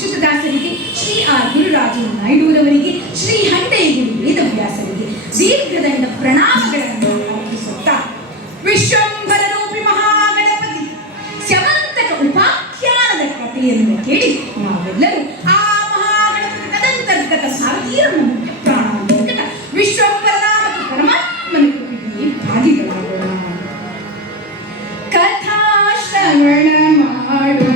ಅಚ್ಯುತದಾಸರಿಗೆ, Shri R Gururaju ನಾಯ್ಡೂರವರಿಗೆ, Shri ಹಂಡೆಗುಡಿ ವೇದವ್ಯಾಸರಿಗೆ ದೀರ್ಘದಂಡ ಪ್ರಣಾಮಗಳನ್ನು ಅರ್ಪಿಸುತ್ತಾ, Vishwambhara rupee Mahaganapati ಸ್ಯವಂತಕ ಉಪಾಖ್ಯಾನದ ಕಥೆಯನ್ನು ಕೇಳಿ ನಾವೆಲ್ಲರೂ ಆ ಮಹಾಗಣಪತಿ ತದಂತರ್ಗತ ಭಾರತೀಯರನ್ನು ಮುಖ್ಯ ಪ್ರಾಣ ವಿಶ್ವಂಭರ ನಾಮಕ ಪರಮಾತ್ಮನ ಕೃಪೆಗೆ ಭಾಗಿಗಳಾಗೋಣ. ಕಥಾ ಶ್ರವಣ ಮಾಡು,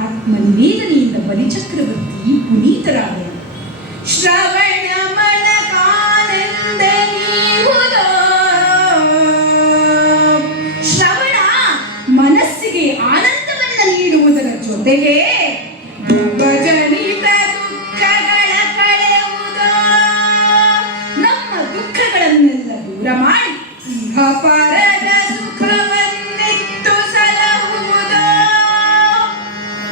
ಆತ್ಮನಿವೇದನೆಯಿಂದ ಬಲಿಚಕ್ರವರ್ತಿ ಪುನೀತರಾದರು. ಶ್ರವಣ ಮನಕಾನಂದ ನೀವುದೋ, ಶ್ರವಣ ಮನಸ್ಸಿಗೆ ಆನಂದವನ್ನ ನೀಡುವುದರ ಜೊತೆಗೆ ಭವಜನಿತ ದುಃಖಗಳ ಕಳೆಯುವುದೋ, ನಮ್ಮ ದುಃಖಗಳನ್ನೆಲ್ಲ ದೂರ ಮಾಡಿ ಪರದ ಸುಖವನ್ನಿತ್ತು ಸಲಹುವುದೋ,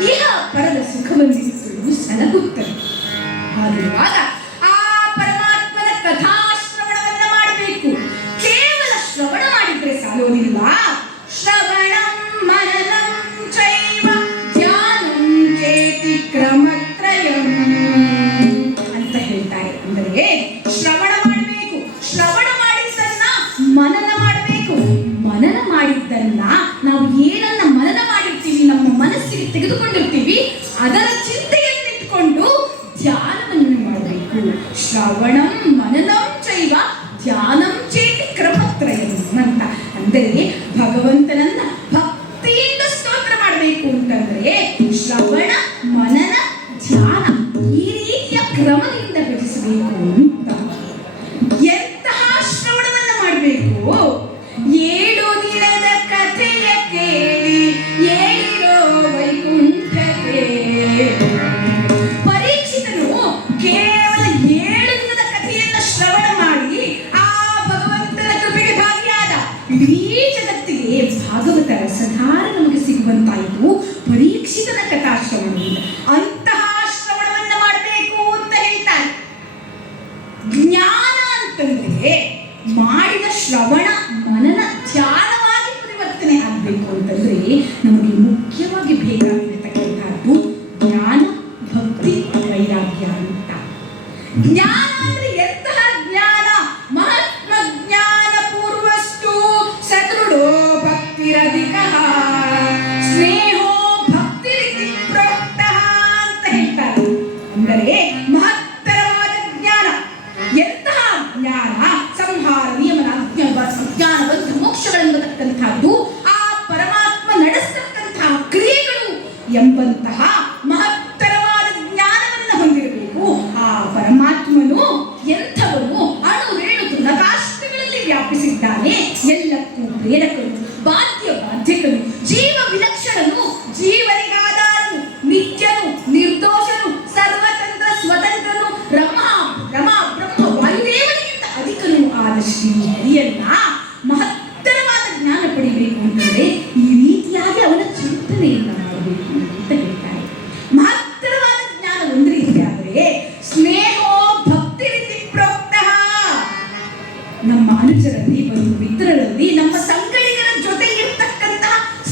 ಇಹ ಪರದ ಸುಖವನ್ನಿತ್ತು ಸಲಹುತ್ತದೆ. ಹಾಗಿರುವಾಗ ಆ ಪರಮಾತ್ಮನ ಕಥಾಶ್ರವಣವನ್ನ ಮಾಡಬೇಕು. ಕೇವಲ ಶ್ರವಣ ಮಾಡಿದ್ರೆ ಸಾಲೋದಿಲ್ಲ. ಶ್ರವಣಂ ಮನನಂ ಚೈವ ಧ್ಯಾನಂ ಚೇತಿ ಕ್ರಮತ್ರಯಂ ಅಂತ ಹೇಳ್ತಾರೆ. ಅಂದರೆ ಶ್ರವಣ ಮಾಡಬೇಕು, ಶ್ರವಣ ಮಾಡಿದ್ದನ್ನ ಮನನ ಮಾಡಬೇಕು, ಮನನ ಮಾಡಿದ್ದನ್ನ ನಾವು ಏನನ್ನ ಮನನ ಮಾಡಿರ್ತೀವಿ, ನಮ್ಮ ಮನಸ್ಸಿಗೆ ತೆಗೆದುಕೊಂಡಿರ್ತೀವಿ, ಅದರ ಚಿಂತೆಯನ್ನಿಟ್ಟುಕೊಂಡು ಧ್ಯಾನವನ್ನು ಮಾಡಬೇಕು. ಶ್ರವಣಂ ಮನನಂ ಚೈವ ಧ್ಯಾನಂ ಚೇತಿ ಕ್ರಮತ್ರಯಂ ಅಂತ. ಅಂದರೆ ಭಗವಂತನನ್ನ ಭಕ್ತಿಯಿಂದ ಸ್ತೋತ್ರ ಮಾಡಬೇಕು ಅಂತಂದ್ರೆ ಶ್ರವಣ ಮನನ ಧ್ಯಾನ ಈ ರೀತಿಯ ಕ್ರಮದಿಂದ ಭಜಿಸಬೇಕು ಅಂತ. ಎಂತಹ ಶ್ರವಣವನ್ನ ಮಾಡಬೇಕು? 7 ದಿನದ ಕಥೆಯ ಕೇಳಿ ಏಳಿರೋ ವೈಕುಂಠಕ್ಕೆ. ಪರೀಕ್ಷಿತನು ಕೇವಲ 7 ದಿನದ ಕಥೆಯನ್ನ ಶ್ರವಣ ಮಾಡಿ ಆ ಭಗವಂತನ ಕೃಪೆಗೆ ಭಾಗಿಯಾದ. ಇಡೀ ಜಗತ್ತಿಗೆ ಭಾಗವತ ರಸಧಾರ ನಮಗೆ ಸಿಗುವಂತಾಯಿತು ಪರೀಕ್ಷಿತನ ಕಥಾಶ್ರವಣದಿಂದ. ಅಂತಹ ಶ್ರವಣವನ್ನ ಮಾಡಬೇಕು ಅಂತ ಹೇಳ್ತಾರೆ. ಜ್ಞಾನ ಅಂತಂದ್ರೆ ಮಾಡಿದ ಶ್ರವಣ ಮನನ ಧ್ಯಾನವಾಗಿ ಪರಿವರ್ತನೆ ಆಗಬೇಕು ಅಂತಂದ್ರೆ ನಮಗೆ ಮುಖ್ಯವಾಗಿ ಬೇಕಾಗಿರತಕ್ಕಂಥದ್ದು ಜ್ಞಾನ, ಭಕ್ತಿ, ವೈರಾಗ್ಯ ಅಂತ. ಜ್ಞಾನ ಅಂದ್ರೆ ಎಂತಹ ಜ್ಞಾನ? ಮಹಾತ್ಮ ಜ್ಞಾನ ಪೂರ್ವಸ್ತು ಸದೃಢೋ ಭಕ್ತಿರಧಿಕ ಸ್ನೇಹೋ ಭಕ್ತಿರಿತಿ ಪ್ರೋಕ್ತಃ ಅಂತ ಹೇಳ್ತಾರೆ. ಅಂದರೆ ಮಹತ್ತರವಾದ ಜ್ಞಾನ. ಎಂತಹ ಜ್ಞಾನ? ಸಂಹಾರ, ನಿಯಮನ, ಅಜ್ಞಾನ, ಬಂಧ ಮೋಕ್ಷಗಳೆಂಬತಕ್ಕಂಥದ್ದು, ಆ ಪರಮಾತ್ಮ ನಡೆಸತಕ್ಕಂತಹ ಕ್ರಿಯೆಗಳು ಎಂಬಂತಹ ಮಹತ್ತರವಾದ ಜ್ಞಾನವನ್ನು ಹೊಂದಿರಬೇಕು. ಆ ಪರಮಾತ್ಮನು ಎಂಥವನು? ಅಣು ರೇಣು ತೃಣಕಾಷ್ಟಗಳಲ್ಲಿ ವ್ಯಾಪಿಸಿದ್ದಾನೆ. ಎಲ್ಲಕ್ಕೂ ಪ್ರೇರಕನು, ಬಾಧ್ಯ ಬಾಧ್ಯಕನು,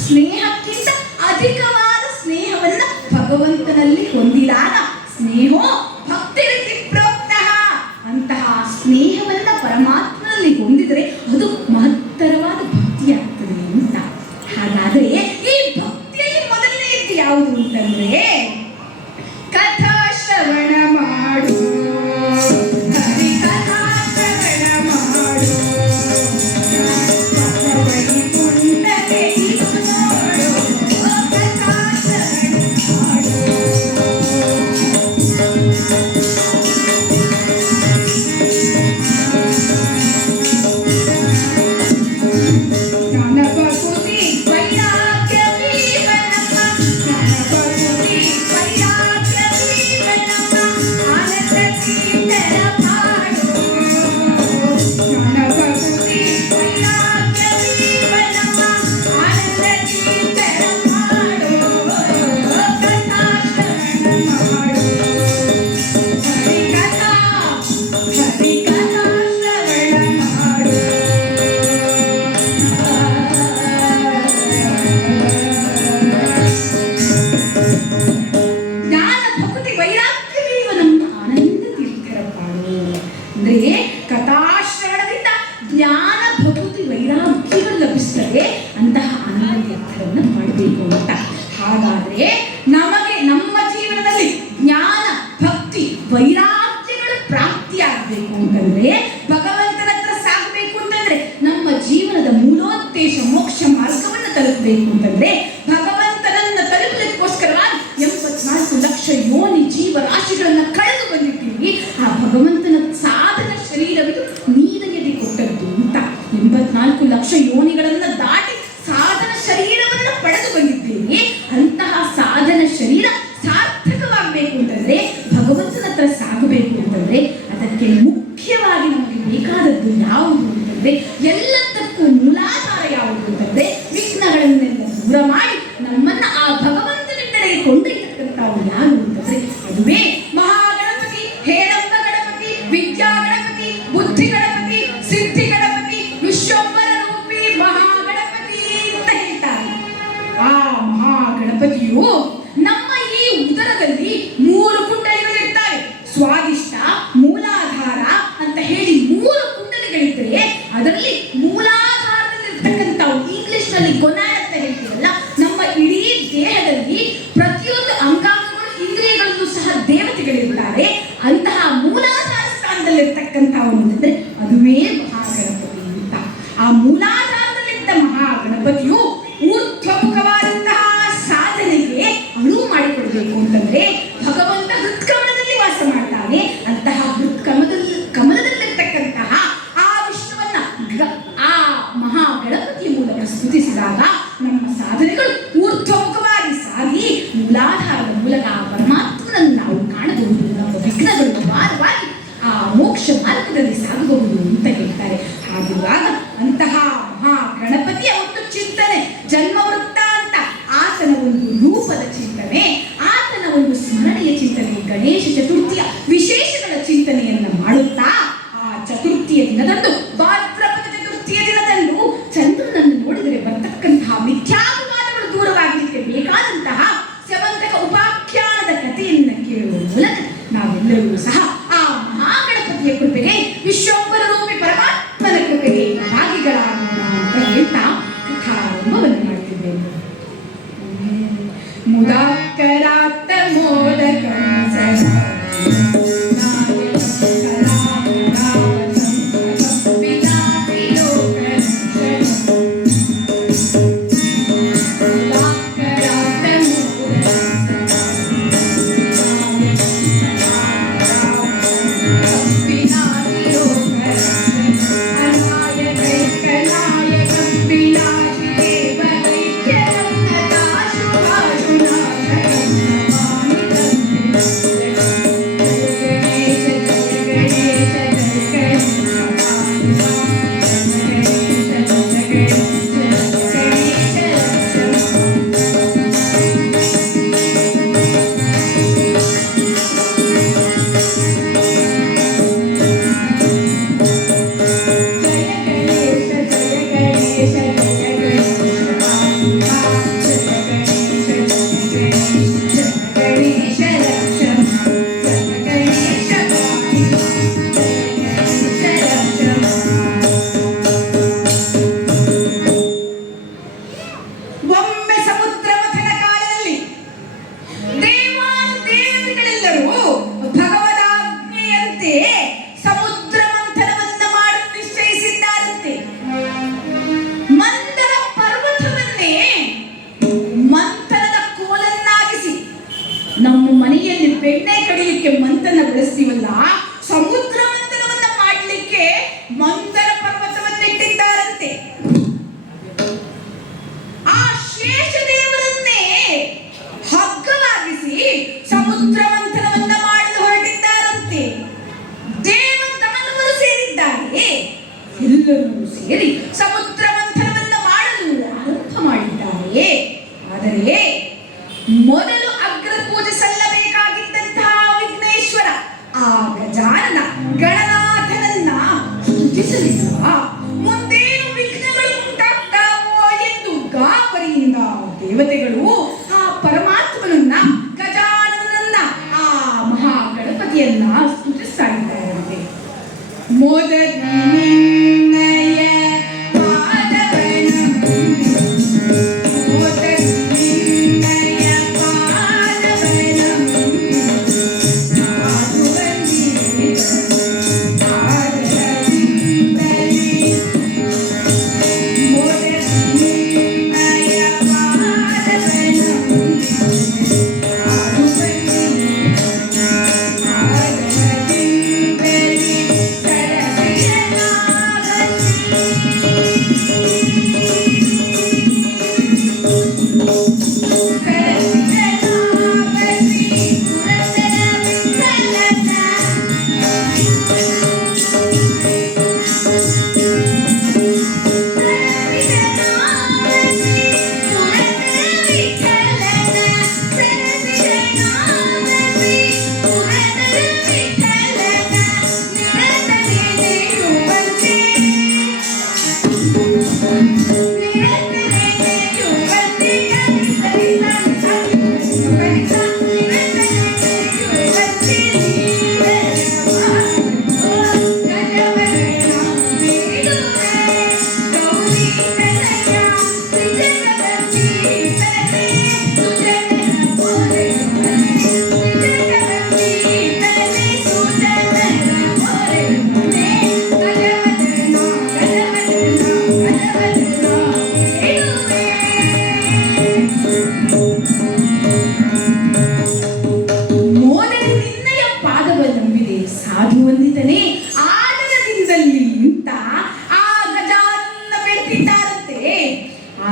ಸ್ನೇಹಕ್ಕಿಂತ ಅಧಿಕವಾದ ಸ್ನೇಹವನ್ನ ಭಗವಂತನಲ್ಲಿ ಹೊಂದಿದಾಗ ಸ್ನೇಹೋ ಭಕ್ತಿ ಪ್ರೋಕ್ತಃ, ಅಂತಹ ಸ್ನೇಹವನ್ನ ಪರಮಾತ್ಮನಲ್ಲಿ ಹೊಂದಿದರೆ ಅದು ಮಹತ್ತರವಾದ ಭಕ್ತಿಯಾಗ್ತದೆ ಅಂತ. ಹಾಗಾದರೆ ಈ ಭಕ್ತಿಯಲ್ಲಿ ಮೊದಲನೆಯದ್ದು ಯಾವುದು ಅಂತಂದ್ರೆ ಕಥಾ ಶ್ರವಣ ಮಾಡು, ಹರಿಕಥಾ ಶ್ರವಣ ಮಾಡು, ವೈಕುಂಠಕ್ಕೆ ನೋಡು, ಕಥಾ ಶ್ರವಣ ಮಾಡು. ಕಥಾಶ್ರವಣದಿಂದ ಜ್ಞಾನ ಭಕ್ತಿ ವೈರಾಗ್ಯಗಳು ಲಭಿಸ್ತದೆ, ಅಂತಹ ಆನಂದವನ್ನು ಮಾಡಬೇಕು ಅಂತ. ಹಾಗಾದ್ರೆ ನಮಗೆ ನಮ್ಮ ಜೀವನದಲ್ಲಿ ಜ್ಞಾನ ಭಕ್ತಿ ವೈರಾಗ್ಯಗಳು ಪ್ರಾಪ್ತಿಯಾಗಬೇಕು ಅಂತಂದ್ರೆ, ಭಗವಂತನ ಹತ್ರ ಸಾಗಬೇಕು ಅಂತಂದ್ರೆ, ನಮ್ಮ ಜೀವನದ ಮೂಲೋದ್ದೇಶ ಮೋಕ್ಷ ಮಾರ್ಗವನ್ನು ತಲುಪಬೇಕು ಅಂತಂದ್ರೆ, ಭಗವಂತನನ್ನ ತಲುಪಲಿಕ್ಕೋಸ್ಕರವಾಗಿ 84 ಲಕ್ಷ ಯೋನಿ ಜೀವರಾಶಿಗಳನ್ನ ಕಳೆದು ಬಂದಿದ್ದೀವಿ. ಆ ಭಗವಂತನ ಸಾಧನ ಶರೀರವಿದು ನೀನಗೆ ಕೊಟ್ಟದ್ದು ಅಂತ. 84 ಲಕ್ಷ ಯೋನಿಗಳನ್ನ ದಾಟಿ ಸಾಧನ ಶರೀರವನ್ನ ಪಡೆದು ಬಂದಿದ್ದೇವೆ. ಅಂತಹ ಸಾಧನ ಶರೀರ ಸಾರ್ಥಕವಾಗಬೇಕು ಅಂತಂದ್ರೆ, ಭಗವಂತನ ಹತ್ರ ಸಾಗಬೇಕು ಅಂತಂದ್ರೆ, ಅದಕ್ಕೆ ಮುಖ್ಯವಾಗಿ ನಮಗೆ ಬೇಕಾದದ್ದು ಯಾವುದು ಅಂತಂದ್ರೆ, ಎಲ್ಲದಕ್ಕೂ ಮೂಲಾಧಾರ ಯಾವುದು ಅಂತಂದ್ರೆ, ವಿಘ್ನಗಳನ್ನೆಲ್ಲ ದೂರ ಮಾಡಿ ನಮ್ಮನ್ನ ಆ ಭಗವಂತನೆಡೆಗೆ ಕೊಂಡೊಯ್ಯತಕ್ಕಂಥವು ಯಾರು ಅಂತಂದ್ರೆ, ಅದುವೇ ಮಹಾಗಣಪತಿ, ಹೇಳಂಬ ಗಣಪತಿ, ವಿದ್ಯಾ ಗಣಪತಿ, ಬುದ್ಧಿ ಗಣಪತಿ, ಸಿದ್ಧಿ ಗಣಪತಿ, ವಿಶ್ವಂಬರ ರೂಪಿ ಮಹಾಗಣಪತಿ ಅಂತ ಹೇಳ್ತಾರೆ. ಆ ಮಹಾಗಣಪತಿಯು ನಮ್ಮ ಈ ಉದರದಲ್ಲಿ 3 ಕುಂಡಲಿಗಳಿರ್ತವೆ. ಸ್ವಾದಿಷ್ಟ, ಮೂಲಾಧಾರ ಅಂತ ಹೇಳಿ 3 ಕುಂಡಲಿಗಳಿದ್ದರೆ, ಅದರಲ್ಲಿ ಮೂಲಾಧಾರದಲ್ಲಿರ್ತಕ್ಕಂಥವು ಇಂಗ್ಲಿಷ್ ನಲ್ಲಿ ಗೊನಾಡ್ ಅಂತ ಹೇಳ್ತೀವಲ್ಲ, ನಮ್ಮ ಇಡೀ ದೇಹದಲ್ಲಿ ಪ್ರತಿಯೊಂದು ಅಂಗಾಂಗಗಳು ಇಂದ್ರಿಯಗಳಲ್ಲೂ ಸಹ ದೇವತೆಗಳಿರ್ತಾರೆ. ಅಂತಹ ಮೂಲಾಧಾರ ಸ್ಥಾನದಲ್ಲಿರ್ತಕ್ಕಂಥವು ಅಂತಂದ್ರೆ ಅದುವೇ ಮಹಾಗಣಪತಿ ಅಂತ. ಆ ಮೂಲಾಧಾರದಲ್ಲಿದ್ದ ಮಹಾಗಣಪತಿಯು ಊರ್ಧ್ವಮುಖವಾದಂತಹ ಸಾಧನೆಗೆ ಅನುವು ಮಾಡಿಕೊಡ್ಬೇಕು ಅಂತಂದ್ರೆ, ಭಗವಂತ ಹೃತ್ಕಮಲದಲ್ಲಿ ವಾಸ ಮಾಡ್ತಾನೆ. ಅಂತಹ ಕಮಲದಲ್ಲಿರ್ತಕ್ಕಂತಹ ಆ ವಿಷ್ಣುವನ್ನ ಆ ಮಹಾಗಣಪತಿಯ ಮೂಲಕ ಸ್ತುತಿಸಿದಾಗ ನಮ್ಮ ಸಾಧನೆಗಳು ಊರ್ಧ್ವಮುಖವಾಗಿ ಸಾಗಿ ಮೂಲಾಧಾರದ ಮೂಲಕ ಆ ಪರಮಾತ್ಮನನ್ನು ನಾವು ಕಾಣಬಹುದು. ನಮ್ಮ ವಿಘ್ನಗಳು ನಿವಾರವಾಗಿ ಆ ಮೋಕ್ಷ ಮಾರ್ಗದಲ್ಲಿ ಸಾಗಬಹುದು ಅಂತ ಹೇಳ್ತಾರೆ. ಹಾಗಿರುವಾಗ ಅಂತಹ ಮಹಾಗಣಪತಿಯ ಒಂದು ಚಿಂತನೆ, ಜನ್ಮ ವೃತ್ತಾಂತ, ಆತನ ಒಂದು ರೂಪದ ಚಿಂತನೆ, ಆತನ ಒಂದು ಸ್ಮರಣೆಯ ಚಿಂತನೆ, ಗಣೇಶ ಚತುರ್ಥಿಯ ವಿಶೇಷಗಳ ಚಿಂತನೆಯನ್ನ ಮಾಡುತ್ತಾ, ಆ ಚತುರ್ಥಿಯ ದಿನದಂದು, ಭಾದ್ರಪದ ಚತುರ್ಥಿಯ ದಿನದಂದು ಚಂದ್ರನನ್ನು ನೋಡಿದರೆ ಬರ್ತಕ್ಕಂತಹ ಮಿಥ್ಯಾಭಿಮಾನಗಳು ದೂರವಾಗಲಿಕ್ಕೆ ಮಾಡಲಿಕ್ಕೆ ಮಂಥನ ಬೆಳೆಸ್ತೀವಲ್ಲ, ಸಮುದ್ರ ಮಂಥನವನ್ನ ಮಾಡಲಿಕ್ಕೆ ಮಂಥನ ಪರ್ವತವನ್ನಿಟ್ಟಿದ್ದಾರಂತೆ. ಆ ಶೇಷದೇವರನ್ನೇ ಹಗ್ಗವಾಗಿಸಿ ಸಮುದ್ರ ಮಂಥನವನ್ನ ಮಾಡಲು ಹೊರಟಿದ್ದಾರಂತೆ. ದೇವತಾನವರು ಸೇರಿದ್ದಾರೆ. ಎಲ್ಲರೂ ಸೇರಿ ಸಮುದ್ರ ಮಂಥನವನ್ನ ಮಾಡಲು ಆರಂಭ ಮಾಡಿದ್ದಾರೆ. ಆದರೆ ಮೊದಲು ಅಗ್ರ ಪೂಜೆ ಸಲ್ಲಬೇಕಾಗಿದ್ದಂತಹ ವಿಘ್ನೇಶ್ವರ ಆ ಗಜಾನನ ಗಣನಾಥನನ್ನ ಸ್ತುತಿಸಲಿಲ್ಲ. ಮುಂದೇನು ವಿಘ್ನಗಳು ಉಂಟಾಗ್ತಾವೋ ಎಂದು ಗಾಬರಿಯಿಂದ ದೇವತೆಗಳು ಆ ಪರಮಾತ್ಮನನ್ನ, ಗಜಾನನನ್ನ, ಆ ಮಹಾಗಣಪತಿಯನ್ನ ಸ್ತುತಿಸ್ತಾ ಇದ್ದಾರಂತೆ.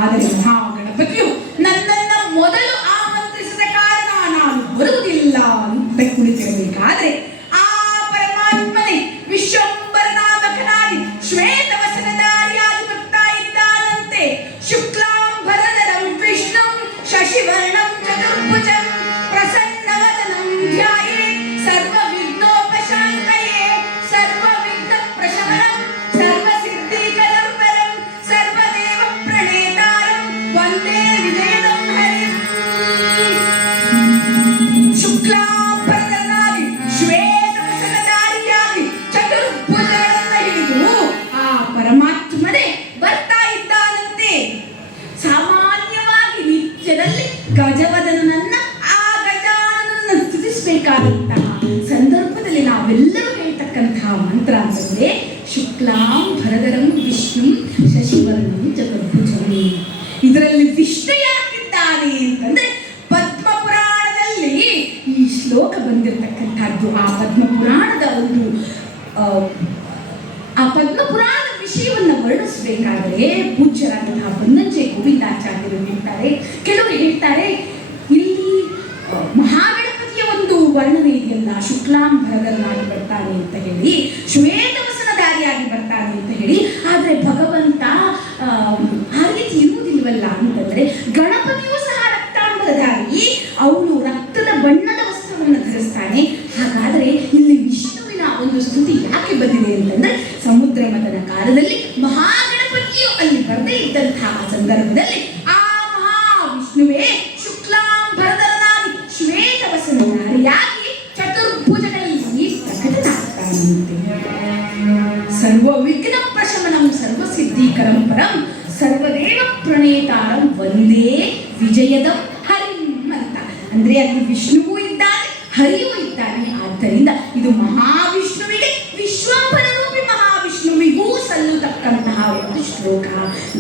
ಆದರೆ ಮಹಾಗಣಪತಿಯು ನನ್ನನ್ನ ಮೊದಲು ಆಮಂತ್ರಿಸಿದ ಕಾರಣ ನಾನು ಬರುವುದಿಲ್ಲ ಅಂತ ಕುಳಿತಿರಬೇಕಾದ್ರೆ ಆ ಪರಮಾತ್ಮನೇ ವಿಶ್ವಂಬರನಾಮಕನಾಗಿ ಶ್ವೇತವಸನಧಾರಿಯಾಗಿ ಬರ್ತಾ ಇದ್ದಾನಂತೆ. ಶುಕ್ಲಾಂಬರಧರಂ ವಿಷ್ಣುಂ ಶಶಿವರ್ಣಂ ಚತುರ್ಭುಜಂ ಪ್ರಸನ್ನವದನಂ ಧ್ಯಾಯೇತ್ ಸರ್ವ ವಿಘ್ನೋಪಶಾಂತಯೇ ಸರ್ವ ವಿಘ್ನ ಪ್ರಶಮನಂ ಸರ್ವ ಸಿದ್ಧಿಕದರ್ಪರಂ ಸರ್ವದೇವ ಪ್ರಣೇತಾರಂ ವಂದೇ ವಿಜಯದಂ ಹರಿಂ. ಶುಕ್ಲಾಂಬರಧರನಾಗಿ ಶ್ವೇತವಸನಧಾರಿಯಾಗಿ ಚತುರ್ಭುಜಗಳನ್ನ ಹಿಡಿದು ಆ ಪರಮಾತ್ಮನೇ ಬರ್ತಾ ಇದ್ದಾನಂತೆ. ಸಾಮಾನ್ಯವಾಗಿ ನಿತ್ಯದಲ್ಲಿ ಗಜವದನನನ್ನ ಆ ಗಜಾನನನ್ನ ಸ್ತುತಿಸಬೇಕಾದಂತಹ ಸಂದರ್ಭದಲ್ಲಿ ನಾವೆಲ್ಲರೂ ಹೇಳ್ತಕ್ಕಂತಹ ಮಂತ್ರ ಅಂತಂದ್ರೆ ಶುಕ್ಲಾಂ ಭರಧರಂ ವಿಷ್ಣು ಶಶಿವರ್ಣಂ ಚತುರ್ಭುಜಂ. ಇದರಲ್ಲಿ ವಿಷ್ಣು ಯಾಕಿದ್ದಾನೆ ಅಂತಂದ್ರೆ ಪದ್ಮ ಪುರಾಣದಲ್ಲಿ ಈ ಶ್ಲೋಕ ಬಂದಿರತಕ್ಕಂಥದ್ದು. ಆ ಪದ್ಮ ಪುರಾಣದ ಒಂದು ಆ ಪದ್ಮ ಪುರಾಣ ವಿಷಯವನ್ನು ವರ್ಣಿಸಬೇಕಾದರೆ ಪೂಜ್ಯರಾದಂತಹ ಬನ್ನಂಜೆ ಗೋವಿಂದಾಚಾರ್ಯರು ಹೇಳ್ತಾರೆ. ಕೆಲವರು ಹೇಳ್ತಾರೆ ಇಲ್ಲಿ ಮಹಾಗಣಪತಿಯ ಒಂದು ವರ್ಣನೆ ಇದೆಯಲ್ಲ, ಶುಕ್ಲಾಂಬರಧರನಾಗಿ ಬರ್ತಾನೆ ಅಂತ ಹೇಳಿ, ಶ್ವೇತವಸನಧಾರಿಯಾಗಿ ಬರ್ತಾನೆ ಅಂತ ಹೇಳಿ. ಆದರೆ ಭಗವಂತ ಆ ರೀತಿ ಇರುವುದಿಲ್ವಲ್ಲ ಅಂತಂದ್ರೆ, ಗಣಪತಿಯೂ ಸಹ ರಕ್ತಾಂಬರಧಾರಿ, ಅವನು ರಕ್ತದ ಬಣ್ಣದ ವಸ್ತ್ರವನ್ನು ಧರಿಸ್ತಾನೆ. ಹಾಗಾದರೆ ಇಲ್ಲಿ ವಿಷ್ಣುವಿನ ಒಂದು ಸ್ತುತಿ ಯಾಕೆ ಬಂದಿದೆ ಅಂತಂದ್ರೆ, ಸಮುದ್ರ ಮಥನ ಕಾಲದಲ್ಲಿ ಮಹಾಗಣಪತಿಯು ಅಲ್ಲಿ ಬರದೇ ಇದ್ದಂತಹ ಸಂದರ್ಭದಲ್ಲಿ ಆ ಮಹಾವಿಷ್ಣುವೇ ಶುಕ್ಲಾಂಬರಧರನಾಗಿ ಶ್ವೇತವಸನಧಾರಿಯಾಗಿ ಚತುರ್ಭುಜಗಳಲ್ಲಿ ಪ್ರಕಟನಾಗ್ತಾನಂತೆ. ಸರ್ವ ವಿಘ್ನ ಪ್ರಶಮನಂ ಸರ್ವ ಸಿದ್ಧಿಕರಂ ಪರಂ ಸರ್ವದೇವ ಪ್ರಣೇತಾರಂ ವಂದೇ ವಿಜಯದಂ ಹರಿಂ ಅಂತ. ಅಂದ್ರೆ ಅಲ್ಲಿ ವಿಷ್ಣುವೂ ಇದ್ದಾನೆ, ಹರಿಯೂ ಇದ್ದಾನೆ. ಆದ್ದರಿಂದ ಇದು ಮಹಾವಿಷ್ಣುವಿಗೆ, ವಿಶ್ವಂಭರ ರೂಪಿ ಮಹಾವಿಷ್ಣುವಿಗೂ ಸಲ್ಲುತಕ್ಕಂತಹ ಒಂದು ಶ್ಲೋಕ.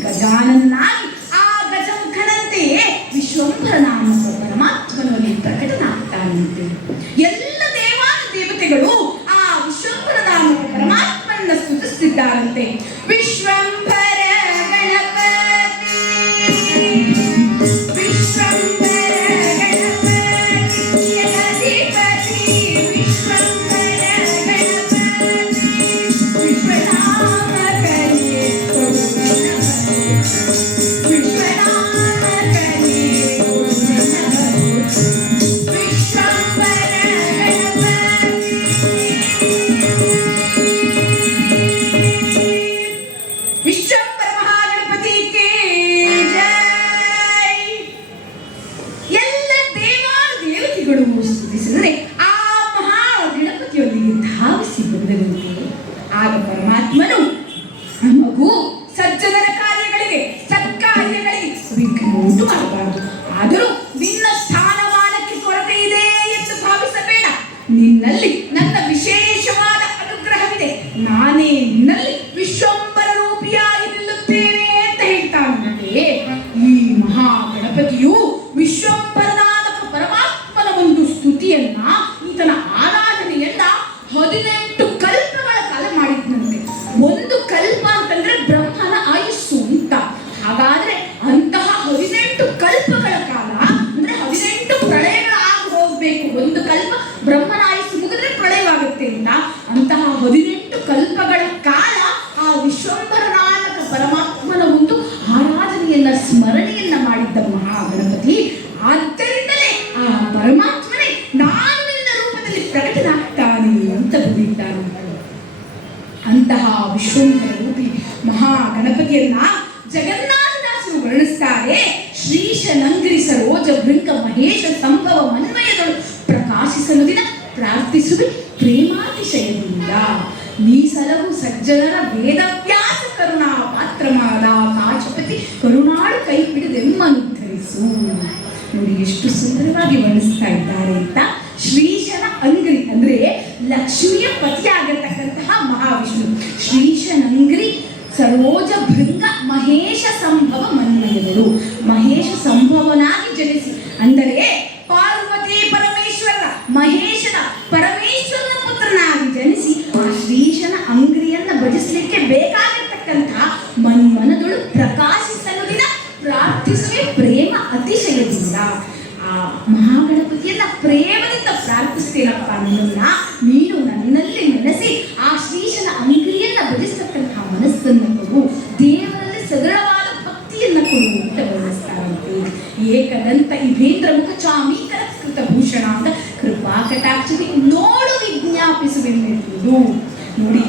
ಗಜಾನನಾಗಿ ಆ ಗಜಮುಖನಂತೆಯೇ ವಿಶ್ವಂಭರ ನಾಮಕ ಪರಮಾತ್ಮನಲ್ಲಿ ಪ್ರಕಟನಾಗ್ತಾನಂತೆ. ಎಲ್ಲ ದೇವ ಉಂಟು ಮಾಡಬಾರದು. ಆದರೂ ನಿನ್ನ ಸ್ಥಾನಮಾನಕ್ಕೆ ಕೊರತೆ ಇದೆ ಎಂದು ಭಾವಿಸಬೇಡ. ನಿನ್ನಲ್ಲಿ ನನ್ನ ವಿಶೇಷವಾದ ಅನುಗ್ರಹವಿದೆ. ನಾನೇ ನಿನ್ನಲ್ಲಿ ವಿಶ್ವಂಬರ ರೂಪಿಯಾಗಿ ನಿಲ್ಲುತ್ತೇನೆ ಅಂತ ಹೇಳ್ತಾನಂತೆ. ಈ ಮಹಾಗಣಪತಿಯು ವಿಶ್ವಂಬರನಾಮಕ ಪರಮಾತ್ಮನ ಒಂದು ಸ್ತುತಿಯನ್ನ, ಈತನ ಆರಾಧನೆಯನ್ನ 18 ಕಲ್ಪಗಳ ಕಾಲ ಮಾಡಿದ್ನಂತೆ. ಒಂದು ಕಲ್ಪ ಅಂತಂದ್ರೆ ಬ್ರಹ್ಮನ ಆಯುಸ್ಸು ಅಂತ. ಹಾಗಾದ್ರೆ ಅಂತಹ 18 ಕಲ್ಪಗಳ ಕಾಲ ಅಂದ್ರೆ 18 ಪ್ರಳಯಗಳ ಆಗಿ ಹೋಗ್ಬೇಕು. ಒಂದು ಕಲ್ಪ ಬ್ರಹ್ಮನ ಆಯುಸ್ಸು ಮುಗಿದ್ರೆ ಪ್ರಳಯವಾಗುತ್ತೆ ಅಂತ. ಅಂತಹ 18 ಕಲ್ಪಗಳ ಕಾಲ ಆ ವಿಶ್ವಂಬರನಾಮಕ ಪರಮಾತ್ಮನ ಒಂದು ಆರಾಧನೆಯನ್ನ, ಸ್ಮರಣೆಯನ್ನ ಮಾಡಿದ್ದ ಮಹಾಗಣಪತಿ. ಆದ್ದರಿಂದಲೇ ಆ ಪರಮಾತ್ಮನೇ ನಾನು ನಿನ್ನ ರೂಪದಲ್ಲಿ ಪ್ರಕಟನಾಗ್ತಾನೆ ಅಂತ ಬಂದಿದ್ದಾನೆ. ಅಂತಹ ವಿಶ್ವಂಬರ ರೂಪಿ ಮಹಾಗಣಪತಿಯನ್ನ ಜಗನ್ನಾಥದಾಸರು ವರ್ಣಿಸ್ತಾರೆ. ಶ್ರೀಶ ನಂಗ್ರಿ ಸರೋಜ ಭೃಂಗ ಮಹೇಶ ಸಂಭವ ಮನ್ವಯಗಳು ಪ್ರಕಾಶಿಸಲು ದಿನ ಪ್ರಾರ್ಥಿಸುವೆ ಪ್ರೇಮಾತಿಶಯದಿಂದ. ನೀಸಲವು ಸಜ್ಜನರ ವೇದವ್ಯಾಸ ಕರುಣಾ ಪಾತ್ರಮಾದ ಕಾಚಪತಿ ಕರುಣಾಳು ಕೈ ಹಿಡಿದೆಮ್ಮನುದ್ಧರಿಸು. ನೋಡಿ ಎಷ್ಟು ಸುಂದರವಾಗಿ ವರ್ಣಿಸ್ತಾ ಇದ್ದಾರೆ ಅಂತ. ಶ್ರೀಶನ ಅಂಗ್ರಿ ಅಂದ್ರೆ ಲಕ್ಷ್ಮಿಯ ಪತಿಯಾಗಿರ್ತಕ್ಕಂತಹ ಮಹಾವಿಷ್ಣು. ಶ್ರೀಶನಂಗ್ರಿ ಸರೋಜ ಭೃಂಗ ಮಹೇಶ ಸಂಭವ ಮನ್ವಯಗಳು. ಮಹೇಶ ಸಂಭವನಾಗಿ ಜನಿಸಿ ಅಂದರೆ ಪಾರ್ವತಿ ಪರಮೇಶ್ವರ ಮಹೇಶನ ಪರಮೇಶ್ವರನ ಪುತ್ರನಾಗಿ ಜನಿಸಿ ಆ ಶ್ರೀಶನ ಅಂಗ್ರಿಯನ್ನ ಭಜಿಸಲಿಕ್ಕೆ ಬೇಕಾಗಿರ್ತಕ್ಕಂತಹ ಮನ್ಮನಗಳು ಪ್ರಕಾಶಿಸಲು ದಿನ ಪ್ರಾರ್ಥಿಸುವೆ ಪ್ರೇಮ ಅತಿಶಯದಿಂದ. ಆ ಮಹಾಗಣಪತಿಯನ್ನ ಪ್ರೇಮದಿಂದ ಪ್ರಾರ್ಥಿಸ್ತೇನಪ್ಪ, ನೀನು ನನ್ನಲ್ಲಿ ನೆನೆಸಿ ಆ ಶ್ರೀಶನ ಅಂಗ್ರಿಯನ್ನ ಭಜಿಸ್ತಕ್ಕಂತಹ ಮನಸ್ಸನ್ನು ಕೊಡು, ದೇವರಲ್ಲಿ ಸದೃಢವಾದ ಭಕ್ತಿಯನ್ನ ಕೊಡು ಅಂತ ವರ್ಣಿಸ್ತಾರಂತೆ. ಏಕದಂತ ಇಭೇಂದ್ರ ಮುಖ ಚಾಮೀಕರ ಕೃತ ಭೂಷಣ ಅಂತ ಕೃಪಾ ಕಟಾಕ್ಷತೆ ನೋಡು ವಿಜ್ಞಾಪಿಸುವೆನ್ನುವುದು. ನೋಡಿ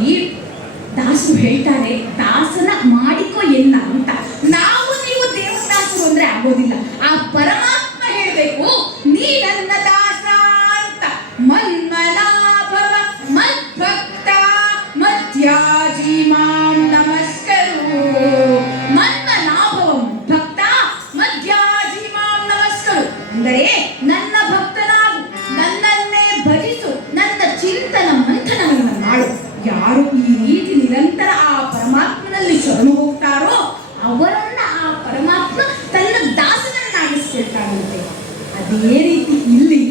ದಾಸರು ಹೇಳ್ತಾರೆ, ದಾಸನ ಮಾಡಿಕೋ ಎನ್ನ ಅಂತ. ನಾವು ನೀವು ದೇವದಾಸರು ಅಂದ್ರೆ ಆಗೋದಿಲ್ಲ. ಆ ಪರಮಾತ್ಮ ಹೇಳ್ಬೇಕು ನೀ ನನ್ನ ದಾಸ ಅಂತ. ಮನ್ಮನಾಭವ ಮದ್ಭಕ್ತ ಮಧ್ಯಾಜಿ ಮಾಂ ನಮಸ್ಕರು. ಮನ್ಮನಾಭವ ಭಕ್ತ ಮಧ್ಯಾಜಿ ಮಾಂ ನಮಸ್ಕರು ಅಂದರೆ ನನ್ನ ಭಕ್ತನಾಗು, ನನ್ನನ್ನೇ ಭಜಿಸು, ನನ್ನ ಚಿಂತನ ಮಂಥನವನ್ನು ಮಾಡು. ಯಾರು ಈ ರೀತಿ ನಿರಂತರ ಆ ಪರಮಾತ್ಮನಲ್ಲಿ ಶರಣು ಹೋಗ್ತಾರೋ ಅವರನ್ನ ಆ ಪರಮಾತ್ಮ ತನ್ನ ದಾಸನನ್ನಾಗಿಸ್ಕೊಳ್ತಾನಂತೆ. ಅದೇ ರೀತಿ ಇಲ್ಲಿ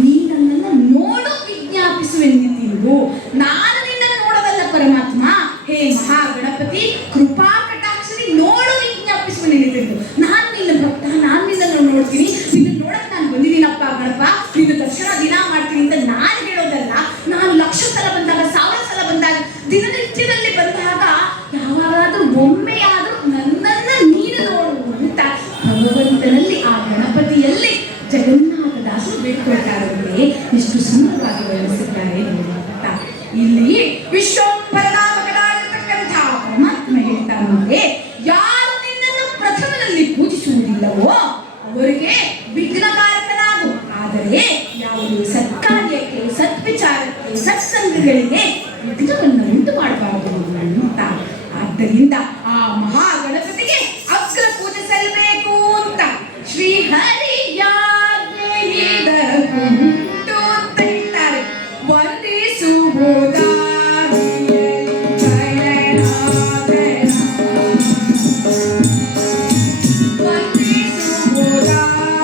ನೀ ನನ್ನನ್ನು ನೋಡು ವಿಜ್ಞಾಪಿಸುವೆನ್ನುವುದು. ನಾನು ನಿನ್ನನ್ನು ನೋಡೋದಲ್ಲ ಪರಮಾತ್ಮ, ಹೇ ಮಹಾಗಣಪತಿ ಕೃಪಾ ಕಟಾಕ್ಷರಿ ನೋಡು ವಿಜ್ಞಾಪಿಸುವೆನ್ನುವುದು. ನಾನು ನಿನ್ನ ಭಕ್ತ, ನಾನು ನಿನ್ನನ್ನು ನೋಡ್ತೀನಿ, ನಿನ್ನ ನೋಡಕ್ ನಾನು ಬಂದಿದ್ದೀನಪ್ಪ ಗಣಪ, ನಿನ್ನ ದರ್ಶನ ದಿನ ಮಾಡ್ತೀನಿ ಅಂತ ನಾನು ಹೇಳೋದಲ್ಲ. ನಾನು 1,00,000 ಸಲ ಬಂದಾಗ, 1,000 ಸಲ ಬಂದಾಗ, ದಿನನಿತ್ಯದಲ್ಲಿ ಬಂದಾಗ ಯಾವಾಗಾದ್ರೂ ಒಮ್ಮೆಯಾದ್ರೂ ನನ್ನನ್ನು ನೀನು ನೋಡು ಅಂತ ಭಗವಂತನಲ್ಲಿ ಆ ಗಣಪತಿಯಲ್ಲಿ ಜಗನ್ನಾಥದಾಸರು ಬೇಡ್ಕೊಳ್ತಾರಂತೆ. ಎಷ್ಟು ಸುಂದರವಾಗಿ ವರ್ಣಿಸಿದ್ದಾರೆ ಅಂತ. ಇಲ್ಲಿ ವಿಶ್ವಂಬರನಾಮಕನಾಗಿರ್ತಕ್ಕಂಥ ಪರಮಾತ್ಮ ಹೇಳ್ತಾನಂತೆ, ಯಾರು ನಿನ್ನನ್ನು ಪ್ರಥಮದಲ್ಲಿ ಪೂಜಿಸುವುದಿಲ್ಲವೋ ಅವರಿಗೆ ವಿಘ್ನಕಾರಕನಾಗು. ಆದರೆ ಯಾವುದೇ ಸತ್ಕಾರ್ಯಕ್ಕೆ, ಸತ್ವಿಚಾರಕ್ಕೆ, ಸತ್ಸಂಗಗಳಿಗೆ ವಿಘ್ನವನ್ನು ಉಂಟು ಮಾಡಬಾರದು ಅಂತ. ಆದ್ದರಿಂದ ಆ ಮಹಾಗಣಪತಿಗೆ ಅಗ್ರ ಪೂಜೆ ಸಲ್ಲಬೇಕು ಅಂತ ಶ್ರೀಹರಿಯಾಜ್ಞೆಯಿದಗುಂಟು ಅಂತ ಹೇಳ್ತಾರೆ. ವಂದಿಸುವುದಾದಿಯಲ್ಲಿ ವಂದಿಸುವುದಾದಿಯಲ್ಲಿ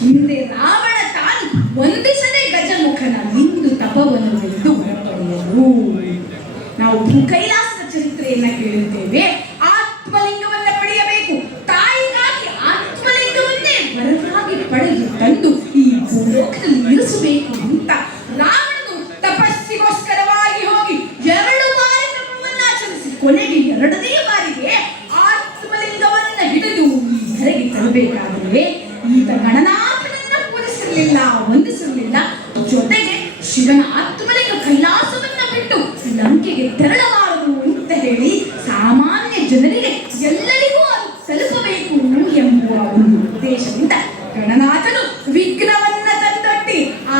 ಹಿಂದೆ ರಾವಣ ತಾನು ವಂದಿಸದೆ ಗಜಮುಖನ ಇಂದು ತಪವನ್ನು ಎಂದು ಹೊರಪಡೆಯಲು. ನಾವು ಕೈಲಾಸದ ಚರಿತ್ರೆಯನ್ನ ಕೇಳುತ್ತೇವೆ. ಆತ್ಮಲಿಂಗವನ್ನ ಪಡೆಯಬೇಕು, ತಾಯಿಗಾಗಿ ಆತ್ಮಲಿಂಗವನ್ನೇ ವರವಾಗಿ ಪಡೆದು ತಂದು ಈ ಭೂಲೋಕದಲ್ಲಿ ಇರಿಸಬೇಕು ಅಂತ ರಾವಣನು ತಪಸ್ಸಿಗೋಸ್ಕರವಾಗಿ ಹೋಗಿ 2 ಬಾರಿ ತಪವನ್ನ ಆಚರಿಸಿ ಕೊನೆಗೆ 2ನೇ ಬಾರಿಗೆ ಆತ್ಮಲಿಂಗವನ್ನ ಹಿಡಿದು ಈ ಧರೆಗೆ ತರಬೇಕಾದರೆ ಈತ ಗಣನಾಥನನ್ನ ಪೂಜಿಸಿರಲಿಲ್ಲ, ವಂದಿಸಿರಲಿಲ್ಲ. ಜೊತೆಗೆ ಶಿವನ ಆತ್ಮಲಿಂಗ ಕೈಲಾಸವನ್ನ ಬಿಟ್ಟು ಲಂಕೆಗೆ ತೆರಳಬಾರದು ಅಂತ ಹೇಳಿ ಸಾಮಾನ್ಯ ಜನರಿಗೆ ಎಲ್ಲರಿಗೂ ಅದು ತಲುಪಬೇಕು ಎಂಬುವ ಒಂದು ಉದ್ದೇಶದಿಂದ ಗಣನಾಥನು ವಿಘ್ನವನ್ನ ತಂದೊಡ್ಡಿ ಆ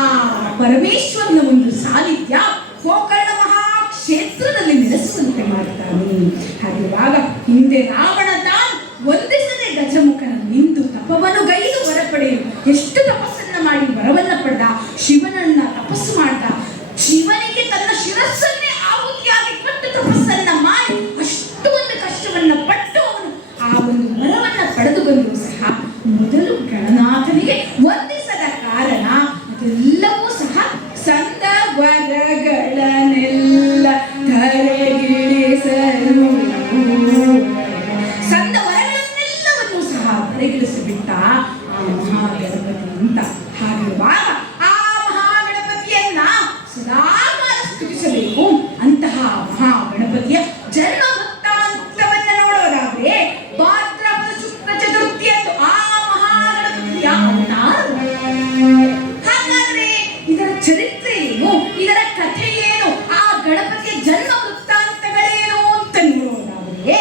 ಪರಮೇಶ್ವರನ ಒಂದು ಸಾನ್ನಿಧ್ಯ ಗೋಕರ್ಣ ಮಹಾಕ್ಷೇತ್ರದಲ್ಲಿ ನೆಲೆಸುವಂತೆ ಮಾಡ್ತಾನೆ. ಹಾಗಿರುವಾಗ ಹಿಂದೆ ರಾವಣ ತಾನು ವಂದಿಸದೆ ಗಜಮುಖನ ನಿಂತು ತಪವನ್ನು ಗೈದು ವರ ಪಡೆಯಲು ಎಷ್ಟು ತಪಸ್ಸನ್ನ ಮಾಡಿ ವರವನ್ನ ಪಡೆದ, ಶಿವನನ್ನ ತಪಸ್ಸು ಮಾಡ್ದ, ಶಿವನಿಗೆ ತನ್ನ ಶಿರಸ್ಸನ್ನೇ ಆಹುತಿಯಾಗಿ ಕೊಟ್ಟು ತಪಸ್ಸನ್ನ ಮಾಡಿ ಅಷ್ಟು ಒಂದು ಕಷ್ಟವನ್ನ ಪಟ್ಟು ಅವನು ಆ ಒಂದು ವರವನ್ನ ಪಡೆದು ಬಂದರೂ ಸಹ ಮೊದಲು ಗಣನಾಥನಿಗೆ ವಂದಿಸದ ಕಾರಣ ಅದೆಲ್ಲವೂ ಸಹ ಸಂದ ವರಗಳನ್ನೆಲ್ಲ ಧರೆಗಿಳಿಸಲು, ಸಂದ ವರಗಳನ್ನೆಲ್ಲವನ್ನು ಸಹ ಧರೆಗಿಳಿಸಿಬಿಟ್ಟ ಆ ಮಹಾಗಣಪತಿ ಅಂತ. ಹಾಗಿರುವಾಗ ಆ ಮಹಾಗಣಪತಿಯನ್ನ ಸದಾಕಾಲ ಸ್ತುತಿಸಬೇಕು. ಅಂತಹ ಮಹಾಗಣಪತಿಯ ಜನ್ಮ ವೃತ್ತಾಂತವನ್ನ ನೋಡೋದಾದ್ರೆ ಭಾದ್ರಪದ ಶುಕ್ಲ ಚತುರ್ಥಿಯಂದು ಆ ಮಹಾಗಣಪತಿಯ ಅವತಾರ. ಹಾಗಾದ್ರೆ ಇದರ ಚರಿತ್ರೆ ಏನು, ಇದರ ಕಥೆ ಏನು, ಆ ಗಣಪತಿಯ ಜನ್ಮ ವೃತ್ತಾಂತಗಳೇನು ಅಂತ ನೋಡೋದಾದ್ರೆ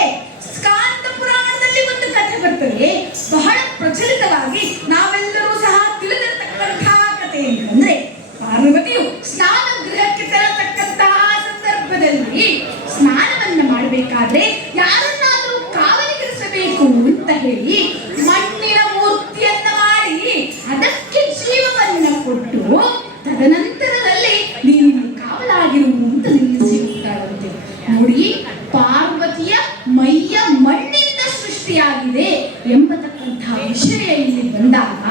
ಸ್ಕಾಂದ ಪುರಾಣದಲ್ಲಿ ಒಂದು ಕಥೆ ಬರ್ತದೆ, ಬಹಳ ಪ್ರಚಲಿತವಾಗಿ ನಾವೆಲ್ಲರೂ ಸಹ ತಿಳಿದಿರತಕ್ಕಂತಹ ಕಥೆ ಅಂತಂದ್ರೆ ಪಾರ್ವತಿಯು ಸ್ನಾನ ಗೃಹಕ್ಕೆ ತೆರಳತಕ್ಕಂತಹ ಸಂದರ್ಭದಲ್ಲಿ ಸ್ನಾನವನ್ನ ಮಾಡಬೇಕಾದ್ರೆ ಯಾರನ್ನಾದರೂ ಕಾವಲಿಗಿರಿಸಬೇಕು ಅಂತ ಹೇಳಿ ಮಣ್ಣಿನ ಮೂರ್ತಿಯನ್ನ ಮಾಡಿ ಅದಕ್ಕೆ ಜೀವವನ್ನ ಕೊಟ್ಟು ತದನಂತರದಲ್ಲಿ ನೀನು ಕಾವಲಾಗಿರು ಅಂತ ನಿಲ್ಲಿಸಿ ಹೋಗ್ತಾಳಂತೆ. ನೋಡಿ, ಪಾರ್ವತಿಯ ಮೈಯ ಮಣ್ಣಿಂದ ಸೃಷ್ಟಿಯಾಗಿದೆ ಎಂಬತಕ್ಕಂತಹ ವಿಷಯ ಇಲ್ಲಿ ಬಂದಾಗ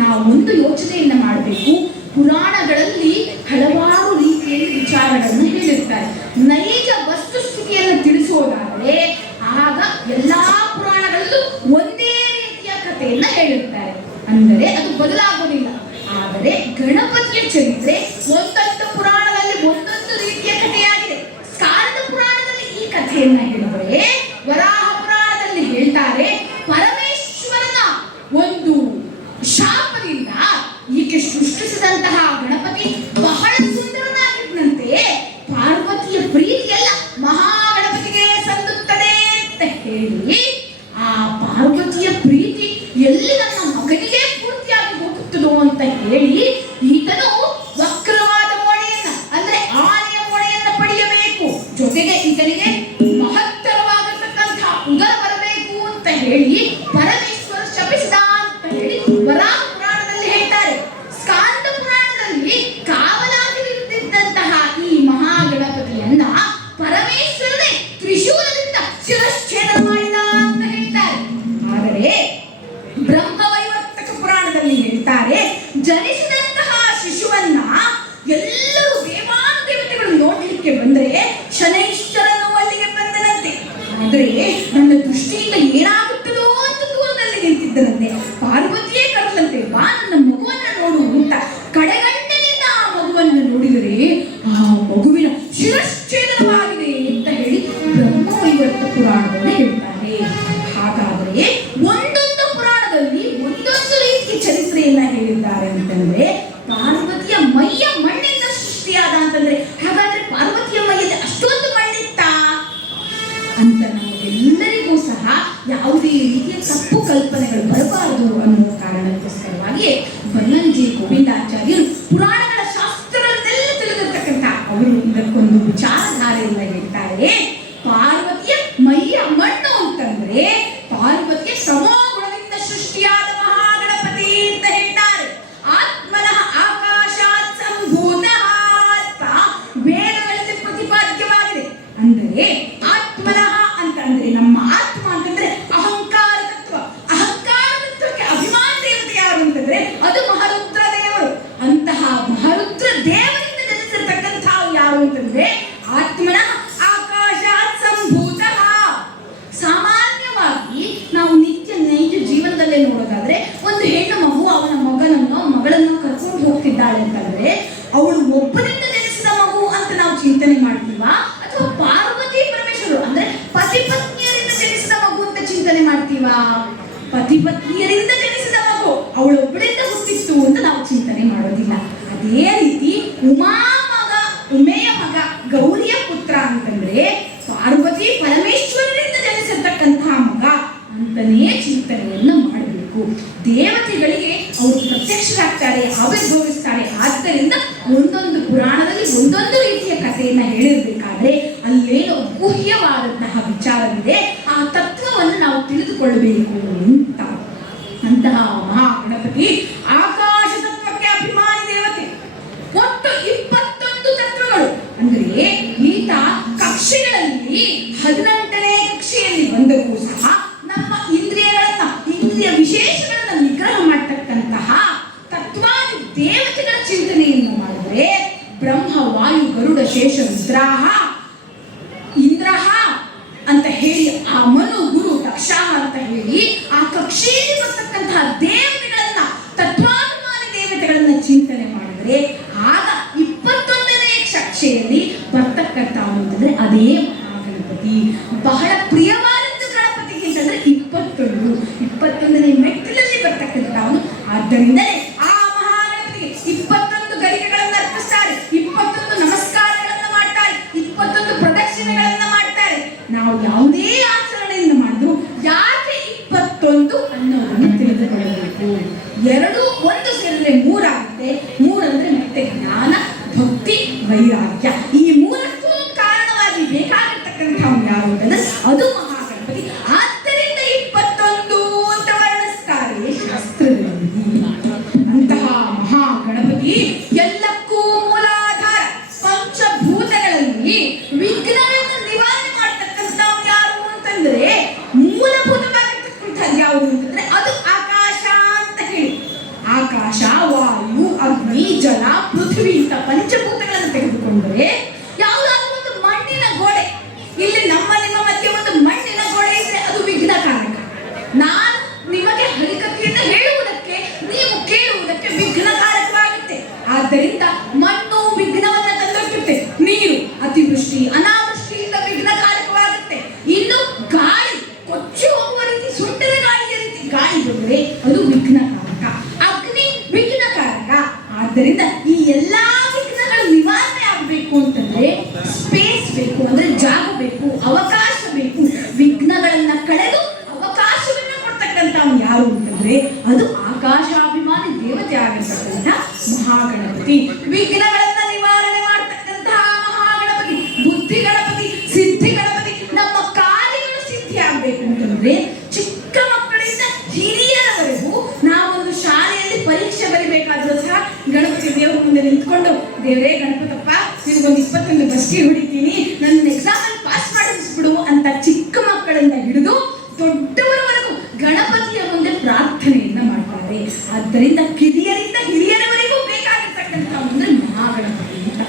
ನಾವು ಒಂದು ಯೋಚನೆಯನ್ನ ಮಾಡಬೇಕು. ಪುರಾಣಗಳಲ್ಲಿ ಹಲವಾರು ರೀತಿಯಲ್ಲಿ ವಿಚಾರಗಳನ್ನು ಹೇಳಿರ್ತಾರೆ. ನೈಜ ವಸ್ತುಸ್ಥಿತಿಯನ್ನು ತಿಳಿಸೋದಾದರೆ ಆಗ ಎಲ್ಲಾ ಪುರಾಣಗಳಲ್ಲೂ ಒಂದೇ ರೀತಿಯ ಕಥೆಯನ್ನ ಹೇಳಿರ್ತಾರೆ, ಅಂದರೆ ಅದು ಬದಲಾಗುವುದಿಲ್ಲ. ಆದರೆ ಗಣಪತಿಯ ಚರಿತ್ರೆ ಒಂದೊಂದು ಪುರಾಣದಲ್ಲಿ ಒಂದೊಂದು ರೀತಿಯ ಕಥೆಯಾಗಿದೆ. ಸ್ಕಾಂದ ಪುರಾಣದಲ್ಲಿ ಈ ಕಥೆಯನ್ನ ಹೇಳಿದರೆ, ವರಾಹ ಪುರಾಣದಲ್ಲಿ ಹೇಳ್ತಾರೆ ಪರಮೇಶ್ವರನ ಒಂದು ಶಾಪದಿಂದ ಈಕೆ ಸೃಷ್ಟಿಸಿದಂತಹ ಗಣಪತಿ ಬಹಳ ಸುಂದರನಾಗಿದ್ದಂತೆ ಪಾರ್ವತಿಯ ಪ್ರೀತಿಯೆಲ್ಲ ಮಹಾಗಣಪತಿಗೆ ಸಂದುತ್ತದೆ ಅಂತ ಹೇಳಿ ಆ ಪಾರ್ವತಿಯ ಪ್ರೀತಿ ಎಲ್ಲಿ ನನ್ನ ಮಗನಿಗೆ ಪೂರ್ತಿಯಾಗಿ ಹೋಗುತ್ತದೋ ಅಂತ ಹೇಳಿ ಈತನು ವಕ್ರವಾದ ಮೊಳೆಯನ್ನ ಅಂದ್ರೆ ಆನೆಯ ಮೊಳೆಯನ್ನ ಪಡೆಯಬೇಕು, ಜೊತೆಗೆ ಈತನಿಗೆ ಮಹತ್ತರವಾಗಿರ್ತಕ್ಕಂತಹ ಉದರ ಬರಬೇಕು ಅಂತ ಹೇಳಿ ಪರಮೇಶ್ವರ ಶಪಿಸಿದ ಅಂತ ಹೇಳಿ ವರಾಹ ಪುರಾಣದಲ್ಲಿ ಹೇಳ್ತಾರೆ. ಸ್ಕಾಂದ ಪುರಾಣದಲ್ಲಿ ಕಾವಲಾಗಿ ನಿಂತಿದ್ದಂತಹ ಈ ಮಹಾಗಣಪತಿಯನ್ನ ಪರಮೇಶ್ವರನೇ ತ್ರಿಶೂಲದಿಂದ ಶಿರಚ್ಛೇದ ಮಾಡಿದ ಅಂತ ಹೇಳ್ತಾರೆ. ಆದರೆ ಬ್ರಹ್ಮವೈವರ್ತಕ ಪುರಾಣದಲ್ಲಿ ಹೇಳ್ತಾರೆ ಜನಿಸಿದಂತಹ ಶಿಶುವನ್ನ ಎಲ್ಲರೂ ದೇವಾನುದೇವತೆಗಳು ನೋಡ್ಲಿಕ್ಕೆ ಬಂದರೆ ಶನೈಶ್ವರನು ಅಲ್ಲಿಗೆ ಬಂದನಂತೆ. ಆದರೆ ನನ್ನ ದೃಷ್ಟಿಯಿಂದ ಏನಾಗುತ್ತದೋ ಅಂತ ದೂರದಲ್ಲಿ ನಿಂತಿದ್ದರಂತೆ. ಪಾರ್ವತಿಯೇ ಕರೆದಂತೆ, ಬಾ ನನ್ನ ಮಗುವನ್ನ ನೋಡು ಅಂತ. ಕಡೆಗಣ್ಣಿನಿಂದ ಆ ಮಗುವನ್ನು ನೋಡಿದರೆ ಆ ಮಗುವಿನ ಶಿರಶ್ಛೇದನವಾಗಿದೆ ಅಂತ ಹೇಳಿ ಬ್ರಹ್ಮವೈವರ್ತ ಪುರಾಣದಲ್ಲಿ ಹೇಳ್ತಾರೆ. ಹಾಗಾದರೆ ಒಂದೊಂದು ಪುರಾಣದಲ್ಲಿ ಒಂದೊಂದು ರೀತಿಯ ಚರಿತ್ರೆಯನ್ನ ಹೇಳಿದ್ದಾರೆ ಅಂತಂದ್ರೆ ಪಾರ್ವತಿಯ ಮೈಯ ಮಣ್ಣಿಂದ ಸೃಷ್ಟಿಯಾದ ಅಂತಂದ್ರೆ ಹಾಗಾದ್ರೆ ಪಾರ್ವತಿಯ ಮೈಯಲ್ಲಿ ಅಷ್ಟೊಂದು ಮಣ್ಣಿತ್ತಾ ಅಂತ ನಮಗೆಲ್ಲರಿಗೂ ಸಹ ಯಾವುದೇ ರೀತಿಯ ತಪ್ಪು ಕಲ್ಪನೆಗಳು ಬರಬಾರದು ಅನ್ನುವ ಕಾರಣಕ್ಕೋಸ್ಕರವಾಗಿ ಬನ್ನಂಜಿ ಗೋವಿಂದಾಚಾರ್ಯರು ಪುರಾಣಗಳ ಶಾಸ್ತ್ರಗಳನ್ನೆಲ್ಲ ತಿಳಿದಿರ್ತಕ್ಕಂಥ ಅವರು ಇದಕ್ಕೊಂದು ವಿಚಾರಧಾರೆಯಿಂದ ಹೇಳ್ತಾರೆ. ಪಾರ್ವತಿಯ ಮೈಯ ಮಣ್ಣು ಅಂತಂದ್ರೆ ಪಾರ್ವತಿಯ ಸಮೋಗುಣದಿಂದ ಸೃಷ್ಟಿಯಾದ ಮಹಾಗಣಪತಿ ಅಂತ ಹೇಳ್ತಾರೆ. ಆತ್ಮನಃ ಆಕಾಶಾತ್ ಸಂಭೂತ ಅಂತ ವೇದಗಳಲ್ಲಿ ಪ್ರತಿಪಾದ್ಯವಾಗಿದೆ. ಅಂದರೆ ಆತ್ಮನಃ ಅಂತಂದ್ರೆ ನಮ್ಮ ಆತ್ಮ ಅಂತಂದ್ರೆ ಅಹಂಕಾರ ತತ್ವ. ಅಹಂಕಾರ ತತ್ವಕ್ಕೆ ಅಭಿಮಾನ ದೇವತೆ ಯಾರು ಅಂತಂದ್ರೆ ಅದು ಮಗಳನ್ನು ಕರ್ಕೊಂಡು ಹೋಗ್ತಿದ್ದಾಳೆ ಅಂತಂದ್ರೆ ಅವಳು ಒಬ್ಬನಿಂದ ಜನಿಸಿದ ಮಗು ಅಂತ ನಾವು ಚಿಂತನೆ ಮಾಡ್ತೀವಾ, ಅಥವಾ ಪಾರ್ವತಿ ಪರಮೇಶ್ವರರು ಅಂದ್ರೆ ಪತಿ ಪತ್ನಿಯರಿಂದ ಜನಿಸಿದ ಮಗು ಅಂತ ಚಿಂತನೆ ಮಾಡ್ತೀವಾ? ಪತಿ ಪತ್ನಿಯರಿಂದ ಜನಿಸಿದ ಮಗು ಅವಳೊಬ್ಬಳಿಂದ ಹುಟ್ಟಿತ್ತು ಅಂತ ನಾವು ಚಿಂತನೆ ಮಾಡೋದಿಲ್ಲ. ಅದೇ ರೀತಿ ಉಮೆಯ ಮಗ ಗೌರಿಯ ಪುತ್ರ ಅಂತಂದ್ರೆ ಪಾರ್ವತಿ ಪರಮೇಶ್ವರರಿಂದ ಜನಿಸಿರ್ತಕ್ಕಂತಹ ಮಗ ಅಂತನೇ ಚಿಂತನೆಯನ್ನ ಮಾಡಬೇಕು. ದೇವತೆಗಳಿಗೆ ಅವರು ಪ್ರತ್ಯಕ್ಷರಾಗ್ತಾರೆ, ಆವಿರ್ಭವಿಸ್ತಾರೆ. ಆದ್ದರಿಂದ ಒಂದೊಂದು ಪುರಾಣದಲ್ಲಿ ಒಂದೊಂದು ರೀತಿಯ ಕಥೆಯನ್ನ ಹೇಳಿರ್ಬೇಕಾದ್ರೆ ಅಲ್ಲೇನೋ ಗುಹ್ಯವಾದಂತಹ ವಿಚಾರವಿದೆ, ಆ ತತ್ವವನ್ನು ನಾವು ತಿಳಿದುಕೊಳ್ಳಬೇಕು ಅಂತ. ಅಂತಹ ಮಹಾಗಣಪತಿ ಆಕಾಶ ತತ್ವಕ್ಕೆ ಅಭಿಮಾನಿ ದೇವತೆ. ಒಟ್ಟು 21 ತತ್ವಗಳು ಅಂದ್ರೆ ಈತ ಕಕ್ಷೆಗಳಲ್ಲಿ 18ನೇ ಕಕ್ಷೆಯಲ್ಲಿ ಬಂದರೂ ಸಹ ನಮ್ಮ ಇಂದ್ರಿಯ ವಿಶೇಷಗಳನ್ನ ನಿಗ್ರಹ ಮಾಡತಕ್ಕಂತಹ ತತ್ವಾದಿ ದೇವತೆಗಳ ಚಿಂತನೆಯನ್ನು ಮಾಡಿದ್ರೆ ಬ್ರಹ್ಮ ವಾಯು ಗರುಡ ಶೇಷ ರುದ್ರಾಹ ಇಂದ್ರಹ ಅಂತ ಹೇಳಿ, ಆ ಮನು ಗುರು ದಕ್ಷ ಅಂತ ಹೇಳಿ ಆ ಕಕ್ಷೆಯಲ್ಲಿ ಬರ್ತಕ್ಕಂತಹ ದೇವತೆಗಳನ್ನ ತತ್ವಾಭಿಮಾನಿ ದೇವತೆಗಳನ್ನ ಚಿಂತನೆ ಮಾಡಿದ್ರೆ ಆಗ 21ನೇ ಕಕ್ಷೆಯಲ್ಲಿ ಬರ್ತಕ್ಕಂಥ ಅಂತಂದ್ರೆ ಅದೇ ಮಹಾಗಣಪತಿ. ಬಹಳ ಪ್ರಿಯವಾದದ್ದು ಗಣಪತಿಗಿಂತಂದ್ರೆ 21ನೇ ಮೆಟ್ಟಿಲಲ್ಲಿ ಬರ್ತಕ್ಕಂಥವನು. ಆದ್ದರಿಂದಲೇ ಆ ಮಹಾಗಣಪತಿಗೆ 21 ಗರಿಕೆಗಳನ್ನ ಅರ್ಪಿಸ್ತಾರೆ, 21 ನಮಸ್ಕಾರಗಳನ್ನ ಮಾಡ್ತಾರೆ, 21 ಪ್ರದಕ್ಷಿಣೆಗಳನ್ನ ಮಾಡ್ತಾರೆ. ನಾವು ಯಾವುದೇ ಆಚರಣೆಯನ್ನು ಮಾಡಿದ್ರು ಯಾಕೆ 21 ಅನ್ನೋದನ್ನು ತಿಳಿದುಕೊಳ್ಳಬೇಕು. 2 1 ಸೇರಿದ್ರೆ 3 ಆಗುತ್ತೆ. 3 ಅಂದ್ರೆ ಮತ್ತೆ ಜ್ಞಾನ, ಭಕ್ತಿ, ವೈರಾಗ್ಯ. ಈ 3ಕ್ಕೂ ಕಾರಣವಾಗಿ ಬೇಕಾಗಿರ್ತಕ್ಕಂಥವ್ನು ಯಾರು ಅಂತಂದ್ರೆ ಅದು ಮಹಾಗಣಪತಿ. ಆದ್ದರಿಂದ 21 ಅಂತ ವರ್ಣಿಸ್ತಾರೆ ಶಾಸ್ತ್ರಗಳಲ್ಲಿ. ಅಂತಹ ಮಹಾಗಣಪತಿ ಎಲ್ಲಕ್ಕೂ ಮೂಲಾಧಾರ. ಪಂಚಭೂತಗಳಲ್ಲಿ ವಿಘ್ನವನ್ನು ನಿವಾರಣೆ ಮಾಡತಕ್ಕಂಥವ್ನು ಯಾರು ಅಂತಂದ್ರೆ ಮೂಲಭೂತವಾಗಿರ್ತಕ್ಕಂಥದ್ದು ಯಾವುದು ಅಂತಂದ್ರೆ ಅದು ಆಕಾಶ ಅಂತ ಹೇಳಿ. ಆಕಾಶ, ವಾಯು, ಅಗ್ನಿ, ಜಲ, ಪೃಥ್ವಿ ಇಂಥ ಪಂಚಭೂತಗಳನ್ನು ತೆಗೆದುಕೊಂಡರೆ ಯಾವುದಾದ್ರೂ ಒಂದು ಮಣ್ಣಿನ ಗೋಡೆ, ಇಲ್ಲಿ ನಮ್ಮ ನಿಮ್ಮ ಮಧ್ಯೆ ಒಂದು ಮಣ್ಣಿನ ಗೋಡೆ ಇದ್ರೆ ಅದು ವಿಘ್ನಕಾರಕ. ನಾನು ನಿಮಗೆ ಹರಿಕಥೆಯನ್ನು ಹೇಳುವುದಕ್ಕೆ, ನೀವು ಕೇಳುವುದಕ್ಕೆ ವಿಘ್ನಕಾರಕವಾಗುತ್ತೆ. ಆದ್ದರಿಂದ ಮಣ್ಣು ವಿಘ್ನವನ್ನ ತಂದೊಡ್ಡುತ್ತೆ, ನೀರು ಅತಿವೃಷ್ಟಿ ಅನಾವೃಷ್ಟಿಯಿಂದ ವಿಘ್ನಕಾರಕವಾಗುತ್ತೆ. ಇನ್ನು ಗಾಳಿ ಕೊಚ್ಚಿ ಹೋಗುವ ರೀತಿ, ಸುಂಟದ ಗಾಳಿಯ ರೀತಿ ಗಾಳಿ ಬಂದರೆ ಅದು ವಿಘ್ನಕಾರಕ. ಅಗ್ನಿ ವಿಘ್ನಕಾರಕ. ಆದ್ದರಿಂದ ಈ ಎಲ್ಲಾ ವಿಘ್ನಗಳು ನಿವಾರಣೆ ಆಗಬೇಕು ಅಂತಂದ್ರೆ ಸ್ಪೇಸ್ ಬೇಕು, ಅಂದ್ರೆ ಜಾಗ ಬೇಕು, ಅವಕಾಶ ಬೇಕು. ವಿಘ್ನಗಳನ್ನ ಕಳೆದು ಅವಕಾಶವನ್ನ ಕೊಡ್ತಕ್ಕಂಥವ್ನು ಯಾರು ಅಂತಂದ್ರೆ ಅದು ಆಕಾಶಾಭಿಮಾನಿ ದೇವತೆ ಆಗಿರ್ತಕ್ಕಂಥ ಮಹಾಗಣಪತಿ. ವಿಘ್ನಗಳನ್ನ ನಿವಾರಣೆ ಮಾಡತಕ್ಕಂತಹ ಮಹಾಗಣಪತಿ, ಬುದ್ಧಿ ಗಣಪತಿ, ಸಿದ್ಧಿ ಗಣಪತಿ. ನಮ್ಮ ಕಾರ್ಯಗಳು ಸಿದ್ಧಿ ಆಗ್ಬೇಕು ಅಂತಂದ್ರೆ ಚಿಕ್ಕ ಮಕ್ಕಳಿಂದ ಹಿರಿಯರವರೆಗೂ ನಾವೊಂದು ಶಾಲೆಯಲ್ಲಿ ಪರೀಕ್ಷೆ ಬರಿಬೇಕಾದ್ರೂ ಸಹ ಗಣಪತಿ ದೇವರ ಮುಂದೆ ನಿಂತ್ಕೊಂಡು, ದೇವರೇ ಗಣಪತಪ್ಪ ನಿನಗೊಂದು 21 ಬಸ್ಗೆ ಹೊಡಿತೀನಿ, ನನ್ನ ಎಕ್ಸಾಮ್ ಅಲ್ಲಿ ಪಾಸ್ ಮಾಡಿಸ್ಬಿಡು ಅಂತ ಚಿಕ್ಕ ಮಕ್ಕಳಿಂದ ಹಿಡಿದು ದೊಡ್ಡವರವರೆಗೂ ಗಣಪತಿಯ ಮುಂದೆ ಪ್ರಾರ್ಥನೆಯನ್ನ ಮಾಡ್ತಾರೆ. ಆದ್ದರಿಂದ ಕಿರಿಯರಿಂದ ಹಿರಿಯರವರೆಗೂ ಬೇಕಾಗಿರ್ತಕ್ಕಂಥ ಅಂದ್ರೆ ಮಹಾಗಣಪತಿ ಅಂತ.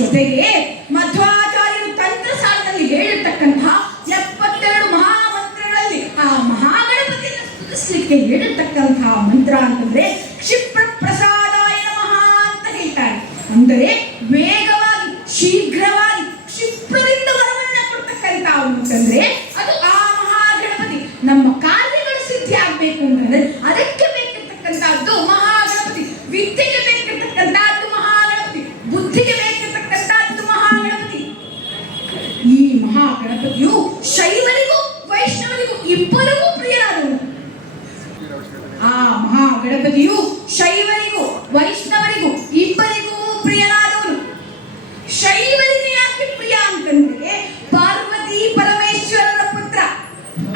ಜೊತೆಗೆ ಮಧ್ವಾಚಾರ್ಯರು ತಂತ್ರಸಾರದಲ್ಲಿ ಹೇಳಿರ್ತಕ್ಕಂತಹ 72 ಮಹಾಮಂತ್ರಗಳಲ್ಲಿ ಆ ಮಹಾಗಣಪತಿಯನ್ನು ಸ್ತುತಿಸಲಿಕ್ಕೆ ಹೇಳಿರ್ತಕ್ಕಂತಹ ಮಂತ್ರ ಅಂತಂದ್ರೆ ಕ್ಷಿಪ್ರ ಪ್ರಸಾದಾಯ ನಮಃ ಅಂತ ಹೇಳ್ತಾರೆ. ಅಂದರೆ ವೇಗವಾಗಿ, ಶೀಘ್ರವಾಗಿ, ಕ್ಷಿಪ್ರದಿಂದ ವರವನ್ನ ಕೊಡ್ತಕ್ಕಂಥ ಅಂತಂದ್ರೆ ಅದು ಆ ಮಹಾಗಣಪತಿ. ನಮ್ಮ ಕಾರ್ಯಗಳು ಸಿದ್ಧಿ ಆಗ್ಬೇಕು ಅಂತಂದ್ರೆ ಅದಕ್ಕೆ ಬೇಕಿರ್ತಕ್ಕಂಥದ್ದು ಮಹಾಗಣಪತಿ. ವಿದ್ಯೆಗೆ ಬೇಕಿರ್ತಕ್ಕಂಥದ್ದು ಮಹಾಗಣಪತಿ, ಬುದ್ಧಿಗೆ ಬೇಕಿರ್ತಕ್ಕಂಥದ್ದು ಮಹಾಗಣಪತಿ. ಈ ಮಹಾಗಣಪತಿಯು ಶೈವರಿಗೂ ವೈಷ್ಣವರಿಗೂ ಇಬ್ಬರಿಗೂ ಪ್ರಿಯರಾದವನು. ಆ ಮಹಾಗಣಪತಿಯು ಶೈವರಿಗೂ ವೈಷ್ಣವರಿಗೂ ಇಬ್ಬರಿಗೂ ಪ್ರಿಯನಾದವನು. ಶೈವರಿಗೆ ಯಾಕೆ ಪ್ರಿಯ ಅಂತಂದ್ರೆ ಪಾರ್ವತಿ ಪರಮೇಶ್ವರರ ಪುತ್ರ.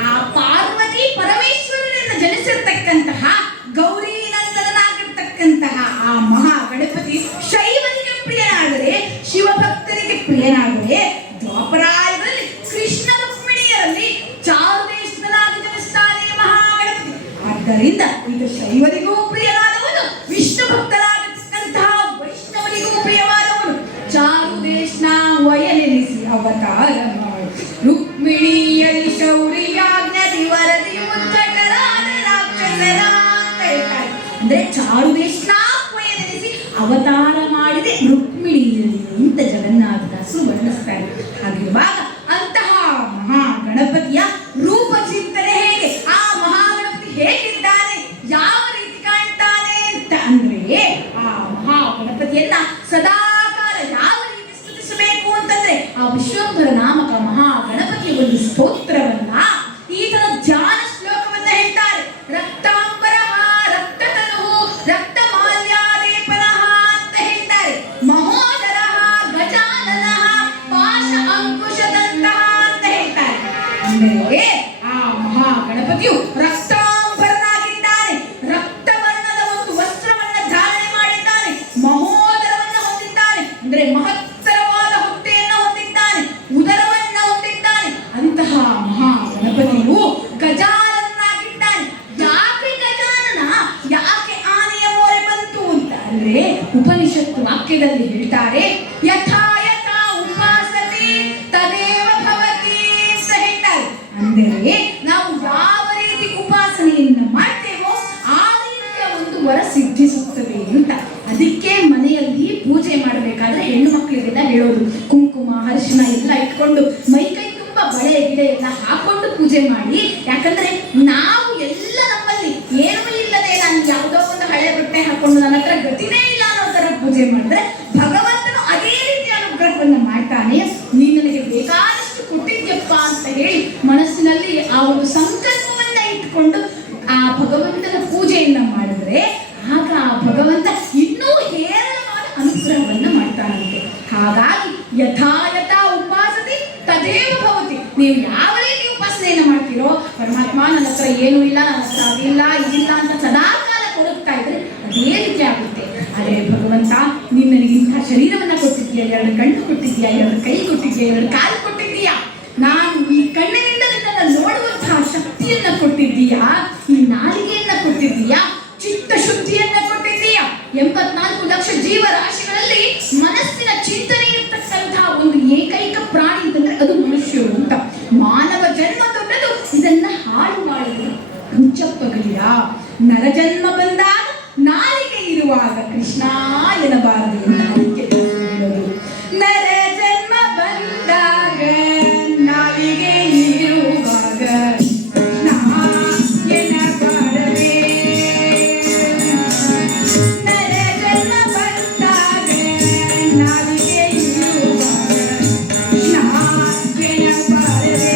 ಆ ಪಾರ್ವತಿ ಪರಮೇಶ್ವರರಿಂದ ಜನಿಸಿರ್ತಕ್ಕಂತಹ ಗೌರಿ ನಂದನಾಗಿರ್ತಕ್ಕಂತಹ ಆ ಮಹಾಗಣಪತಿ ಶೈವರಿಗೆ ಪ್ರಿಯನಾದರೆ, ಶಿವಭಕ್ತರಿಗೆ ಪ್ರಿಯನಾದರೆ, ದ್ವಾಪರಾಯದಲ್ಲಿ ಕೃಷ್ಣ ರುಕ್ಮಿಣಿಯರಲ್ಲಿ ಚಾರುದೇಶನಾಗಿ ಜನಿಸ್ತಾನೆ ಮಹಾಗಣಪತಿ. ಆದ್ದರಿಂದ ಇದು ಶೈವರಿಗೂ ಪ್ರಿಯನಾದವನು, ವಿಷ್ಣು ಭಕ್ತರಾಗಿರ್ತಕ್ಕಂತಹ ವೈಷ್ಣವರಿಗೂ ಪ್ರಿಯವಾದವನು. ಚಾರುದೇಶನ ವಯನೆನಿಸಿ ಅವತಾರ ಮಾಡಿ ರುಕ್ಮಿಣಿಯಲ್ಲಿ ಶೌರ್ಯಾಜ್ಞದಿ ವರದಿ ಉಚ್ಚಟರಾದ ರಾಕ್ಷಸರ ಅಂತ ಹೇಳ್ತಾರೆ. ಅಂದ್ರೆ ಚಾರುದೇಶನ ಅವತಾರ ಮಾಡಿದೆ ರುಕ್ಮಿಣಿಯಲ್ಲಿ ಅಂತ ಜಗನ್ನಾಥದಾಸರು ವರ್ಣಿಸ್ತಾರೆ. ಹಾಗಿರುವಾಗ ಅಂತಹ ಮಹಾ ಗಣಪತಿಯ ರೂಪ ಚಿಂತನೆ ಹೇಗೆ, ಆ ಮಹಾಗಣಪತಿ ಹೇಗಿದ್ದಾನೆ, ಯಾವ ರೀತಿ ಕಾಣ್ತಾನೆ ಅಂತ ಅಂದ್ರೆ, ಆ ಮಹಾ ಗಣಪತಿಯನ್ನ ಸದಾಕಾಲ ಯಾವ ರೀತಿ ಸ್ತುತಿಸಬೇಕು ಅಂತಂದ್ರೆ, ಆ ವಿಶ್ವಂಭರ ನಾಮಕ ಮಹಾ ಗಣಪತಿಯ ಒಂದು ಸ್ತೋತ್ರವನ್ನ, ಈತನ ಧ್ಯಾನ ಶ್ಲೋಕವನ್ನ ಹೇಳ್ತಾರೆ. ರಕ್ತಾಂಬರಃ ರಕ್ತತನುಃ ರಕ್ತಮಾಲ್ಯಾಲೇಪನಃ ಅಂತ ಹೇಳ್ತಾರೆ. ಮಹೋದರಃ ಗಜಾನನಃ ಪಾಶ ಅಂಕುಶದಂತಃ ಅಂತ ಹೇಳ್ತಾರೆ. ಅಂದರೆ ಆ ಮಹಾ ಗಣಪತಿಯು ರಕ್ತಾಂಬರನಾಗಿದ್ದಾನೆ, ರಕ್ತವರ್ಣದ ಒಂದು ವಸ್ತ್ರವನ್ನ ಧಾರಣೆ ಮಾಡಿದ್ದಾನೆ, ಮಹೋದರವನ್ನ ಹೊಂದಿದ್ದಾನೆ, ಅಂದ್ರೆ ಮಹತ್ತರವಾದ ಹೊಟ್ಟೆಯನ್ನ ಹೊಂದಿದ್ದಾನೆ, ಉದರವನ್ನ ಹೊಂದಿದ್ದಾನೆ. ಅಂತಹ ಮಹಾ ಗಣಪತಿಯು ಗಜಾನನಾಗಿದ್ದಾನೆ. ಯಾಕೆ ಗಜಾನನ, ಯಾಕೆ ಆನೆಯ ಮೋರೆ ಬಂತು ಅಂತ ಅಂದ್ರೆ, ಉಪನಿಷತ್ತು ವಾಕ್ಯದಲ್ಲಿ ಹೇಳ್ತಾರೆ, ಯಥಾ ಯಥಾ ಉಪಾಸತಿ ತದೇವ ಭವತಿ ಅಂತ ಹೇಳ್ತಾರೆ. ಅಂದರೆ ನಾವು ಯಾವ ರೀತಿ ಉಪಾಸನೆಯನ್ನ ಮಾಡ್ತೇವೋ ಆ ರೀತಿಯ ಒಂದು ವರ ಸಿದ್ಧಿಸುತ್ತದೆ ಅಂತ. ಅದಕ್ಕೆ ಮನೆಯಲ್ಲಿ ಪೂಜೆ ಮಾಡಬೇಕಾದ್ರೆ ಹೆಣ್ಣು ಮಕ್ಕಳಿಗೆಲ್ಲ ಹೇಳೋದು, ಕುಂಕುಮ ಅರಿಶಿನ ಎಲ್ಲ ಇಟ್ಕೊಂಡು ಮೈ ಕೈ ತುಂಬಾ ಬಳೆ ಗಿಡ ಎಲ್ಲ ಹಾಕೊಂಡು ಪೂಜೆ ಮಾಡಿ. ಯಾಕಂದ್ರೆ ನಾವು ಎಲ್ಲ ನಮ್ಮಲ್ಲಿ ಏನೂ ಇಲ್ಲದೆ, ನಾನು ಯಾವುದೋ ಒಂದು ಹಳೆ ಬಟ್ಟೆ ಹಾಕೊಂಡು ನನ್ನ ಹತ್ರ ಗತಿನೇ ಇಲ್ಲ ಅನ್ನೋ ತರ ಪೂಜೆ ಮಾಡಿದ್ರೆ ಭಗವಂತನು ಅದೇ ರೀತಿ ಅನುಗ್ರಹವನ್ನ ಮಾಡ್ತಾನೆ. ನೀನು ನನಗೆ ಬೇಕಾದಷ್ಟು ಕೊಟ್ಟಿದ್ಯಪ್ಪ ಅಂತ ಹೇಳಿ ಮನಸ್ಸಿನಲ್ಲಿ ಆ ಒಂದು ಸಂಕಲ್ಪವನ್ನ ಇಟ್ಕೊಂಡು ಆ ಭಗವಂತನ ಪೂಜೆಯನ್ನ ಮಾಡಿದ್ರೆ ಆಗ ಆ ಭಗವಂತ ಇನ್ನೂ ಹೇರಳವಾದ ಅನುಗ್ರಹವನ್ನ ಮಾಡ್ತಾನಂತೆ. ಹಾಗಾಗಿ ಯಥಾ ಯಥಾ ಉಪಾಸತಿ ತದೇವ ಭವತಿ. ನೀವು ಯಾವ ರೀತಿ ಉಪಾಸನೆಯನ್ನ ಮಾಡ್ತೀರೋ, ಪರಮಾತ್ಮ ನನ್ನ ಹತ್ರ ಏನೂ ಇಲ್ಲ, ನನ್ನ ಹತ್ರ ಅದಿಲ್ಲ ಇದಿಲ್ಲ ಅಂತ ಸದಾಕಾಲ ಕೊಡುತ್ತಾ ಇದ್ರೆ ಅದೇ ರೀತಿ ಆಗುತ್ತೆ. ಅದೇ ಭಗವಂತ, ನೀನು ನನಗೆ ಇಂತಹ ಶರೀರವನ್ನ ಕೊಟ್ಟಿದ್ದೀಯಾ, 2 ಕಣ್ಣು ಕೊಟ್ಟಿದ್ದೀಯಾ, 2 ಕೈ ಕೊಟ್ಟಿದ್ದೀಯಾ, 2 ಕಾಲು ಕೊಟ್ಟಿದ್ದೀಯಾ, ನಾನು ಈ ಕಣ್ಣಿನಿಂದ ನಿನ್ನನ್ನು ನೋಡುವಂತಹ ಶಕ್ತಿಯನ್ನ ಕೊಟ್ಟಿದ್ದೀಯಾ, ಈ ನಾಲಿಗೆಯನ್ನ ಕೊಟ್ಟಿದ್ದೀಯಾ, ಚಿತ್ತ ಶುದ್ಧಿಯನ್ನ ಕೊಟ್ಟಿದ್ದೀಯಾ. 84 ಲಕ್ಷ ಜೀವರಾಶಿಗಳಲ್ಲಿ ಮನಸ್ಸಿನ ಚಿಂತನೆ ಇರ್ತಕ್ಕಂತಹ ಒಂದು ಏಕೈಕ ಪ್ರಾಣಿ ಅಂತಂದ್ರೆ ಅದು ಮನುಷ್ಯರು ಅಂತ. ಮಾನವ ಜನ್ಮ ದೊಡ್ಡದು, ಇದನ್ನ ಹಾಳು ಮಾಡಿದ್ರು ಹುಚ್ಚಪ್ಪಗಳಿರ. ನರಜನ್ಮ ಬಂದಾಗ ನಾಲಿಗೆ ಇರುವಾಗ ಕೃಷ್ಣ ಎನ್ನಬಾರದು ಅಂತ ಅದಕ್ಕೆ ಹೇಳೋದು. ನರ ಜನ್ಮ ಬಂದಾಗ ನಾಲಿಗೆ ಇರುವಾಗ ಕೃಷ್ಣ ಎನ್ನಬಾರದೆ. ನರ ಜನ್ಮ ಬಂದಾಗ ನಾಲಿಗೆ ಇರುವಾಗ ಕೃಷ್ಣ ಎನ್ನಬಾರದೆ.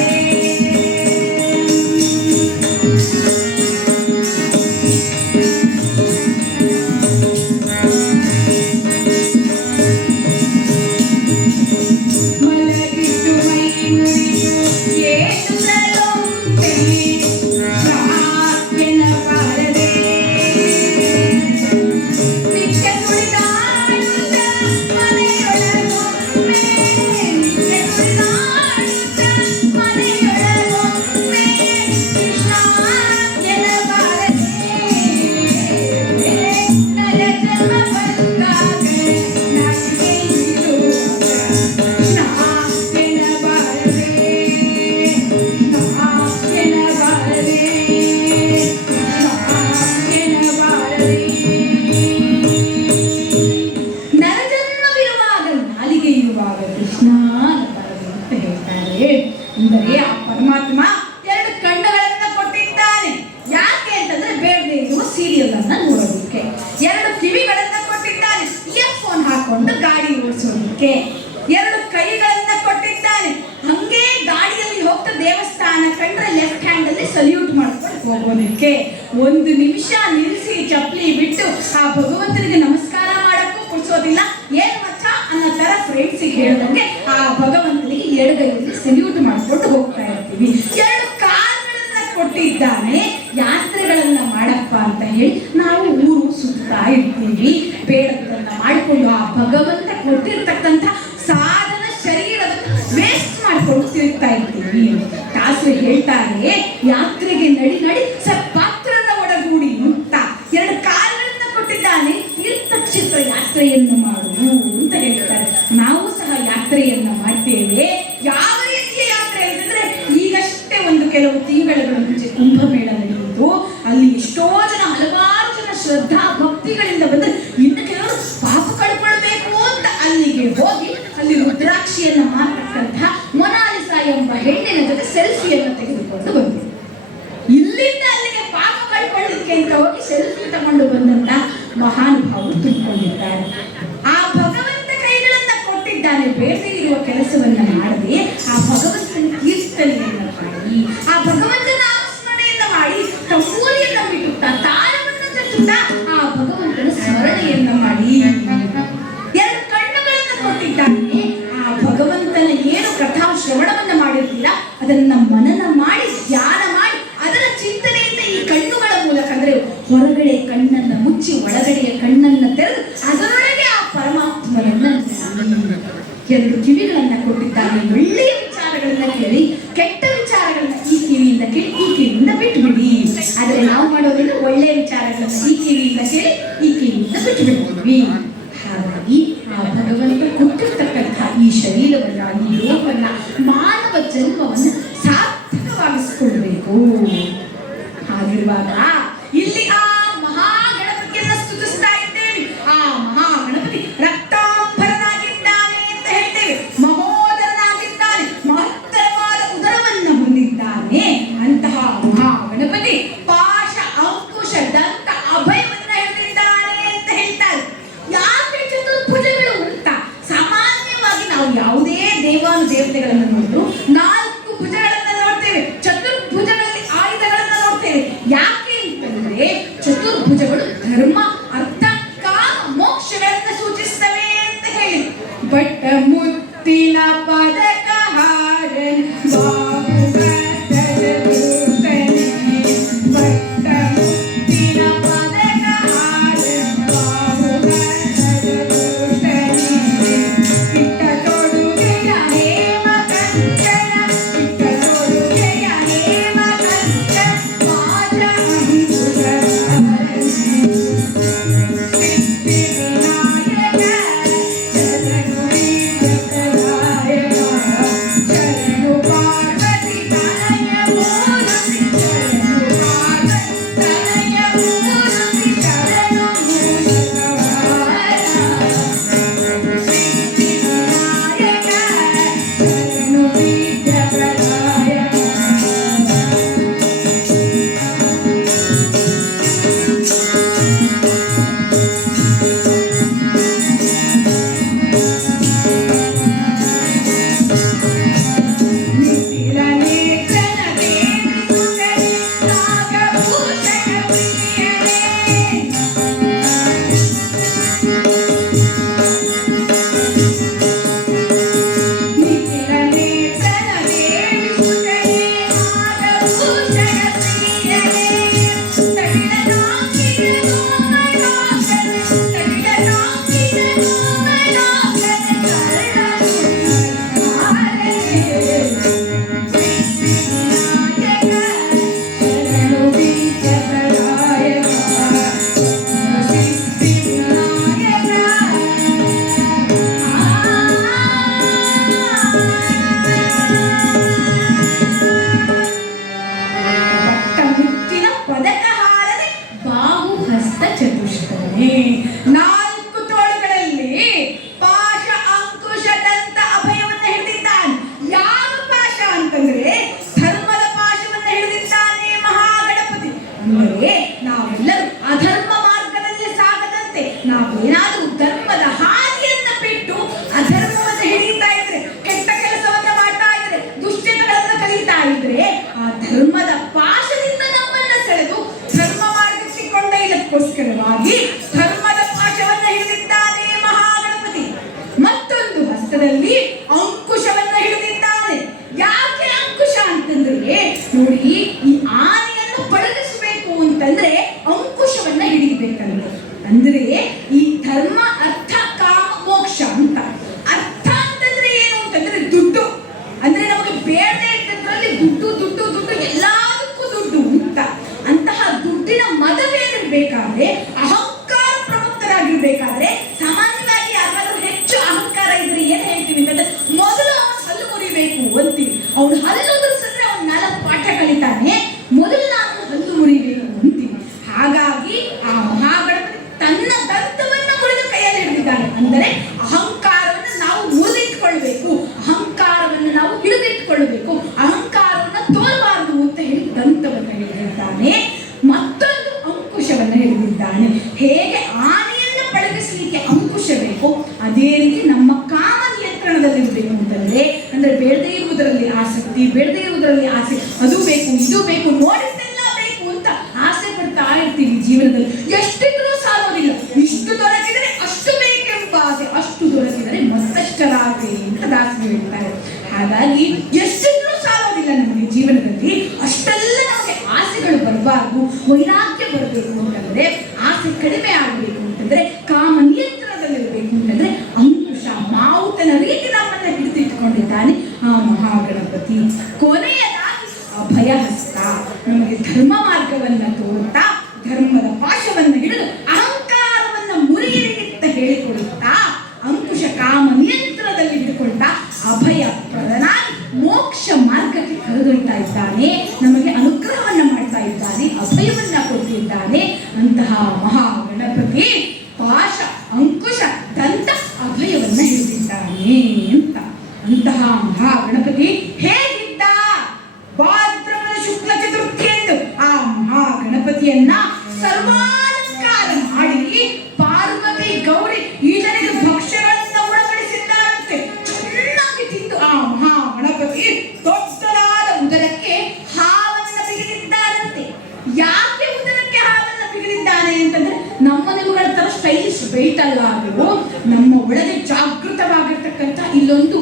ಮಲಗಿದ್ದು ಮೈ ಮುರಿದು ಏಟು ಸಲೊಂತೆ ಎನ್ನಬಾರದೆ. ನಿತ್ಯ ಸುಳಿದಾಡುತ್ತ ಮನೆಯೊಳಗೊಮ್ಮೆ, ನಿತ್ಯ ಸುಳಿದಾಡುತ್ತ ಮನೆಯೊಳಗೊಮ್ಮೆ ಕೃಷ್ಣ ಎನ್ನಬಾರದೆ. ನರ ಜನ್ಮ ಬಂದಾಗ ನಾಲಿಗೆ ಇರುವಾಗ ಕೃಷ್ಣ ಎನ್ನಬಾರದೆ. ಕೃಷ್ಣ ಎನ್ನಬಾರದೆ. ಕೃಷ್ಣ ಎನ್ನಬಾರದೆ. ನರಜನ್ಮವಿರುವಾಗ ನಾಲಿಗೆ ಇರುವಾಗ ಕೃಷ್ಣ ಅನ್ನಬಾರದು ಅಂತ ಹೇಳ್ತಾರೆ. ಅಂದರೆ ಆ ಪರಮಾತ್ಮ 2 ಕಣ್ಣುಗಳನ್ನ ಕೊಟ್ಟಿದ್ದಾನೆ. ಯಾಕೆ ಅಂತಂದ್ರೆ ಬೇಡದೇ ಇರುವ ಸೀರಿಯಲ್ ಅನ್ನ ನೋಡೋದಕ್ಕೆ. 2 ಕಿವಿಗಳನ್ನ ಕೊಟ್ಟಿದ್ದಾನೆ, ಇಯರ್ಫೋನ್ ಹಾಕೊಂಡು ಗಾಡಿ ಓಡಿಸೋದಕ್ಕೆ. 2 ಕೈಗಳನ್ನ ಕೊಟ್ಟಿದ್ದಾನೆ, ಹಂಗೆ ಗಾಡಿಯಲ್ಲಿ ಹೋಗ್ತಾ ದೇವಸ್ಥಾನ ಕಂಡ್ರೆ ಲೆಫ್ಟ್ ಹ್ಯಾಂಡ್ ಅಲ್ಲಿ ಸಲ್ಯೂಟ್ ಮಾಡ್ಕೊಂಡು ಹೋಗೋದಕ್ಕೆ. 1 ನಿಮಿಷ ನಿಲ್ಲಿಸಿ ಚಪ್ಪಲಿ ಬಿಟ್ಟು ಆ ಭಗವಂತನಿಗೆ ನಮಸ್ಕಾರ ಮಾಡಕ್ಕೂ ಕೊಡ್ಸೋದಿಲ್ಲ. ಏನ್ ಮಚ್ಚ ಅನ್ನೋ ತರ ಫ್ರೆಂಡ್ಸಿಗೆ ಹೇಳೋದಂಗೆ ಆ ಭಗವಂತನಿಗೆ ಎಡಗೈಯಲ್ಲಿ ಸಲ್ಯೂಟ್ ಮಾಡ್ಕೊಂಡು ಹೋಗ್ತಾ ಇರ್ತೀವಿ. 2 ಕಾಲುಗಳನ್ನ ಕೊಟ್ಟಿದ್ದಾನೆ, ಯಾತ್ರೆಗಳನ್ನ ಮಾಡಪ್ಪ ಅಂತ ಹೇಳಿ ನಾವು ಊರು ಸುತ್ತಾ ಇರ್ತೀವಿ. ಬೇಡದನ್ನ ಮಾಡಿಕೊಂಡು ಆ ಭಗವಂತ ಕೊಟ್ಟಿರ್ತಕ್ಕಂಥ ಸಾಧನ ಶರೀರವನ್ನು ವೇಸ್ಟ್ ಮಾಡ್ಕೊಂಡು ತಿರುಗ್ತಾ ಇರ್ತೀವಿ. ದಾಸರು ಹೇಳ್ತಾರೆ, ಯಾತ್ರೆಗೆ ನಡಿ ನಡಿ ಸತ್ಪಾತ್ರನ ಒಡಗೂಡಿ ಅಂತ. 2 ಕಾಲುಗಳನ್ನ ಕೊಟ್ಟಿದ್ದಾನೆ, ತೀರ್ಥಕ್ಷೇತ್ರ ಯಾತ್ರೆಯನ್ನು ಮಾಡು ಅಂತ ಹೇಳ್ತಾರೆ. ನಾವು ಸಹ ಯಾತ್ರೆಯನ್ನ ಮಾಡ್ತೇವೆ. ಯಾವ ರೀತಿಯ ಯಾತ್ರೆ ಅಂತಂದ್ರೆ, ಈಗಷ್ಟೇ ಒಂದು ಕೆಲವು ತಿಂಗಳ ಮುಂಚೆ ಕುಂಭಮೇಳ ನಡೆಯುವುದು. ಅಲ್ಲಿ ಎಷ್ಟೋ ಜನ, ಹಲವಾರು ಜನ ಶ್ರದ್ಧಾ ಭಕ್ತಿಗಳಿಂದ ಬಂದ್ರೆ, ಇನ್ನು ಕೆಲವರು ಬೆಳೆದು ಅದರೊಳಗೆ ಆ ಪರಮಾತ್ಮನನ್ನ ಎರಡು ಕಿವಿಗಳನ್ನ ಕೊಟ್ಟಿದ್ದಾನೆ. ಒಳ್ಳೆಯ ವಿಚಾರಗಳನ್ನ ಕೇಳಿ, ಕೆಟ್ಟ ವಿಚಾರಗಳನ್ನ ಈ ಕಿವಿಯಿಂದ ಕೇಳಿ ಈ ಕಿವಿಯಿಂದ ಬಿಟ್ಟು ಬಿಡಿ. ಆದ್ರೆ ನಾವು ಮಾಡೋದ್ರಿಂದ ಒಳ್ಳೆಯ ವಿಚಾರಗಳನ್ನ ಈ ಕಿವಿಯಿಂದ ಕೇಳಿ ಈ ಕಿವಿಯಿಂದ ಬಿಟ್ಟು ಬಿಡ್ತೀವಿ. ಹಾಗಾಗಿ ಆ ಭಗವಂತ ಕೊಟ್ಟಿರ್ತಕ್ಕಂಥ ಈ ಶರೀರವನ್ನ, ಈ ಲೋಕವನ್ನ, ಮಾನವ ಜನ್ಮವನ್ನ ಸಾರ್ಥಕವಾಗಿಸಿಕೊಳ್ಬೇಕು. ಹಾಗಿರುವಾಗ ಇಲ್ಲಿ ಆ ಮಹಾಗಣಪತಿಯನ್ನ ಸ್ತುತಿಸ್ತಾ ಇದ್ದೇವೆ. ಆ ಮಹಾಗಣಪತಿ ರಕ್ತಾಂಬರನಾಗಿದ್ದಾನೆ ಅಂತ ಹೇಳ್ತೇವೆ, ಮಹೋದರನಾಗಿದ್ದಾನೆ, ಮಹತ್ತರವಾದ ಉದರವನ್ನ ಹೊಂದಿದ್ದಾನೆ. ಅಂತಹ ಮಹಾಗಣಪತಿ ಪಾಶ ಅಂಕುಶ ದಂತ ಅಭಯವನ್ನ ಹಿಡಿದಿದ್ದಾನೆ ಅಂತ ಹೇಳ್ತಾರೆ. ಯಾಕೆ ಚತುರ್ಭುಜಗಳು ಅಂತ? ಸಾಮಾನ್ಯವಾಗಿ ನಾವು ಯಾವುದೇ ದೇವಾನು ದೇವತೆಗಳನ್ನು ನೋಡಿದ್ರು 4 ಭುಜಗಳನ್ನ ನೋಡ್ತೇವೆ, ಚತುರ್ಭುಜಗಳಲ್ಲಿ ಆಯುಧಗಳನ್ನ ನೋಡ್ತೇವೆ. ಯಾಕೆ ಅಂತಂದ್ರೆ ಚತುರ್ಭುಜಗಳು ಧರ್ಮ, ಅರ್ಥ, ಕಾಮ, ಮೋಕ್ಷಗಳನ್ನ ಸೂಚಿಸ್ತವೆ ಅಂತ ಹೇಳಿ. ಬಟ್ ಮುತ್ತಿನ ಪದಕ ಹಾರನ್ ನಾವೇನಾದರೂ ಧರ್ಮದ ಹಾದಿಯನ್ನ ಬಿಟ್ಟು ಅಧರ್ಮವನ್ನು ಹಿಡಿಯುತ್ತಾ ಇದ್ರೆ, ಕೆಟ್ಟ ಕೆಲಸವನ್ನ ಮಾಡ್ತಾ ಇದ್ರೆ, ದುಶ್ಚಟಗಳನ್ನ ಕಲಿತಾ ಇದ್ರೆ, ಆ ಧರ್ಮದ ಪಾಶದಿಂದ ನಮ್ಮನ್ನ ಸೆಳೆದು ಧರ್ಮ ಮಾರ್ಗಕ್ಕೆ ಕೊಂಡೊಯ್ಯಲಿಕ್ಕೋಸ್ಕರವಾಗಿ ಧರ್ಮದ ಪಾಶವನ್ನ ಹಿಡಿದಿದ್ದಾನೆ ಮಹಾಗಣಪತಿ. ಮತ್ತೊಂದು ಹಸ್ತದಲ್ಲಿ ಅಂಕುಶವನ್ನ ಹಿಡಿದಿದ್ದಾನೆ. ಯಾಕೆ ಅಂಕುಶ ಅಂತಂದ್ರೆ, ನೋಡಿ, ಈ ಆನೆಯನ್ನು ಪಳಗಿಸಬೇಕು ಅಂತಂದ್ರೆ ಅಂಕುಶವನ್ನ ಹಿಡಿಬೇಕಂದ್ರೆ, ಅಂದ್ರೆ ಈ ಧರ್ಮ, ಅರ್ಥ, ಕಾಮ, ಮೋಕ್ಷ ಅಂತ. ಅರ್ಥ ಅಂತಂದ್ರೆ ಏನು ಅಂತಂದ್ರೆ ದುಡ್ಡು. ಅಂದ್ರೆ ನಮಗೆ ಬೇಡದೇ ಇದ್ದದ್ರಲ್ಲಿ ದುಡ್ಡು ದುಡ್ಡು ದುಡ್ಡು ಎಲ್ಲದಕ್ಕೂ ದುಡ್ಡು ಅಂತ. ಅಂತಹ ದುಡ್ಡಿನ ಮದವೇನಿರ್ಬೇಕಾದ್ರೆ, ಅಹಂಕಾರ ಪ್ರಮುಖರಾಗಿರ್ಬೇಕಾದ್ರೆ, ಸಾಮಾನ್ಯವಾಗಿ ಯಾರಾದ್ರೂ ಹೆಚ್ಚು ಅಹಂಕಾರ ಇದ್ರೆ ಏನ್ ಹೇಳ್ತೀವಿ ಅಂತಂದ್ರೆ, ಮೊದಲು ಅವನು ಹಲ್ಲು ಮುರಿಬೇಕು ಅಂತೀವಿ. ಅವನು ಹಲ್ಲು ಮುರಿಸಿದ್ರೆ ಅವನು 4 ಪಾಠ ಕಲಿತಾನೆ, ಮೊದಲು ನಾನು ಹಲ್ಲು ಮುರಿಬೇಕು ಅಂತೀವಿ. ಹಾಗಾಗಿ ಆ ಮಹಾಗಣಪತಿ ತನ್ನ ದಂತವನ್ನ ಮುರಿದು ಕೈಯಲ್ಲಿ ಹಿಡಿದಿದ್ದಾನೆ. ಅಂದರೆ ಅಹಂಕಾರವನ್ನು ನಾವು ಮುರಿದಿಟ್ಟುಕೊಳ್ಬೇಕು, ಅಹಂಕಾರವನ್ನು ನಾವು ಹಿಡಿದಿಟ್ಟುಕೊಳ್ಬೇಕು, ಅಹಂಕಾರವನ್ನು ತೋರಬಾರದು ಅಂತ ಹೇಳಿ ದಂತವನ್ನು ಹಿಡಿದಿದ್ದಾನೆ. ಮತ್ತೊಂದು ಅಂಕುಶವನ್ನು ಹಿಡಿದಿದ್ದಾನೆ. ಹೇಗೆ ಆನೆಯನ್ನು ಪಳಗಿಸಲಿಕ್ಕೆ ಅಂಕುಶ ಬೇಕು, ಅದೇ ರೀತಿ ನಮ್ಮ ಕಾಮ ನಿಯಂತ್ರಣದಲ್ಲಿರಬೇಕು ಅಂತಂದ್ರೆ, ಅಂದ್ರೆ ಬೇಡದೇ ಇರುವುದರಲ್ಲಿ ಆಸಕ್ತಿ, ಬೇಡದೇ ಇರುವುದರಲ್ಲಿ ಆಸೆ, ಅದು ಬೇಕು ಇದು ಬೇಕು, ನೋಡಿದ್ದೆಲ್ಲ ಬೇಕು ಅಂತ ಆಸೆ ಪಡ್ತಾ ಇರ್ತೀವಿ ಜೀವನದಲ್ಲಿ. ಎಷ್ಟಿದ್ರೂ ಸಾಲೋದಿಲ್ಲ. ಇಷ್ಟು ದೊರಕಿದರೆ ಅಷ್ಟು ಬೇಕೆಂಬ ಆಸೆ, ಅಷ್ಟು ದೊರಕಿದರೆ ಮತ್ತಷ್ಟರಾಗಲಿ ಅಂತ ದಾಸರು ಹೇಳ್ತಾರೆ. ಹಾಗಾಗಿ ಎಷ್ಟಿದ್ರೂ ಸಾಲೋದಿಲ್ಲ ನಮಗೆ ಜೀವನದಲ್ಲಿ. ಅಷ್ಟೆಲ್ಲ ನಮಗೆ ಆಸೆಗಳು ಬರಬಾರ್ದು. ವೈರಾಗ್ಯ ಬರಬೇಕು ಅಂತಂದ್ರೆ, ಆಸೆ ಕಡಿಮೆ ಆಗಬೇಕು ಅಂತಂದ್ರೆ, ಕಾಮ ಮಹಾ ಗಣಪತಿ ಹೇಗಿದ್ದ? ಭಾದ್ರಪದ ಶುಕ್ಲ ಚತುರ್ಥಿಯಂದು ಆ ಮಹಾ ಗಣಪತಿಯನ್ನ ಸರ್ವಾಲಂಕಾರ ಮಾಡಿ ಪಾರ್ವತಿ ಗೌರಿ ಈತನಿಗೆ ಭಕ್ಷ್ಯಗಳನ್ನ ಉಣಬಡಿಸಿದ್ದಾರಂತೆ. ಚೆನ್ನಾಗಿ ತಿಂದು ಆ ಮಹಾ ಗಣಪತಿ ದೊಡ್ಡದಾದ ಉದರಕ್ಕೆ ಹಾವನ್ನ ಬಿಗಿದಿದ್ದಾರಂತೆ. ಯಾಕೆ ಉದರಕ್ಕೆ ಹಾವನ್ನ ಬಿಗಿದಿದ್ದಾನೆ ಅಂತಂದ್ರೆ, ನಮ್ಮ ನಿಮ್ಮಗಳ ತರ ಸ್ಟೈಲಿಶ್ ಬೆಯ್ತಲ್ಲ, ಅದು ನಮ್ಮ ಒಳಗೆ ಜಾಗೃತವಾಗಿರ್ತಕ್ಕಂಥ ಇಲ್ಲೊಂದು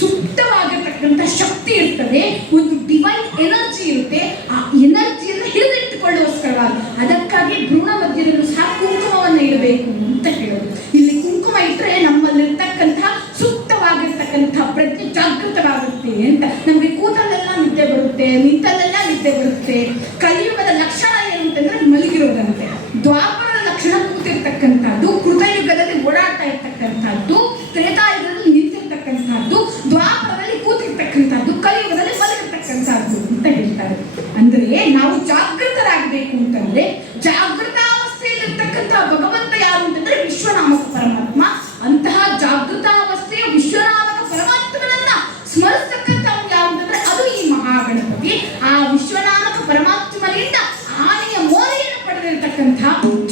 ಸುಪ್ತವಾಗಿರ್ತಕ್ಕಂಥ ಶಕ್ತಿ ಇರ್ತದೆ, ಒಂದು ಡಿವೈನ್ ಎನರ್ಜಿ ಇರುತ್ತೆ. ಆ ಎನರ್ಜಿಯನ್ನು ಹಿಡಿದಿಟ್ಟುಕೊಳ್ಳುವಸ್ಕರವಾಗಿ ಅದಕ್ಕಾಗಿ ಭ್ರೂಣ ಮಧ್ಯದಲ್ಲೂ ಸಹ ಕುಂಕುಮವನ್ನು ಇಡಬೇಕು ಅಂತ ಹೇಳೋದು. ಇಲ್ಲಿ ಕುಂಕುಮ ಇಟ್ಟರೆ ನಮ್ಮಲ್ಲಿರ್ತಕ್ಕಂಥ ಸುಪ್ತವಾಗಿರ್ತಕ್ಕಂಥ ಪ್ರಜ್ಞೆ ಜಾಗೃತವಾಗುತ್ತೆ ಅಂತ. ನಮಗೆ ಕೂತಲ್ಲೆಲ್ಲ ನಿದ್ದೆ ಬರುತ್ತೆ, ನಿಂತಲ್ಲೆಲ್ಲ ನಿದ್ದೆ ಬರುತ್ತೆ. ಕಲಿಯುಗದ ಲಕ್ಷಣ ಏನು ಅಂತಂದ್ರೆ ಮಲಗಿರೋದಂತೆ. ದ್ವಾಪರದ ಲಕ್ಷಣ ಕೂತಿರ್ತಕ್ಕಂಥದ್ದು, ಕೃತಯುಗದಲ್ಲಿ ಓಡಾಡ್ತಾ ಇರ್ತಕ್ಕಂಥದ್ದು, ತ್ರೇತಾಯುಗದಲ್ಲಿ ನಿಂತಿರ್ತಕ್ಕಂಥದ್ದು, ದ್ವಾಪರದಲ್ಲಿ ಕೂತಿರ್ತಕ್ಕಂಥದ್ದು, ಕಲಿಯುಗದಲ್ಲಿ ಮಲಗಿರ್ತಕ್ಕಂಥದ್ದು ಅಂತ ಹೇಳ್ತಾರೆ. ಅಂದ್ರೆ ನಾವು ಜಾಗೃತರಾಗಬೇಕು ಅಂತಂದ್ರೆ, ಜಾಗೃತಾವಸ್ಥೆಯಲ್ಲಿರ್ತಕ್ಕಂಥ ಭಗವಂತ ಯಾರು ಅಂತಂದ್ರೆ ವಿಶ್ವನಾಮಕ ಪರಮಾತ್ಮ. ಅಂತಹ ಜಾಗೃತಾವಸ್ಥೆಯ ವಿಶ್ವನಾಮಕ ಪರಮಾತ್ಮನನ್ನ ಸ್ಮರಿಸ್ತಕ್ಕಂಥ ಯಾರು ಅಂತಂದ್ರೆ ಅದು ಈ ಮಹಾಗಣಪತಿ. ಆ ವಿಶ್ವನಾಮಕ ಪರಮಾತ್ಮನಿಂದ ಆನೆಯ ಮೋರೆಯನ್ನು ಪಡೆದಿರ್ತಕ್ಕಂಥ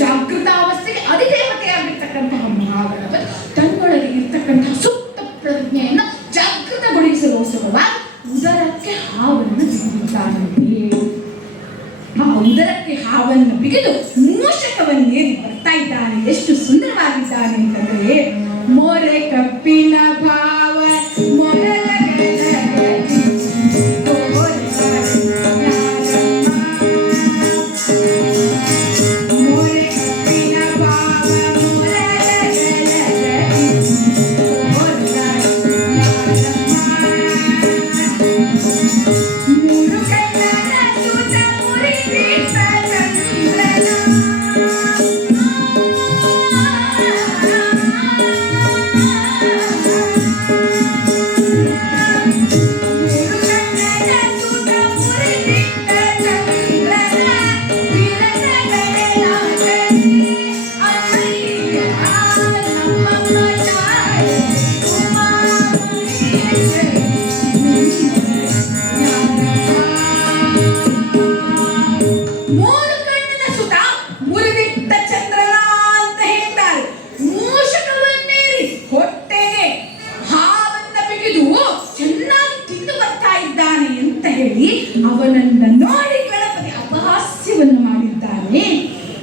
ಜಾಗೃತಾವಸ್ಥೆಗೆ ಅಧಿದೇವತೆಯಾಗಿರ್ತಕ್ಕಂತಹ ಮಹಾಗಣಪತಿ ತನ್ನೊಳಗೆ ಇರ್ತಕ್ಕಂತಹ ಸುಪ್ತ ಪ್ರಜ್ಞೆಯನ್ನು ಜಾಗೃತಗೊಳಿಸಲೋಸ್ಕರವಾಗಿ ಉದರಕ್ಕೆ ಹಾವನ್ನು ಬಿಗಿದಿದ್ದಾನಂತೆ. ಆ ಉದರಕ್ಕೆ ಹಾವನ್ನು ಬಿಗಿದು ಮೂಷಕವನ್ನೇರಿ ಬರ್ತಾ ಇದ್ದಾನೆ. ಎಷ್ಟು ಸುಂದರವಾಗಿದ್ದಾನೆ ಅಂತಂದ್ರೆ, ಮೊರೆ ಕಪ್ಪಿನ ಭಾವ ಮೊರೆ ಅವನನ್ನ ನೋಡಿ ಗಣಪತಿ ಅಪಹಾಸ್ಯವನ್ನು ಮಾಡಿದ್ದಾನೆ.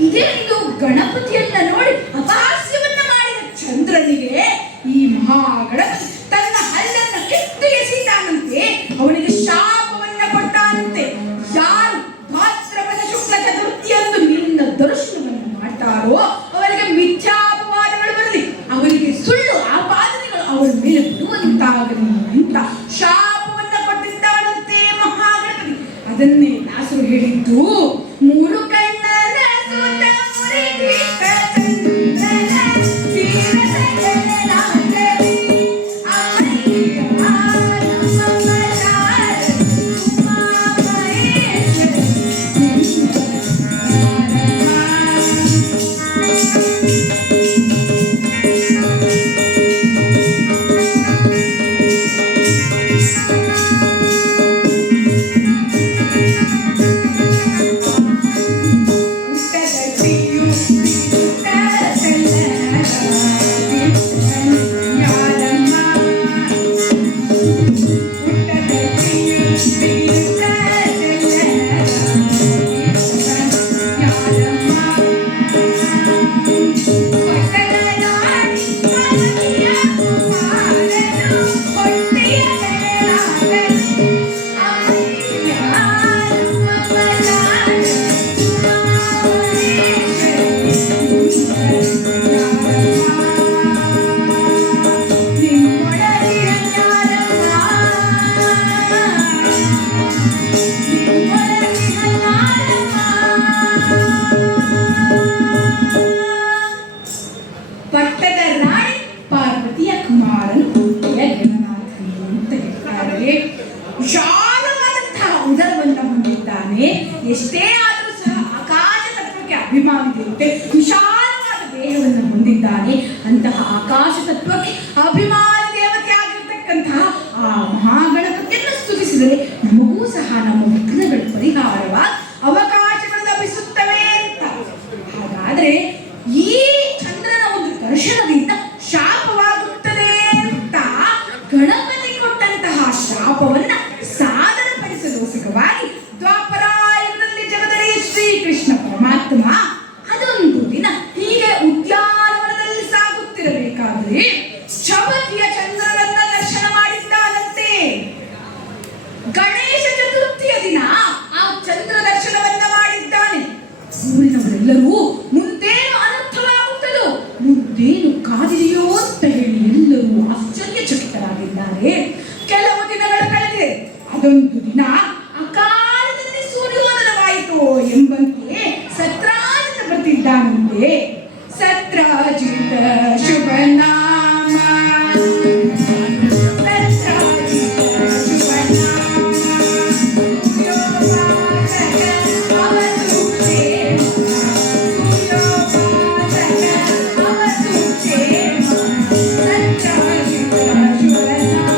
ಇದೇನು ಗಣಪತಿಯನ್ನ ನೋಡಿ ಅಪಹಾಸ್ಯವನ್ನ ಮಾಡಿದ ಚಂದ್ರನಿಗೆ ಈ ಮಹಾಗಣಪತಿ ತನ್ನ ಹಲ್ಲನ್ನು ಕಿತ್ತು ಎಸೆಯಿತಾನಂತೆ. ಅವನಿಗೆ ಶಾಪವನ್ನ ಕೊಟ್ಟಾನಂತೆ. ಯಾರು ಭಾದ್ರಪದ ಶುಕ್ಲ ಚತುರ್ಥಿಯಂದು ನಿನ್ನ ದರ್ಶನವನ್ನು ಮಾಡ್ತಾರೋ ಅವರಿಗೆ ಮಿಥ್ಯಾಪವಾದಗಳು ಬರಲಿ, ಅವರಿಗೆ ಸುಳ್ಳು ಆಪಾದನೆಗಳು ಅವರ ಮೇಲೆ ಬಿಡುವಂತಾಗಲಿ ಅಂತ ಶಾಪವನ್ನ ಕೊಟ್ಟಿದ್ದಾನಂತೆ ಮಹಾಗಣಪತಿ. ಅದನ್ನೇ ದಾಸರು ಹೇಳಿದ್ದು, ಮೂರು ಕಣ್ಣನ ಸುತ ಮುರಿದಿಟ್ಟ ಚಂದ್ರನ ತೀರದಲ್ಲಿ ಅಯ್ಯ ನಮ್ಮ ಎಷ್ಟೇ ಆದರೂ ಸಹ ಆಕಾಶ ತತ್ವಕ್ಕೆ ಅಭಿಮಾನಿದಿರುತ್ತೆ. ವಿಶಾಲವಾದ ದೇಹವನ್ನು ಹೊಂದಿದ್ದಾನೆ. ಅಂತಹ ಆಕಾಶ ತತ್ವಕ್ಕೆ ಅಭಿಮಾನಿ ದೇವತೆ ಆಗಿರ್ತಕ್ಕಂತಹ ಆ ಸಹ ನಮ್ಮ ವಿಘ್ನಗಳ ಪರಿಹಾರವಾಗಿ ಅವಕಾಶಗಳು ಲಭಿಸುತ್ತವೆ ಅಂತ. ಹಾಗಾದ್ರೆ ಈ ಚಂದ್ರನ ಒಂದು ದರ್ಶನದಿಂದ ಶಾಪವಾಗುತ್ತದೆ ಅಂತ ಗಣಪತಿ ಕೊಟ್ಟಂತಹ ಶಾಪವನ್ನ ಸಾಧನಪಡಿಸಲೋಸ್ಕರವಾಗಿ ದ್ವಾಪರಾಯುಗದಲ್ಲಿ ಜಗದಲ್ಲಿ ಶ್ರೀಕೃಷ್ಣ ಪರಮಾತ್ಮ ಅದೊಂದು ದಿನ ಹೀಗೆ ಉದ್ಯಾನವನದಲ್ಲಿ ಸಾಗುತ್ತಿರಬೇಕಾದ್ರೆ ಚವತಿಯ ಚಂದ್ರನನ್ನ ದರ್ಶನ ಮಾಡಿದ್ದಾನಂತೆ. ಗಣೇಶ ಚತುರ್ಥಿಯ ದಿನ ಆ ಚಂದ್ರ ದರ್ಶನವನ್ನ ಮಾಡಿದ್ದಾನೆ. ಊರಿನವರೆಲ್ಲರೂ ಮುಂದೇನು ಅನರ್ಥವಾಗುತ್ತದೋ, ಮುಂದೇನು ಕಾದಿದೆಯೋ ಅಂತ ಹೇಳಿ ಎಲ್ಲರೂ ಆಶ್ಚರ್ಯಚಕಿತರಾಗಿದ್ದಾರೆ. ಕೆಲವು ದಿನಗಳು ಕಳೆದಿದೆ. ಅದೊಂದು ದಿನ ಅಕಾಲದಲ್ಲಿ ಸೂರ್ಯೋದಯವಾಯಿತು ಎಂಬಂತೆ ಸತ್ರಾಜಿತ ಬರ್ತಿದ್ದಾನಂತೆ. ಸತ್ರಾಜಿತ ಶುಭ ನಾಮ, ಸತ್ರಾಜಿತ ಶುಭ ನಾಮ, ಸೂರ್ಯೋಪಾಸಕ ಅವತು ಕ್ಷೇಮ, ಸೂರ್ಯೋಪಾಸಕ ಅವತು ಕ್ಷೇಮ, ಸತ್ರಾಜಿತ ಶುಭ ನಾಮ.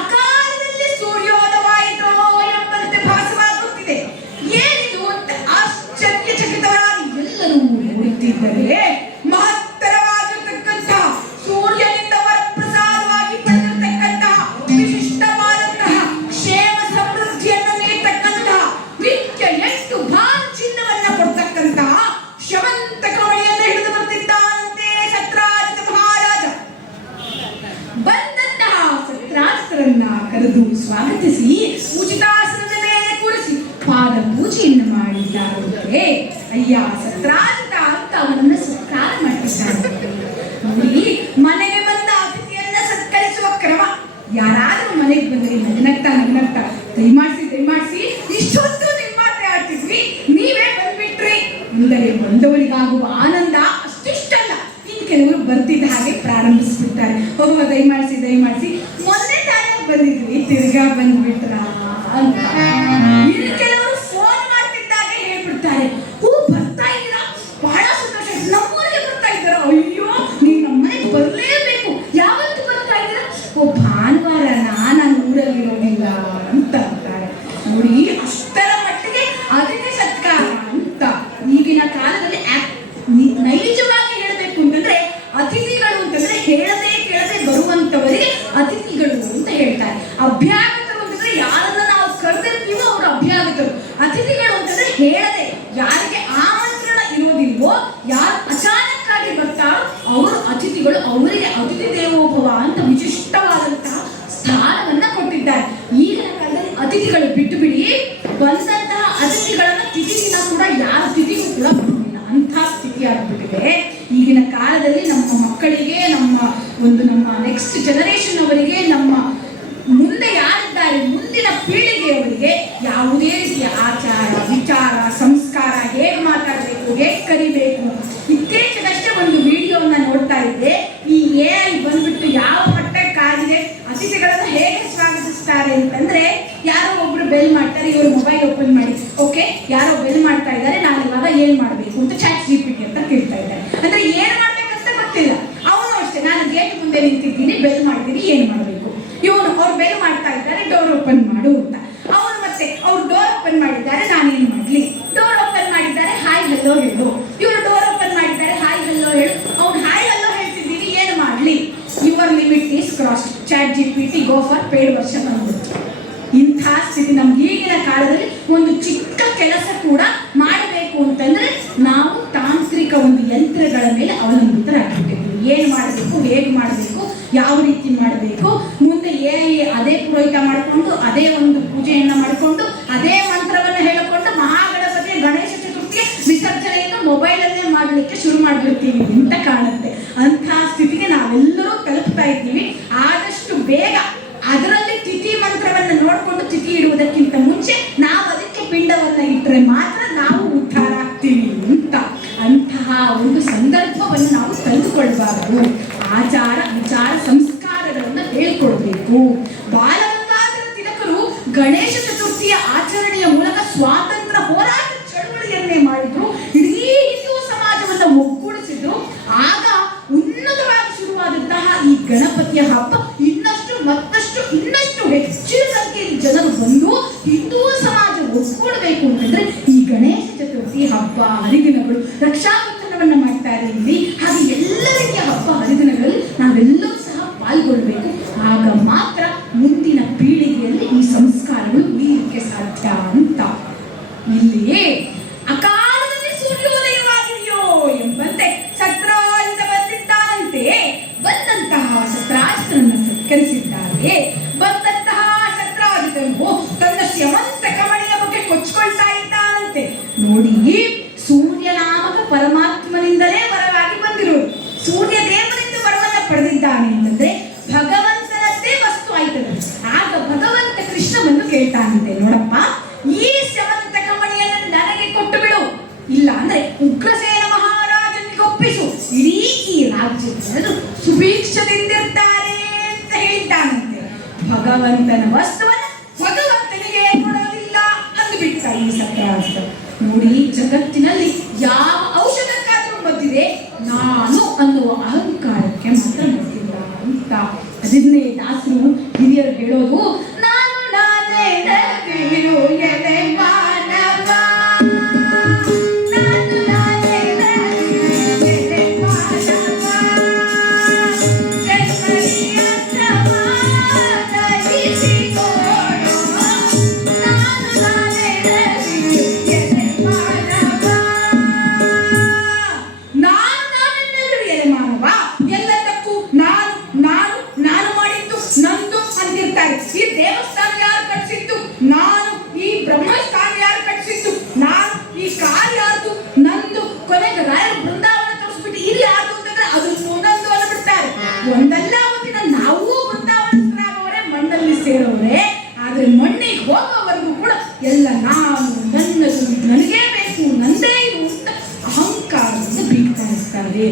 ಅಕಾಲದಲ್ಲಿ ಸೂರ್ಯೋದಯವಾಯಿತೋ ಎಂಬಂತೆ ಭಾಸವಾಗುತ್ತಿದೆ. ಏನಿದು ಅಂತ ಆಶ್ಚರ್ಯಚಕಿತರಾಗಿ ಎಲ್ಲರೂ ನೋಡುತ್ತಿದ್ದರೆ ಮಹತ್ತರವಾಗಿರತಕ್ಕಂತಹ ಸೂರ್ಯನಿಂದ ವರಪ್ರಸಾದವಾಗಿ ಪಡೆದಿರತಕ್ಕಂತಹ ವಿಶಿಷ್ಟವಾದಂತಹ ಕ್ಷೇಮ ಸಮೃದ್ಧಿಯನ್ನು ನೀಡತಕ್ಕಂತಹ ನಿತ್ಯ 8 ಭಾರ ಚಿನ್ನವನ್ನ ಕೊಡ್ತಕ್ಕಂತಹ ಶವಂತಕ ಮಣಿಯನ್ನು ಹಿಡಿದು ಬರ್ತಿದ್ದಾನಂತೆ ಸತ್ರಾಜಿತ ಮಹಾರಾಜ. ಬಂದಂತಹ ಸತ್ರಾಜಿತರನ್ನ ಕರೆದು ಸ್ವಾಗತಿಸಿ ಉಚಿತಾಸನದ ಮೇಲೆ ಕೂರಿಸಿ ಪಾದ ಪೂಜೆಯನ್ನು ಮಾಡಿದ್ದಾರಂತೆ. ಅಯ್ಯ ಸತ್ರಾಜಿತ ಅಂತ ಅವನನ್ನ ಸತ್ಕಾರ ಮಾಡಿದ್ದಾರೆ. ನೋಡಿ, ಮನೆಗೆ ಬಂದ ಅತಿಥಿಯನ್ನ ಸತ್ಕರಿಸುವ ಕ್ರಮ. ಯಾರಾದ್ರೂ ಮನೆಗೆ ಬಂದ್ರೆ ನಗ್ನಗ್ತಾ ದಯಮಾಡಿಸಿ ಇಷ್ಟೊತ್ತು ನಿಮ್ಮ ಮಾತೆ ಆಡ್ತಿದ್ವಿ, ನೀವೇ ಬಂದ್ಬಿಟ್ರಿ ಅಂದರೆ ಬಂದವರಿಗಾಗುವ ಆನಂದ ಅಷ್ಟಿಷ್ಟಲ್ಲ. ಇನ್ನು ಕೆಲವರು ಬರ್ತಿದ್ದ ಹಾಗೆ ಪ್ರಾರಂಭಿಸ್ಬಿಡ್ತಾರೆ. ಹೋಗುವ ದಯಮಾಡಿಸಿ ಮೊನ್ನೆ ತಾನೇ ಬಂದಿದ್ವಿ, ತಿರ್ಗಾ ಬಂದ್ಬಿಟ್ರ ಅಂತ. ಇನ್ನು ಕೆಲವರು ಫೋನ್ ಮಾಡ್ತಿದ್ದಾಗ ಹೇಳ್ಬಿಡ್ತಾರೆ, ಹೂ ಬರ್ತಾ ಇದ್ದೀರಾ, ಬಹಳ ಸಂತೋಷ, ನಮ್ಮೂರಿಗೆ ಬರ್ತಾ ಇದ್ದೀರಾ, ಅಯ್ಯೋ ನೀವು ನಮ್ಮನೆಗೆ ಬರಲೇಬೇಕು, ಯಾವತ್ತು ಬರ್ತಾ ಇದ್ದೀರಾ, ಓ ಭಾನುವಾರ, ನಾನು ಊರಲ್ಲಿರೋದಿಲ್ಲ ಅಂತ ಅಂತಾರೆ. ನೋಡಿ, ಅಷ್ಟರ ಮಟ್ಟಿಗೆ ಅತಿಥಿ ಸತ್ಕಾರ ಅಂತ. ಈಗಿನ ಕಾಲದಲ್ಲಿ ನೈಜವಾಗಿ ಹೇಳಬೇಕು ಅಂತಂದ್ರೆ ಅತಿಥಿಗಳು ಅಂತಂದ್ರೆ ಹೇಳದೆ ಕೇಳದೆ ಬರುವಂತವರಿಗೆ ಅತಿಥಿಗಳು ಅಂತ ಹೇಳ್ತಾರೆ. ಅಭ್ಯಾಗತರು ಅಂತಂದ್ರೆ ಯಾರನ್ನ ನಾವು ಕರೆದಿರ್ತೀವೋ ಅವರು ಅಭ್ಯಾಗತರು. ಅತಿಥಿಗಳು ಅಂತಂದ್ರೆ ಹೇಳದೆ, ಯಾರಿಗೆ ಆಮಂತ್ರಣ ಇರೋದಿಲ್ವೋ, ಯಾರು ಅಚಾನಕ್ಕಾಗಿ ಬರ್ತಾರೋ ಅವರು ಅತಿಥಿಗಳು. ಅವರಿಗೆ ಅತಿಥಿ ದೇವೋಭವ ಅಂತ ವಿಶಿಷ್ಟವಾದಂತಹ ಸ್ಥಾನವನ್ನ ಕೊಟ್ಟಿದ್ದಾರೆ. ಈಗಿನ ಕಾಲದಲ್ಲಿ ಅತಿಥಿಗಳು ಬಿಟ್ಟು ಬಿಡಿ, ಬಂದಂತಹ ಅತಿಥಿಗಳನ್ನ ತಿಥಿನ ಕೂಡ ಯಾರ ತಿಥಿಗೂ ಕೂಡ ಬರುವುದಿಲ್ಲ, ಅಂಥ ಸ್ಥಿತಿ ಆಗ್ಬಿಟ್ಟಿದೆ. ಈಗಿನ ಕಾಲದಲ್ಲಿ ನಮ್ಮ ಮಕ್ಕಳಿಗೆ, ನಮ್ಮ ನೆಕ್ಸ್ಟ್ ಜನರೇಷನ್ ಅವರಿಗೆ, ನಮ್ಮ ಮುಂದೆ ಯಾರಿದ್ದಾರೆ ಮುಂದಿನ ಪೀಳಿಗೆಯವರಿಗೆ ಯಾವುದೇ ರೀತಿಯ ಆಚಾರ ವಿಚಾರ ಸಂಸ್ಕಾರ, ಹೇಗೆ ಮಾತಾಡಬೇಕು, ಹೇಗೆ ಕರಿಬೇಕು. ಇತ್ತೀಚೆಗಷ್ಟೇ ಒಂದು ವಿಡಿಯೋನ ನೋಡ್ತಾ ಇದ್ದೆ. ಈ AI ಬಂದ್ಬಿಟ್ಟು ಯಾವ ಮಟ್ಟಕ್ಕಾಗಿದೆ, ಅತಿಥಿಗಳನ್ನ ಹೇಗೆ ಸ್ವಾಗತಿಸ್ತಾರೆ ಅಂತಂದ್ರೆ, ಯಾರೋ ಒಬ್ರು ಬೆಲ್ ಮಾಡ್ತಾರೆ, ಇವರು ಮೊಬೈಲ್ ಓಪನ್ ಮಾಡಿ, ಓಕೆ ಯಾರೋ ಬೆಲ್ ಮಾಡ್ತಾ ಇದ್ದಾರೆ, ನಾನು ಇವಾಗ ಏನ್ ಮಾಡ್ಬೇಕು ಅಂತ ChatGPT ಅಂತ ಕೇಳ್ತಾ ಇದ್ದಾರೆ. ಅಂದ್ರೆ ಏನ್ ಮಾಡ್ಬೇಕಂತ ಗೊತ್ತಿಲ್ಲ. ಅವನು ಅಷ್ಟೇ, ನಾನು ಗೇಟ್ ಮುಂದೆ ನಿಂತಿದ್ದೀನಿ, ಬೆಲ್ ಮಾಡ್ತೀನಿ, ಏನ್ ಮಾಡ್ಬೇಕು. ಅವ್ರು ಬೆಲ್ ಮಾಡ್ತಾ ಇದ್ದಾರೆ, ಡೋರ್ ಓಪನ್ ಮಾಡು ಅಂತ. ಅವನು ಮತ್ತೆ ಅವ್ರು ಡೋರ್ ಓಪನ್ ಮಾಡಿದ್ದಾರೆ, ನಾನೇನ್ ಮಾಡ್ಲಿ. ಡೋರ್ ಓಪನ್ ಮಾಡಿದ್ದಾರೆ, ಹಾಯ್ ಹಲೋ ಹೇಳು. ಇವರು ಡೋರ್ ಓಪನ್ ಮಾಡಿದ್ದಾರೆ, ಹಾಯ್ ಹಲೋ ಹೇಳು. ಅವ್ನು ಹಾಯ್ ಹಲೋ ಹೇಳ್ತಿದ್ದೀನಿ, ಏನು ಮಾಡ್ಲಿ. Your limit is cross, ChatGPT go for paid version ಅಂದ್ಬಿಟ್ಟು. ಇಂಥ ಸ್ಥಿತಿ ನಮ್ಗೆ ಈಗಿನ ಕಾಲದಲ್ಲಿ. ಒಂದು ಚಿಕ್ಕ ಕೆಲಸ ಕೂಡ ಮಾಡಬೇಕು ಅಂತಂದ್ರೆ ನಾವು ತಾಂತ್ರಿಕ ಒಂದು ಯಂತ್ರಗಳ ಮೇಲೆ ಅವಲಂಬಿತರಾಗಿದ್ದೇವೆ. ಏನು ಮಾಡಬೇಕು, ಹೇಗೆ ಮಾಡಬೇಕು, ಯಾವ ರೀತಿ ಮಾಡಬೇಕು. ಮುಂದೆ ಅದೇ ಪುರೋಹಿತ ಮಾಡಿಕೊಂಡು ಅದೇ ಒಂದು ಪೂಜೆಯನ್ನ ಮಾಡಿಕೊಂಡು ಅದೇ ಮಂತ್ರವನ್ನು ಹೇಳಿಕೊಂಡು ಮಹಾಗಣಪತಿಯ ಗಣೇಶ ಚತುರ್ಥಿಗೆ ವಿಸರ್ಜನೆಯನ್ನು ಮೊಬೈಲಲ್ಲೇ ಮಾಡಲಿಕ್ಕೆ ಶುರು ಮಾಡಿಬಿಡ್ತೀವಿ ಅಂತ ಕಾಣುತ್ತೆ. ಅಂಥ ಸ್ಥಿತಿಗೆ ನಾವೆಲ್ಲರೂ ತಲುಪ್ತಾ ಇದ್ದೀವಿ. ಆದಷ್ಟು ಬೇಗ ಅದರಲ್ಲಿ ತಿಥಿ ಮಂತ್ರವನ್ನು ನೋಡಿಕೊಂಡು ತಿಥಿ ಇಡುವುದಕ್ಕಿಂತ ಮುಂಚೆ ನಾವು ಅದಕ್ಕೆ ಪಿಂಡವನ್ನ ಇಟ್ಟರೆ ಮಾತ್ರ ನಾವು ಉದ್ಧಾರ ಆಗ್ತೀವಿ ಅಂತ. ಅಂತಹ ಒಂದು ಸಂದರ್ಭವನ್ನು ನಾವು ತಂದುಕೊಳ್ಬಾರದು. ಆಚಾರ ವಿಚಾರ ಸಂಸ್ಕಾರಗಳನ್ನು ಹೇಳ್ಕೊಡ್ಬೇಕು. ಬಾಲಗಂಗಾಧರ ತಿಲಕರು ಗಣೇಶ ಚತುರ್ಥಿಯ ಆಚರಣೆಯ ಮೂಲಕ ಸ್ವಾತಂತ್ರ್ಯ ಹೋರಾಟ ಚಳವಳಿಯನ್ನೇ ಮಾಡಿದ್ರು. ಇಡೀ ಹಿಂದೂ ಸಮಾಜವನ್ನು ಒಗ್ಗೂಡಿಸಿದ್ರು. ಆಗ ಉನ್ನತವಾಗಿ ಶುರುವಾದಂತಹ ಈ ಗಣಪತಿಯ ಹಬ್ಬ ಇನ್ನಷ್ಟು ಮತ್ತಷ್ಟು ಇನ್ನಷ್ಟು ಹೆಚ್ಚು ಹೇಳ್ತಾರೆ ಇಲ್ಲಿ. ಹಾಗೆ ಎಲ್ಲ ರೀತಿಯ ಹಬ್ಬ ಹರಿದಿನಗಳಲ್ಲಿ ನಾವೆಲ್ಲರೂ ಸಹ ಪಾಲ್ಗೊಳ್ಬೇಕು. ಆಗ ಮಾತ್ರ ಮುಂದಿನ ಪೀಳಿಗೆಯಲ್ಲಿ ಈ ಸಂಸ್ಕಾರಗಳು ಉಳಿಯಲಿಕ್ಕೆ ಸಾಧ್ಯ ಅಂತ. ಇಲ್ಲಿಯೇ ಅಕಾಲದಲ್ಲಿ ಸೂರ್ಯೋದಯವಾಗಿದೆಯೋ ಎಂಬಂತೆ ಸತ್ರಾಜಿತ ಬಂದಿದ್ದಾನಂತೆ. ಬಂದಂತಹ ಸತ್ರಾಜಿತನನ್ನು ಸತ್ಕರಿಸಿದ್ದಾರೆ. ಬಂದಂತಹ ಸತ್ರಾಜಿತನು ತನ್ನ ಶ್ಯಮಂತ ಕಮಣಿಯ ಬಗ್ಗೆ ಕೊಚ್ಕೊಳ್ತಾ ಇದ್ದಾನಂತೆ. ನೋಡಿ, ಸೂರ್ಯ ನಾಮಕ ಪರಮಾತ್ಮನಿಂದಲೇ ವರವಾಗಿ ಬಂದಿರುವುದು. ಸೂರ್ಯ ದೇವರಿಂದ ವರವನ್ನ ಪಡೆದಿದ್ದಾನೆ ಅಂತಂದ್ರೆ ಭಗವಂತನದ್ದೇ ವಸ್ತು ಆಯ್ತದೆ. ಆಗ ಭಗವಂತ ಕೃಷ್ಣವನ್ನು ಕೇಳ್ತಾನಂತೆ, ನೋಡಪ್ಪ, ಈ ಶ್ಯಮಂತ ಕಮಣಿಯನ್ನು ನನಗೆ ಕೊಟ್ಟು ಬಿಡು, ಇಲ್ಲ ಅಂದ್ರೆ ಉಗ್ರಸೇನ ಮಹಾರಾಜನಿಗೆ ಒಪ್ಪಿಸು, ಇಡೀ ಈ ರಾಜ್ಯದ ಸುಭೀಕ್ಷದಿಂದಿರ್ತಾರೆ ಅಂತ ಹೇಳಿದ್ದಾನಂತೆ. ಭಗವಂತನ ವಸ್ತುವನ್ನು ಭಗವಂತನಿಗೆ ಕೊಡೋದಿಲ್ಲ ಅಂದುಬಿಟ್ಟ ಈ ಸತ್ರಾಜಿತ. ನೋಡಿ, ಜಗತ್ತಿನಲ್ಲಿ ಯಾವ ಔಷಧಕ್ಕಾದ್ರೂ ಮದ್ದಿದೆ, ನಾನು ಅನ್ನುವ ಅಹಂಕಾರಕ್ಕೆ ಮಾತ್ರ ಮದ್ದಿಲ್ಲ ಅಂತ. ಅದನ್ನೇ ದಾಸರು ಹಿರಿಯರು ಹೇಳೋದು, ನಾನು ನಾನೇ ನದಿರು ಎದೆ ಮಾನವ, ನಾನು ನಾನೇ ನದಿರು ಎದೆ ಮಾನವ, ಜನ್ಮರಿಯಂತವ ನಗಿಸಿಕೊಳ್ಳೋ, ನಾನು ನಾನೇ ನದಿರು ಎದೆ ಮಾನವ, ನಾನೆಲ್ಲರೂ ಎದೆ ಮಾನವ, ಎಲ್ಲದಕ್ಕೂ ನಾನು ನಾನು ನಾನು ಮಾಡಿದ್ದು ನಂದು ಅಂತಿರ್ತಾರೆ. ಈ ದೇವಸ್ಥಾನ ಯಾರು ಕಟ್ಟಿಸಿದ್ದು? ನಾನು. ಈ ಬ್ರಹ್ಮಸ್ಥಾನ ಯಾರು ಕಟ್ಟಿಸಿದ್ದು? ನಾನು. ಈ ಕಾರ್ ಯಾರ್ದು? ನಂದು. ಕೊನೆಗೆ ರಾಯರು ಬೃಂದಾವನ ತೋರಿಸ್ಬಿಟ್ಟು ಇದು ಯಾರ್ದು ಅಂತಂದ್ರೆ ಅದು ನಂದು ಅನ್ಬಿಡ್ತಾರೆ. ಒಂದಲ್ಲ ಒಂದಿನ ನಾವು ಬೃಂದಾವನವರೇ, ಮಣ್ಣಲ್ಲಿ ಸೇರೋರೆ. ಆದ್ರೆ ಮಣ್ಣಿಗೆ ಹೋಗೋವರೆಗೂ ಕೂಡ ಎಲ್ಲ ನಾನು, ನನ್ನದು, ನನಗೇ ಬೇಕು, ನಂದೇ ಇದು ಅಂತ ಅಹಂಕಾರದಿಂದ ಬೀಗ್ತಾ ಇರ್ತಾರೆ.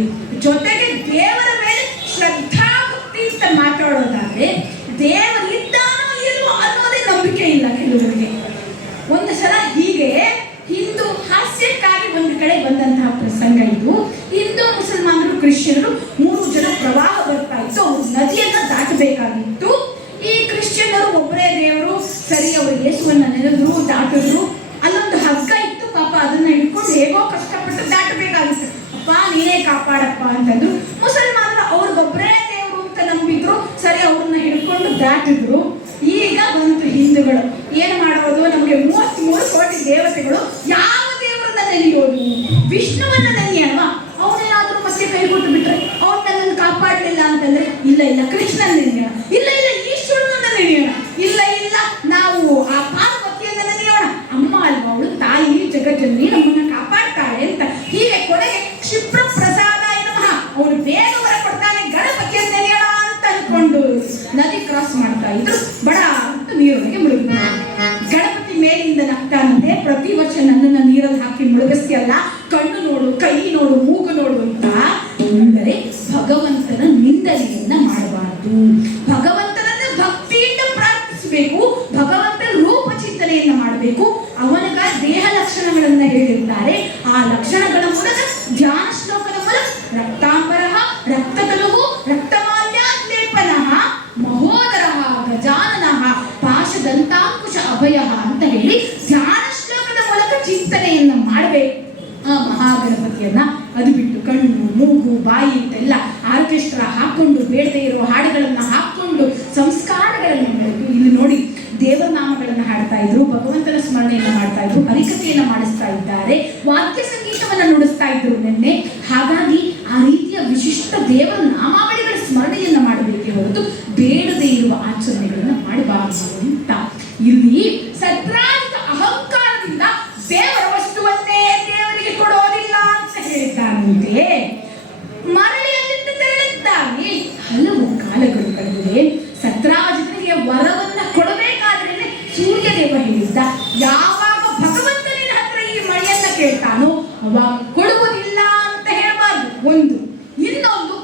ಜೊತೆಗೆ ದೇವರ ಮೇಲೆ ಶ್ರದ್ಧಾ ಭಕ್ತಿ ಅಂತ ಮಾತಾಡೋದಾದ್ರೆ ದೇವರಿದ್ದಾನೋ ಇಲ್ವೋ ಅನ್ನೋದೇ ನಂಬಿಕೆ ಇಲ್ಲ ಕೆಲವರಿಗೆ. ಒಂದು ಸಲ ಹೀಗೆ ಹಿಂದೂ ಹಾಸ್ಯಕ್ಕಾಗಿ ಒಂದು ಕಡೆ ಬಂದಂತಹ ಪ್ರಸಂಗ ಇದು. ಹಿಂದೂ ಮುಸಲ್ಮಾನರು ಕ್ರಿಶ್ಚಿಯನರು 3 ಜನ ಪ್ರವಾಹ ಬರ್ತಾ ಇತ್ತು. ಅವರು ನದಿಯನ್ನ ದಾಟಬೇಕಾಗಿತ್ತು. ಈ ಕ್ರಿಶ್ಚಿಯನರು ಒಬ್ಬರೇ ದೇವರು, ಸರಿ, ಅವರು ಯೇಸುವನ್ನ ನೆನೆದ್ರು, ದಾಟಿದ್ರು. ಅಲ್ಲೊಂದು ಹಗ್ಗ ಇತ್ತು, ಪಾಪ ಅದನ್ನ ಹಿಡ್ಕೊಂಡು ಹೇಗೋ ಕಷ್ಟಪಟ್ಟು ದಾಟಬೇಕಾಗಿತ್ತು. ಅಪ್ಪ ನೀನೇ ಕಾಪಾಡಪ್ಪ ಅಂತಂದ್ರು. ಮುಸಲ್ಮಾನರು ಅವ್ರಿಗೊಬ್ಬರೇ ದೇವರು ಅಂತ ನಂಬಿದ್ರು, ಸರಿ, ಅವ್ರನ್ನ ಹಿಡ್ಕೊಂಡು ದಾಟಿದ್ರು. ಈಗ ಬಂತು ಹಿಂದೂಗಳು, ಏನು ಮಾಡೋದು, ನಮಗೆ 33 ಕೋಟಿ ದೇವತೆಗಳು, ಯಾವ ದೇವರನ್ನ ನೆನೆಯೋದು? ವಿಷ್ಣುವನ್ನ ನೆನೆಯಲ್ವಾ? ಅವನೇನಾದ್ರೂ ಮತ್ತೆ ಕೈ ಕೊಟ್ಟು ಬಿಟ್ರೆ, ಅವ್ರು ನನ್ನನ್ನು ಕಾಪಾಡಲಿಲ್ಲ ಅಂತಂದ್ರೆ, ಇಲ್ಲ ಇಲ್ಲ ಕೃಷ್ಣನ ನೆನೆಯೋಣ, ಇಲ್ಲ ಇಲ್ಲ ಈಶ್ವರನನ್ನ ನೆನೆಯೋಣ, ಇಲ್ಲ ಇಲ್ಲ ನಾವು ಆ ಪಾರ್ವತಿಯನ್ನ ನೆನೆಯೋಣ, ಅಮ್ಮ ಅಲ್ವಾ ಅವಳು ತಾಯಿ ಜಗಜ್ಜನನಿ, ನಮ್ಮನ್ನ ಕಾಪಾಡ್ತಾಳೆ ಅಂತ. ಹೀಗೆ ಕೊನೆಗೆ ಕ್ಷಿಪ್ರ ಪ್ರಸಾದ ನಮಃ, ಅವನು ಬೇಗ ವರ ಕೊಡ್ತಾನೆ, ಗಣಪತಿಯನ್ನ ನೆನೆಯೋಣ ಅಂತ ಅನ್ಕೊಂಡು ನದಿ ಕ್ರಾಸ್ ಮಾಡ್ತಾ ಇದ್ರು. ಬಡ ಅಂತ ನೀರೊಳಗೆ ಮುಳುಗಿದ್ರು. ಗಣಪತಿ ಮೇಲಿಂದ ನಗ್ತಾನಂತೆ, ಪ್ರತಿ ವರ್ಷ ನನ್ನನ್ನ ನೀರಲ್ಲಿ ಹಾಕಿ ಮುಳುಗಿಸ್ತಿಯಲ್ಲ, ಕಣ್ಣು ನೋಡು, ಕೈ ನೋಡು, ಮೂಗು ನೋಡು ಅಂತ. ಅಂದರೆ ಭಗವಂತನ ನಿಂದನೆಯನ್ನ ಮಾಡಬಾರದು, ಭಗವಂತನನ್ನ ಭಕ್ತಿಯಿಂದ ಪ್ರಾರ್ಥಿಸಬೇಕು, ಭಗವಂತನ ರೂಪ ಚಿಂತನೆಯನ್ನ ಮಾಡಬೇಕು. ಅವನಿಗ ದೇಹ ಲಕ್ಷಣಗಳನ್ನ ಹೇಳಿರ್ತಾರೆ. ಆ ಲಕ್ಷಣಗಳ ಮೂಲಕ ಧ್ಯಾನ ಶ್ಲೋಕದ ಮೂಲಕ ರಕ್ತಾಂಬರಃ ರಕ್ತತಲುಃ ರಕ್ತಮಾಲ್ಯಾಲೇಪನಃ ಮಹೋದರಃ ಗಜಾನನಃ ಪಾಶದಂತಾಂಕುಶ ಅಭಯಃ ಅಂತ ಹೇಳಿ ಧ್ಯಾನ ಶ್ಲೋಕದ ಮೂಲಕ ಚಿಂತನೆಯನ್ನ ಮಾಡಬೇಕು ಆ ಮಹಾಗಣಪತಿಯನ್ನ. ಅದು ಬಿಟ್ಟು ಕಣ್ಣು, ಮೂಗು, ಬಾಯಿ ಅಂತೆಲ್ಲ ಆರ್ಕೆಸ್ಟ್ರಾ ಹಾಕೊಂಡು ಬೇಡದೇ ಇರುವ ಹಾಡುಗಳನ್ನ ಹಾಕೊಂಡು ಸಂಸ್ಕಾರಗಳನ್ನು ಮಾಡಬೇಕು. ಇಲ್ಲಿ ನೋಡಿ, ದೇವರ ನಾಮಗಳನ್ನು ಹಾಡ್ತಾ ಇದ್ರು, ಭಗವಂತನ ಸ್ಮರಣೆಯನ್ನು ಮಾಡ್ತಾ ಇದ್ರು, ಹರಿಕಥೆಯನ್ನು ಮಾಡಿಸ್ತಾ ಇದ್ದಾರೆ, ವಾದ್ಯ ಸಂಗೀತವನ್ನು ನುಡಿಸ್ತಾ ಇದ್ರು ನಿನ್ನೆ. ಹಾಗಾಗಿ ಆ ರೀತಿಯ ವಿಶಿಷ್ಟ ದೇವರ ನಾಮಾವಳಿಗಳ ಸ್ಮರಣೆಯನ್ನ ಮಾಡಬೇಕೇ ಹೊರತು ಬೇಡದೇ ಇರುವ ಆಚರಣೆಗಳನ್ನ ಮಾಡಬಾರದು ಅಂತ. ಇಲ್ಲಿ ಸತ್ರಾಜಿತ ಅಹಂಕಾರದಿಂದ ದೇವರ ವಸ್ತುವನ್ನೇ ದೇವರಿಗೆ ಕೊಡೋದಿಲ್ಲ ಅಂತ ಹೇಳಿದ್ದಾನಂತೆ. ಮರಳಿಯಲ್ಲಿಂದ ತೆರಳಿದ್ದಾನೆ. ಹಲವು ಕಾಲಗಳು ಕಳೆದಿವೆ. ಸತ್ರಾಜಿತನಿಗೆ ವರವನ್ನ ಕೊಡಬೇಕಾದ್ರೆ ಸೂರ್ಯದೇವ ಹೇಳಿದ್ದ, ಯಾವಾಗ ಭಗವಂತನಿನ ಹತ್ರ ಈ ಮಳೆಯನ್ನ ಕೇಳ್ತಾನೋ ಅವಾಗ ಕೊಡುವುದಿಲ್ಲ ಅಂತ ಹೇಳಬಾರ್ದು. ಒಂದು. ಇನ್ನೊಂದು,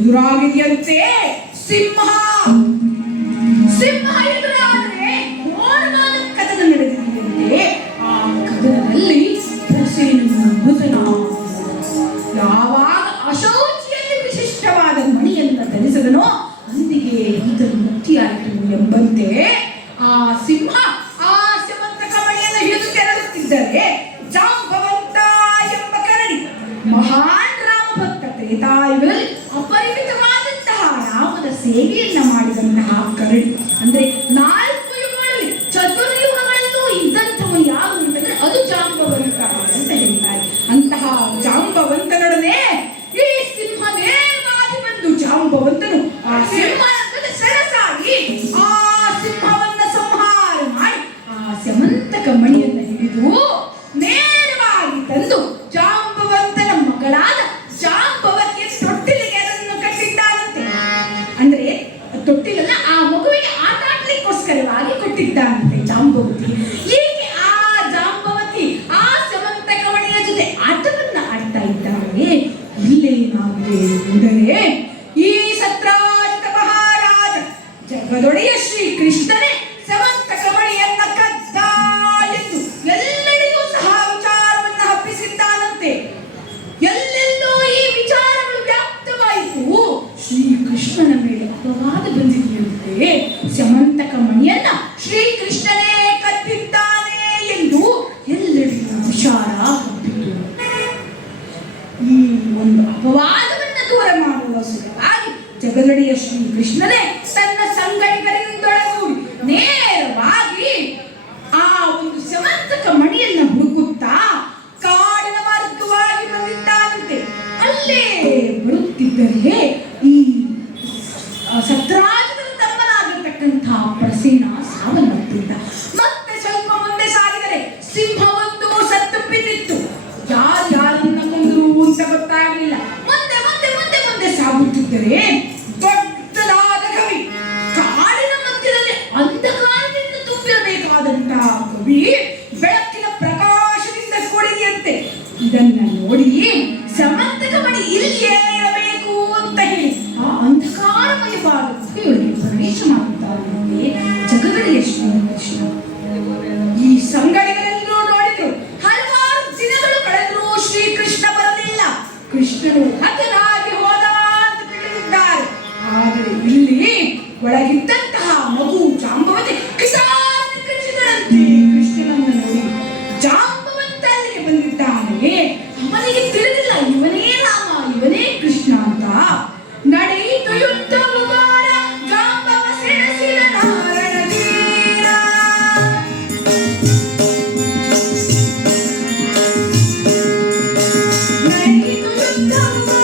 ಎದುರಾಗಿದೆಯಂತೆ ಸಿಂಹ. ಸಿಂಹ ಎದುರಾದರೆ ಘೋರವಾದ ಕದನ ನಡೆದಿದೆಯಂತೆ. ಆ ಕದನದಲ್ಲಿ ಪ್ರಸೇನನು ಮೃತನಾದ. ಯಾವಾಗ ಅಶೌಚಿಯಲ್ಲಿ ವಿಶಿಷ್ಟವಾದ ಮಣಿಯನ್ನು ಧರಿಸಿದನೋ ಅಂದಿಗೆ ಈತನು ಮುಕ್ತಿಯಾಯಿತು ಎಂಬಂತೆ ಆ ಸಿಂಹ ಆ ಸ್ಯಮಂತಕ ಮಣಿಯನ್ನು ಹಿಡಿದು ತೆರಳುತ್ತಿದ್ದರೆ ಜಾಂಬವಂತ ಎಂಬ ಕರಡಿ ಮಹಾನ್ ರಾಮಭಕ್ತ ತ್ರೇತಾಯುಗದಲ್ಲಿ ಅಪರಿಮಿತವಾದಂತಹ ರಾಮನ ಸೇವೆಯನ್ನ ಮಾಡಿದಂತಹ ಕರಡಿ. ಅಂದ್ರೆ 4 ಯುಗಗಳಲ್ಲಿ ಚತುರ್ಯುಗಗಳಲ್ಲೂ ಇದ್ದಂಥವು ಯಾರು ಅಂತಂದ್ರೆ ಅದು ಜಾಂಬವಂತ ಅಂತ ಹೇಳ್ತಾರೆ. ಅಂತಹ ಜಾಂಬವಂತನೊಡನೆ ಈ ಸಿಂಹ ನೇರವಾಗಿ ಬಂದು ಜಾಂಬವಂತನು ಆ ಸಿಂಹದ ಸೆಣಸಾಗಿ ಆ ಸಿಂಹವನ್ನ ಸಂಹಾರ ಮಾಡಿ ಆ ಸ್ಯಮಂತಕ ಮಣಿಯನ್ನು ಹಿಡಿದು ನೇರವಾಗಿ ತಂದು ಜಾಂಬವಂತನ ಮಗಳಾದ ಜಾಂಬವತಿಯ ತೊಟ್ಟಿಲಿಗೆ ಅದನ್ನು ಕಟ್ಟಿದ್ದಾನಂತೆ. ಅಂದ್ರೆ ತೊಟ್ಟಿಲನ್ನ ಆ ಮಗುವಿಗೆ ಆಟ ಆಡ್ಲಿಕ್ಕೋಸ್ಕರವಾಗಿ ಕೊಟ್ಟಿದ್ದಾನಂತೆ ಜಾಂಬವತಿ. ಹೀಗೆ ಆ ಜಾಂಬವತಿ ಆ ಸ್ಯಮಂತಕ ಮಣಿಯ ಜೊತೆ ಆಟವನ್ನ ಆಡ್ತಾ ಇದ್ದಾಳೆ. ಇಲ್ಲೇನಾಗಿದೆ ಎಂದರೆ ಈ ಸತ್ರಾಜಿತ ಮಹಾರಾಜ ಜಗದೊಡೆಯ ಶ್ರೀ ಕೃಷ್ಣನೇ ಸ್ಯಮಂತಕ ಮಣಿಯನ್ನ ಕದ್ದ ಎಂದು ಎಲ್ಲರಿಗೂ ಸಹ ವಿಚಾರವನ್ನು ಹಬ್ಬಿಸಿದ್ದಾನಂತೆ. ಎಲ್ಲೆಲ್ಲೋ ಈ ವಿಚಾರಗಳು ವ್ಯಾಪ್ತವಾಯಿತು. ಶ್ರೀ ಕೃಷ್ಣನ ಮೇಲೆ ಅಪವಾದ ಬಂದಿದೆಯಂತೆ. ಸ್ಯಮಂತಕ ಮಣಿಯನ್ನ ಶ್ರೀ ಕೃಷ್ಣನೇ ಕದ್ದಿದ್ದಾನೆ ಎಂದು ಎಲ್ಲರಿಗೂ ವಿಚಾರ ಹಬ್ಬಿತು. ಈ ಒಂದು ಅಪವಾದವನ್ನು ದೂರ ಮಾಡುವ ಸಲುವಾಗಿ ಜಗದೊಡೆಯ ಶ್ರೀ ಕೃಷ್ಣನೇ ತನ್ನ ಸಂಗಡಿಗರಿಂದೊಳಗೂಡಿ ನೇರವಾಗಿ ಆ ಒಂದು ಸ್ಯಮಂತಕ ಮಣಿಯನ್ನು ಹುಡುಕುತ್ತಾ ಕಾಡಿನ ಮಾರ್ಗವಾಗಿ ಬಂದಿದ್ದಾನಂತೆ. ಅಲ್ಲೇ ಬರುತ್ತಿದ್ದರೆ ಈ ಸತ್ರಾಜಿತನ ತಮ್ಮನಾಗಿರ್ತಕ್ಕಂತಹ ಪ್ರಸೇನ ಸಾವನ್ನಪ್ಪಿದ್ದ. ಮತ್ತೆ ಸ್ವಲ್ಪ ಮುಂದೆ ಸಾಗಿದರೆ ಸಿಂಹವೊಂದು ಸತ್ತು ಬಿದ್ದಿತ್ತು. ಯಾರನ್ನ ಕೊಂದರು ಅಂತ ಗೊತ್ತಾಗಲಿಲ್ಲ. ಮುಂದೆ ಮುಂದೆ ಮುಂದೆ ಮುಂದೆ ಸಾಗುತ್ತಿದ್ದರೆ ದೊಡ್ಡದಾದ ಕವಿ, ಕಾಡಿನ ಮಧ್ಯದಲ್ಲಿ ಅಂಧಕಾರದಿಂದ ತುಂಬಿರಬೇಕಾದಂತಹ ಕವಿ ಬೆಳಕಿನ ಪ್ರಕಾಶದಿಂದ ಕೂಡಿದೆಯಂತೆ. ಇದನ್ನ ನೋಡಿ ಸ್ಯಮಂತಕ ಮಣಿ ಇಲ್ಲಿಯೇ ಇರಬೇಕು ಅಂತ ಹೇಳಿ ಆ ಅಂಧಕಾರಮಯ ಭಾಗಕ್ಕೆ ಇವರಿಗೆ ಪ್ರವೇಶ ಮಾಡುತ್ತಾನೆ ಜಗದೊಡೆಯ ಶ್ರೀ ಕೃಷ್ಣ. ಈ ಸಂಗಡಿಗರೆಲ್ಲರೂ ನೋಡಿದ್ರು. ಹಲವಾರು ದಿನಗಳು ಕಳೆದರೂ ಶ್ರೀಕೃಷ್ಣ ಬರಲಿಲ್ಲ. ಕೃಷ್ಣನು ಹತನಾಗಿ ಹೋದ ಅಂತ ತಿಳಿದಿದ್ದಾರೆ. ಆದರೆ ಇಲ್ಲಿ ಒಳಗಿದ್ದಂತಹ ಮಗು ಜಾಂಬವತಿ ಕೃಷ್ಣನಂತೆ ಕೃಷ್ಣನನ್ನು ನೋಡಿ ಜಾಂಬವಂತ ಅಲ್ಲಿಗೆ ಬಂದಿದ್ದಾನೆ. ಅವನಿಗೆ ತಿಳಿದಿಲ್ಲ ಇವನೇ ರಾಮ ಇವನೇ ಕೃಷ್ಣ ಅಂತ. ನಡೆಯಿತು ಯುದ್ಧವು ಮಾರ ಜಾಂಬವ ಸೆಣಸಿದ ನಾರಣ ತೀರ. ನಡೆಯಿತು ಯುದ್ಧವು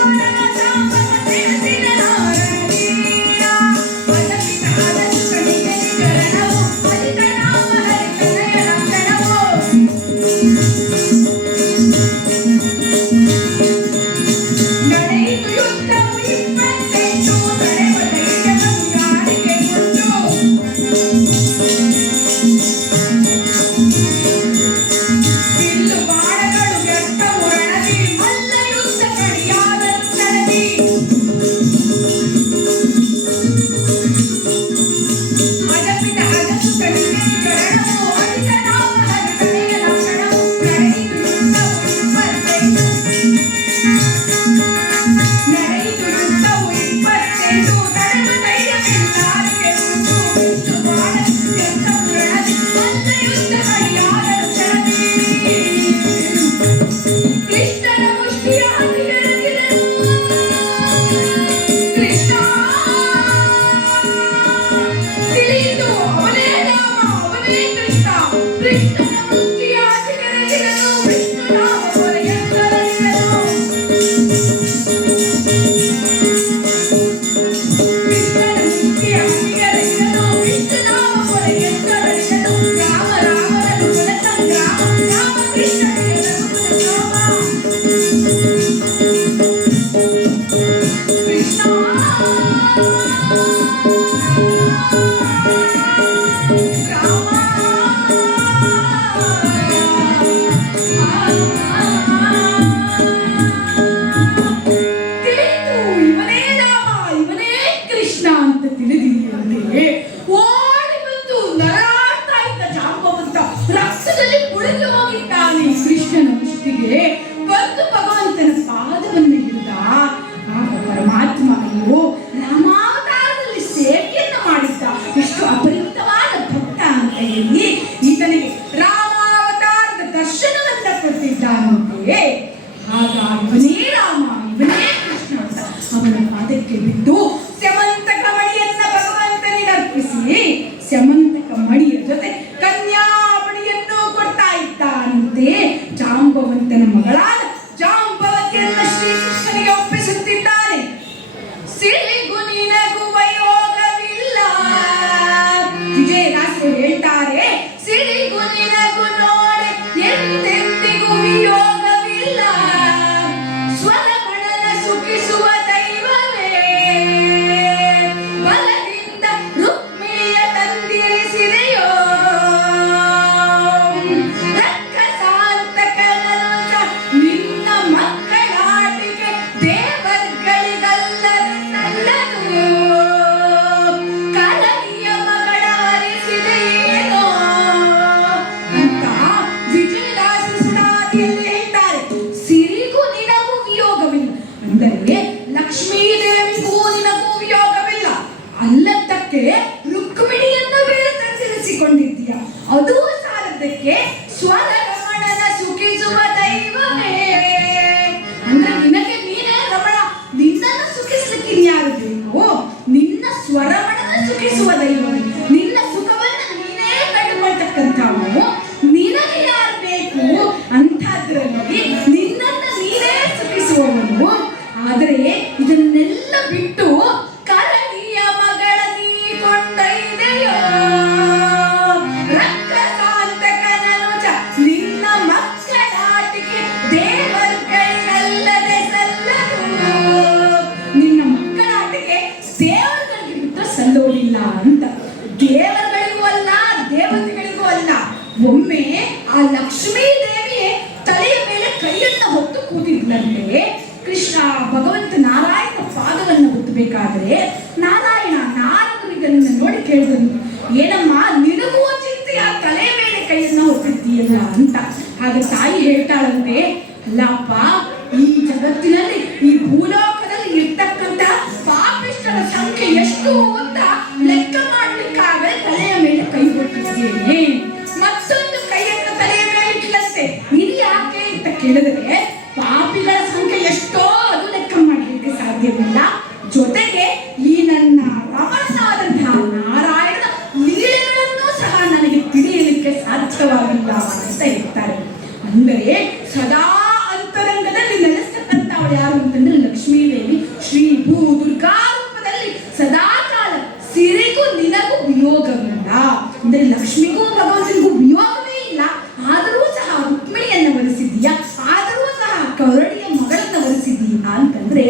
ಆದರೆ ಇದನ್ನೆಲ್ಲ ಬಿಟ್ಟು ಕರಡಿಯ ಮಗಳ ನೀ ಕೊಂಡೊಯ್ದೆಯೋ ರಕ್ಕಸಾಂತಕನನುಜ ನಿನ್ನ ಮಕ್ಕಳಾಟಿಕೆ ದೇವರುಗಳಿಗಲ್ಲದೆ ಸಲ್ಲದು. ನಿನ್ನ ಮಕ್ಕಳಾಟಿಕೆ ದೇವರುಗಳಿಗೆ ಬಿಟ್ಟು ಸಲ್ಲೋದಿಲ್ಲ ಅಂತ. ದೇವರುಗಳಿಗೂ ಅಲ್ಲ ದೇವತೆಗಳಿಗೂ ಅಲ್ಲ. ಒಮ್ಮೆ ಆ ಲಕ್ಷ್ಮೀ ದೇವಿಯೇ ತಲೆಯ ಮೇಲೆ ಕೈಯನ್ನ ಹೊತ್ತು ಕೂತಿದ್ಲಂತೆ. ಕೃಷ್ಣ ಭಗವಂತ ನಾರಾಯಣ ಪಾದವನ್ನು ಹೊತ್ತಬೇಕಾದ್ರೆ ನಾರಾಯಣರು ಇದನ್ನು ನೋಡಿ ಕೇಳಿದನು, ಏನಮ್ಮ ನಿನಗೂ ಚಿಂತೆಯ ತಲೆಯ ಮೇಲೆ ಕೈಯನ್ನ ಹೊತ್ತಿದ್ದೀಯಲ್ಲ ಅಂತ. ಆಗ ತಾಯಿ ಹೇಳ್ತಾಳಂತೆ, ಅಲ್ಲಪ್ಪ, ಈ ಜಗತ್ತಿನಲ್ಲಿ ಈ ಭೂಲೋಕದಲ್ಲಿ ಇರ್ತಕ್ಕಂಥ ಪಾಪಿಷ್ಟರ ಸಂಖ್ಯೆ ಎಷ್ಟು ಅಂತ ಲೆಕ್ಕ ಮಾಡ್ಲಿಕ್ಕಾಗದೆ ತಲೆಯ ಮೇಲೆ ಕೈ ಹೊತ್ತಿದ್ದೇನೆ. ಮತ್ತೊಂದು ಕೈಯನ್ನು ತಲೆಯ ಮೇಲೆ ಇಟ್ಲಂತೆ. ಇದು ಯಾಕೆ ಅಂತ ಕೇಳಿದ್ರೆ ಪಾಪಿಗಳ ಸಂಖ್ಯೆ ಎಷ್ಟೋ ಅದು ಲೆಕ್ಕ ಮಾಡಲಿಕ್ಕೆ ಸಾಧ್ಯವಿಲ್ಲ. ಜೊತೆಗೆ ಈ ನನ್ನ ರಮಣನಾದಂತಹ ನಾರಾಯಣನ ಲೀಲೆಗಳನ್ನು ಸಹ ನನಗೆ ತಿಳಿಯಲಿಕ್ಕೆ ಸಾಧ್ಯವಾಗಿಲ್ಲ ಅಂತ ಹೇಳ್ತಾರೆ. ಅಂದರೆ ಸದಾ ಅಂತರಂಗದಲ್ಲಿ ನೆಲೆಸ್ತಕ್ಕಂಥವಳು ಯಾರು ಅಂತಂದ್ರೆ ಲಕ್ಷ್ಮೀ ದೇವಿ. ಶ್ರೀ ಭೂ ದುರ್ಗಾ ರೂಪದಲ್ಲಿ ಸದಾ ಕಾಲ ಸಿರಿಗೂ ನಿನಗೂ ವಿಯೋಗವಿಲ್ಲ. ಅಂದ್ರೆ ಲಕ್ಷ್ಮಿಗೂ ಭಗವಂತನಿಗೂ ವಿಯೋಗವೇ ಇಲ್ಲ. ಆದರೂ ಸಹ ರುಕ್ಮಿಣಿಯನ್ನು ವರಿಸಿದ್ದೀಯಾ, ಆದರೂ ಸಹ ಕರಡಿಯ ಮಗಳನ್ನ ವರಿಸಿದ್ದೀಯಾ ಅಂತಂದ್ರೆ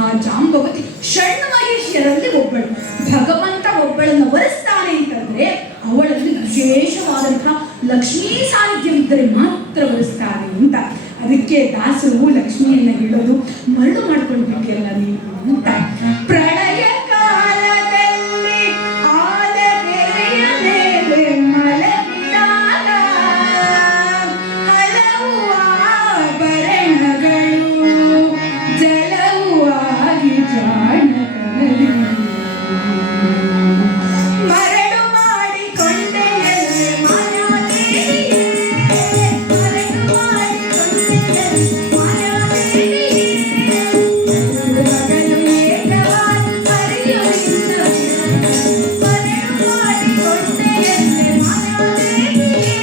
ಆ ಜಾಂಬವತಿ ಷಣ್ಣ ಮಹೇಶಿಯರಲ್ಲಿ ಒಬ್ಬಳು. ಭಗವಂತ ಒಬ್ಬಳನ್ನು ವರಿಸ್ತಾನೆ ಅಂತಂದ್ರೆ ಅವಳಲ್ಲಿ ವಿಶೇಷವಾದಂತಹ ಲಕ್ಷ್ಮೀ ಸಾನ್ನಿಧ್ಯವಿದ್ದರೆ ಮಾತ್ರ ವರಿಸ್ತಾನೆ ಅಂತ. ಅದಕ್ಕೆ ದಾಸರು ಲಕ್ಷ್ಮಿಯನ್ನ ಹೇಳೋದು, ಮರಳು ಮಾಡ್ಕೊಂಡು ಬಿಟ್ಟಿಯಲ್ಲ ನೀವು ಅಂತ. ಪ್ರಳಯ ಕಾಲದಲ್ಲಿ ಆದ ತೆರೆಯ ಮೇಲೆ ಮಲಗಿದಾಗ ಹಲವು ಆಭರಣಗಳು ಜಲವು ಆಗಿ ಜಾಣಕನಲಿ ಮರಳು ಮಾಡಿಕೊಂಡೆಯಲ್ಲೇ ಮಾಯಾದೇವಿಯೇ, ಮರಳು ಮಾಡಿಕೊಂಡೆಯಲ್ಲೇ ಮಾಯಾದೇವಿಯೇ, ಮಗಳು ಏಕವಾಗಿ ಹರಿಯುವುದಿಲ್ಲ. ಮರಳು ಮಾಡಿಕೊಂಡೆಯಲ್ಲೇ ಮಾಯಾದೇವಿಯೇ.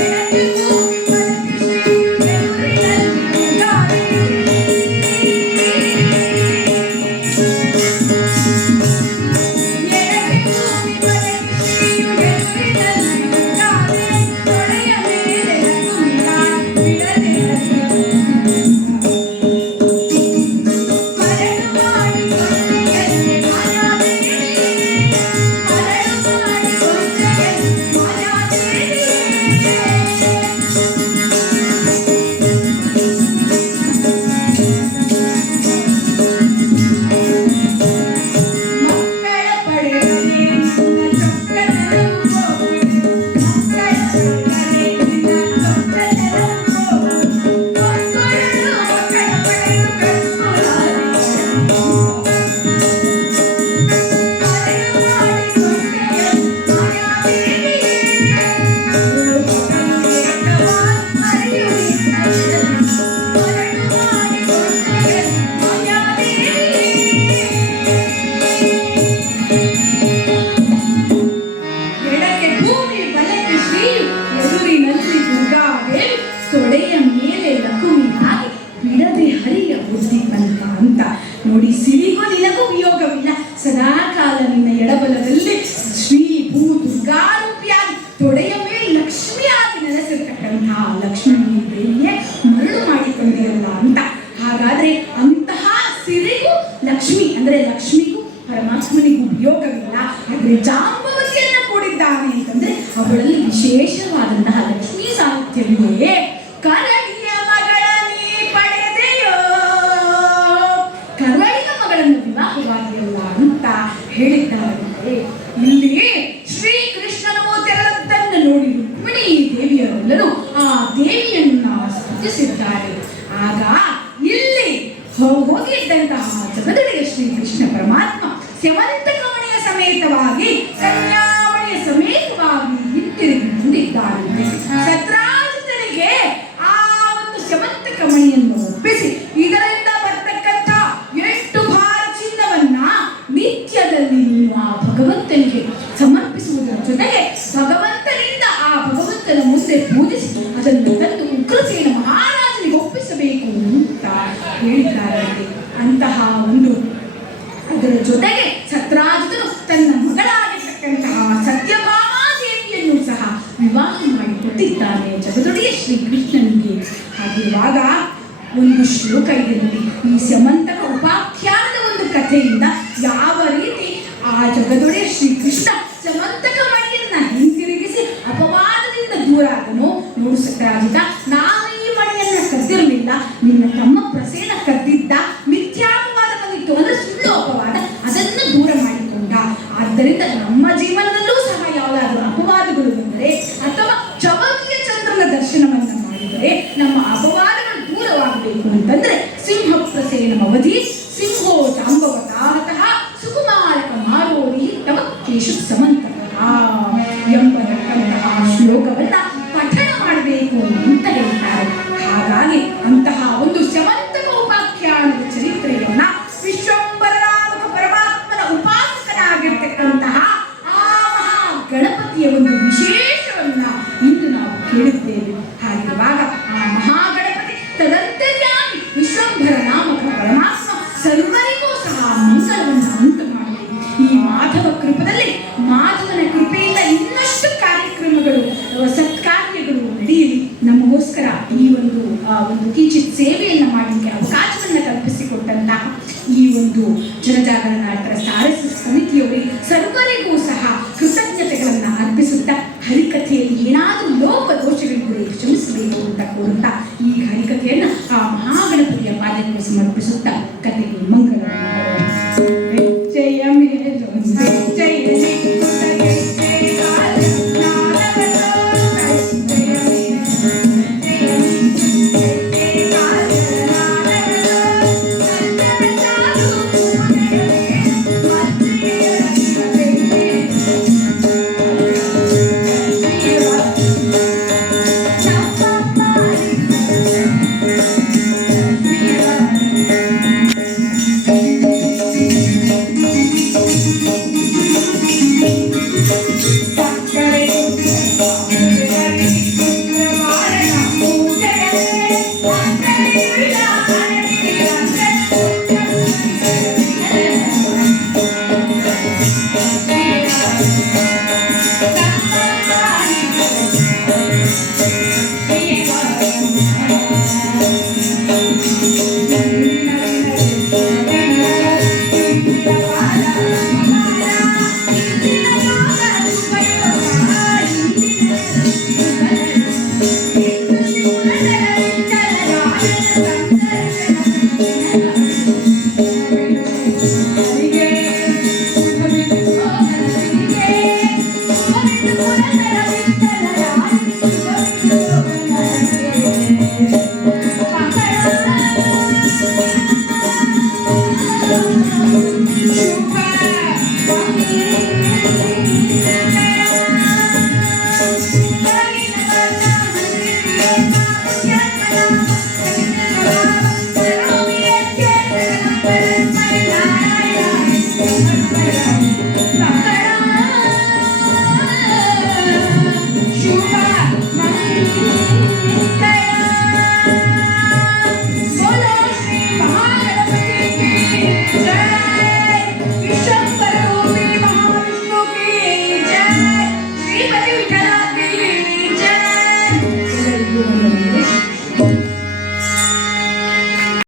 ಎಡಕ್ಕೆ ಭೂಮಿ ಬಲಕ್ಕೆ ಶ್ರೀಯು ಎದುರಿನಲ್ಲಿ ಉಗಾಡಿ. ಎಡಕ್ಕೆ ಭೂಮಿ ಬಲಕ್ಕೆ ಶ್ರೀಯು ಎದುರಿನಲ್ಲಿ ಉಗಾಡಿ. ತೊಡೆಯ ಮೇಲೆ ಲಕ್ಷ್ಮಿಯಾಗಿ ಬಿಡದೆ ಮರಳು ಮಾಡಿಕೊಂಡೆಯಲ್ಲೇ ಮಾಯಾದೇವಿಯೇ, ಮರಳು ಮಾಡಿಕೊಂಡೆಯಲ್ಲೇ ಮಾಯಾದೇವಿಯೇ. ಮಕ್ಕಳ ಪಡೆದರೆ ನಿನ್ನ ಚೊಕ್ಕತನವು ಹೋಗುವುದು. ಮಕ್ಕಳ ಪಡೆದರೆ ನಿನ್ನ ಚೊಕ್ಕತನವು ಹೋಗುವುದು. ಮಕ್ಕಳು ಮಕ್ಕಳ ಪಡೆದು ಕಟ್ಕೊಳ್ಳಾರೆ. ಮರಳು ಮಾಡಿಕೊಂಡೆಯಲ್ಲೇ ಮಾಯಾದೇವಿಯೇ, ಮರಳು ಮಗಳು ಏಕವಾಗಿ ಹರಿಯುವುದಿಲ್ಲ. ಮರಳು ಮಾಡಿಕೊಂಡೆಯಲ್ಲೇ ಮಾಯಾದೇವಿಯೇ. ಎಡಕ್ಕೆ ಭೂಮಿ ಬಲಕ್ಕೆ ಶ್ರೀಯು ಎದುರಿನಲ್ಲಿ ದುರ್ಗಾದೇವಿ, ತೊಡೆಯ ಮೇಲೆ ಲಕುಮಿಯಾಗಿ ಬಿಡದೆ ಹರಿಯ ಬುದ್ಧಿವಂತ ಅಂತ. ನೋಡಿ, ಸಿರಿಗೂ ನಿನಗೂ ವಿಯೋಗವಿಲ್ಲ. ಸದಾ ಕಾಲ ನಿನ್ನ ಎಡಬಲದಲ್ಲಿ ಶ್ರೀ ಭೂ ದುರ್ಗಾರೂಪಿಯಾಗಿ ತೊಡೆಯ ಮೇಲೆ ಲಕ್ಷ್ಮಿಯಾಗಿ ನೆಲೆಸಿರ್ತಕ್ಕಂತಹ ಲಕ್ಷ್ಮೀ ದೇವಿಯೇ ಮರಳು ಮಾಡಿಕೊಂಡಿರಲ್ಲ ಅಂತ. ಹಾಗಾದ್ರೆ ಅಂತಹ ಸಿರಿಗೂ ಲಕ್ಷ್ಮಿ ಅಂದ್ರೆ ಲಕ್ಷ್ಮಿಗೂ ಪರಮಾತ್ಮನಿಗೂ ವಿಯೋಗವಿಲ್ಲ. ಆದ್ರೆ ಜಾಂಬವತಿಯನ್ನ ಕೂಡಿದ್ದಾನೆ ಅಂತಂದ್ರೆ ಅವಳಲ್ಲಿ ವಿಶೇಷವಾದಂತಹ ಲಕ್ಷ್ಮೀ ಸಾಹಿತ್ಯವಿದೆ. ಕರಡಿಯ ಮಗಳ ನೀ ಪಡೆದೆಯೋ, ಕರಡಿಯ ಮಗಳನ್ನು ವಿವಾಹವಾಗಿಲ್ಲ ಅಂತ ಹೇಳಿದ್ದಾರೆ. ಇಲ್ಲಿ ಶ್ರೀ ಕೃಷ್ಣನ ತೆರಳದ್ದನ್ನು ನೋಡಿ ರುಕ್ಮಿಣಿ ದೇವಿಯರೆಲ್ಲರೂ ಆ ದೇವಿಯನ್ನ ಸ್ತುತಿಸಿದ್ದಾರೆ. ಆಗ ಇಲ್ಲಿ ಹೋಗಿದ್ದಂತಹ ಜಗದೊಡೆಯ ಶ್ರೀ ಕೃಷ್ಣ ಪರಮಾತ್ಮ ಸ್ಯವಂತ ಕಮಣಿಯ ಸಮೇತವಾಗಿ ಕನ್ಯಾಮಣಿಯ ಸಮೇತವಾಗಿ ಹಿಂತಿರುಗಿ ಬಂದಿದ್ದಾರೆ. ಆಗಿರ್ತಕ್ಕಂತಹ ಸತ್ಯಭಾಮಾದೇವಿಯನ್ನು ಸಹ ವಿವಾಹ ಮಾಡಿಕೊಟ್ಟಿದ್ದಾನೆ ಜಗದೊಡೆಯ ಶ್ರೀಕೃಷ್ಣನಿಗೆ. ಹಾಗಿರುವಾಗ ಒಂದು ಶ್ಲೋಕ ಇದೆ ನೋಡಿ, ಈ ಸಮಂತಕ ಉಪಾಖ್ಯಾನದ ಒಂದು ಕಥೆಯಿಂದ ಯಾವ ರೀತಿ ಆ ಜಗದೊಡೆಯ ಶ್ರೀಕೃಷ್ಣ ಸಮಂತಕ ಮಣಿಯನ್ನ ಹಿಂತಿರುಗಿಸಿ ಅಪವಾದದಿಂದ ದೂರ ಆದನು. ನೋಡು ಸತ್ಯರಾಜಿತ, ನಾನು ಈ ಮಣಿಯನ್ನ ಕದ್ದಿರಲಿಲ್ಲ, ನಿನ್ನ ತಮ್ಮ ಪ್ರಸೇನ ಕದ್ದಿದ್ದ, ಮಿಥ್ಯಾಪವಾದ ಬಂದಿತ್ತು ಅಂದ್ರೆ ಸುಳ್ಳು ಅಪವಾದ, ಅದನ್ನು ದೂರ ಮಾಡಿಕೊಂಡ. ಆದ್ದರಿಂದ ನಮ್ಮ ಜೀವನದಲ್ಲೂ ಸಹ ಯಾವುದಾದ್ರೂ ಅಪವಾದಗಳು ಬಂದರೆ ಅಥವಾ ಚವಕಿಯ ಚಂದ್ರನ ದರ್ಶನವನ್ನ ಮಾಡಿದರೆ ನಮ್ಮ ಅಪವಾದಗಳು ದೂರವಾಗಬೇಕು ಅಂತಂದ್ರೆ ಸಿಂಹ ಪ್ರಸೇನ ಅವಧಿ ಸಿಂಹೋ ಜಾಂಬವತಾರತಃ ಸುಕುಮಾರಕ ಮಾರೋರಿ ತವ ಕೇಶು ಸಮಂತಕ ಎಂಬತಕ್ಕಂತಹ ಶ್ಲೋಕವನ್ನ ಪಠಣ ಮಾಡಬೇಕು ಅಂತ ಹೇಳ್ತಾರೆ. ಹಾಗಾಗಿ ಅಂತಹ ಒಂದು ಸಮಂತಕ ಉಪಾಖ್ಯಾನದ ಚರಿತ್ರೆಯನ್ನ ವಿಶ್ವಂಬರನಾಮಕ ಪರಮಾತ್ಮನ ಉಪಾಸಕನಾಗಿರ್ತಕ್ಕಂತಹ ಆ ಮಹಾ ಗಣಪತಿಯ ಒಂದು ವಿಶೇಷವನ್ನ ಇಂದು ನಾವು ಕೇಳಿದ್ದೇವೆ. ಹಾಗಿರುವಾಗ ಆ ಮಹಾಗಣಪತಿ ತದಂತರ್ಯಾಮಿ ವಿಶ್ವಂಭರ ನಾಮಕ ಪರಮಾತ್ಮ ಸರ್ವರಿಗೂ ಸಹ ಮಂಗಲವನ್ನು ಉಂಟು ಮಾಡಲಿ. ಈ ಮಾಧವ ಕೃಪದಲ್ಲಿ ಮಾಧವನ ಕೃಪೆಯಿಂದ ಇನ್ನಷ್ಟು ಕಾರ್ಯಕ್ರಮಗಳು ಸತ್ಕಾರ್ಯಗಳು ನಡೆಯಲಿ. ನಮಗೋಸ್ಕರ ಈ ಒಂದು ಕಿಂಚಿತ್ ಸೇವೆಯನ್ನು ಮಾಡಲಿಕ್ಕೆ ಅವಕಾಶವನ್ನು ಕಲ್ಪಿಸಿಕೊಟ್ಟಂತಹ ಈ ಒಂದು ಜನಜಾಗರಣ ನಾಯಕರ ಸಾರಸ್ಯ ಸಮಿತಿಯವರಿಗೆ ಸರ್ವರಿಗೂ ಸಹ ಕೃತಜ್ಞತೆಗಳನ್ನು ಅರ್ಪಿಸುತ್ತಾ ಹರಿಕಥೆಯಲ್ಲಿ ಏನಾದರೂ ಲೋಪದೋಷಗಳಿದ್ದರೆ ಕ್ಷಮಿಸಬೇಕು ಅಂತ ಕೋರುತ್ತಾ ಈ ಹರಿಕಥೆಯನ್ನು ಆ ಮಹಾಗಣಪತಿಯ ಪಾದಕ್ಕೆ ಸಮರ್ಪಿಸುತ್ತಾ ಕಥೆಗೆ ಮಂಗಲ ಜಯ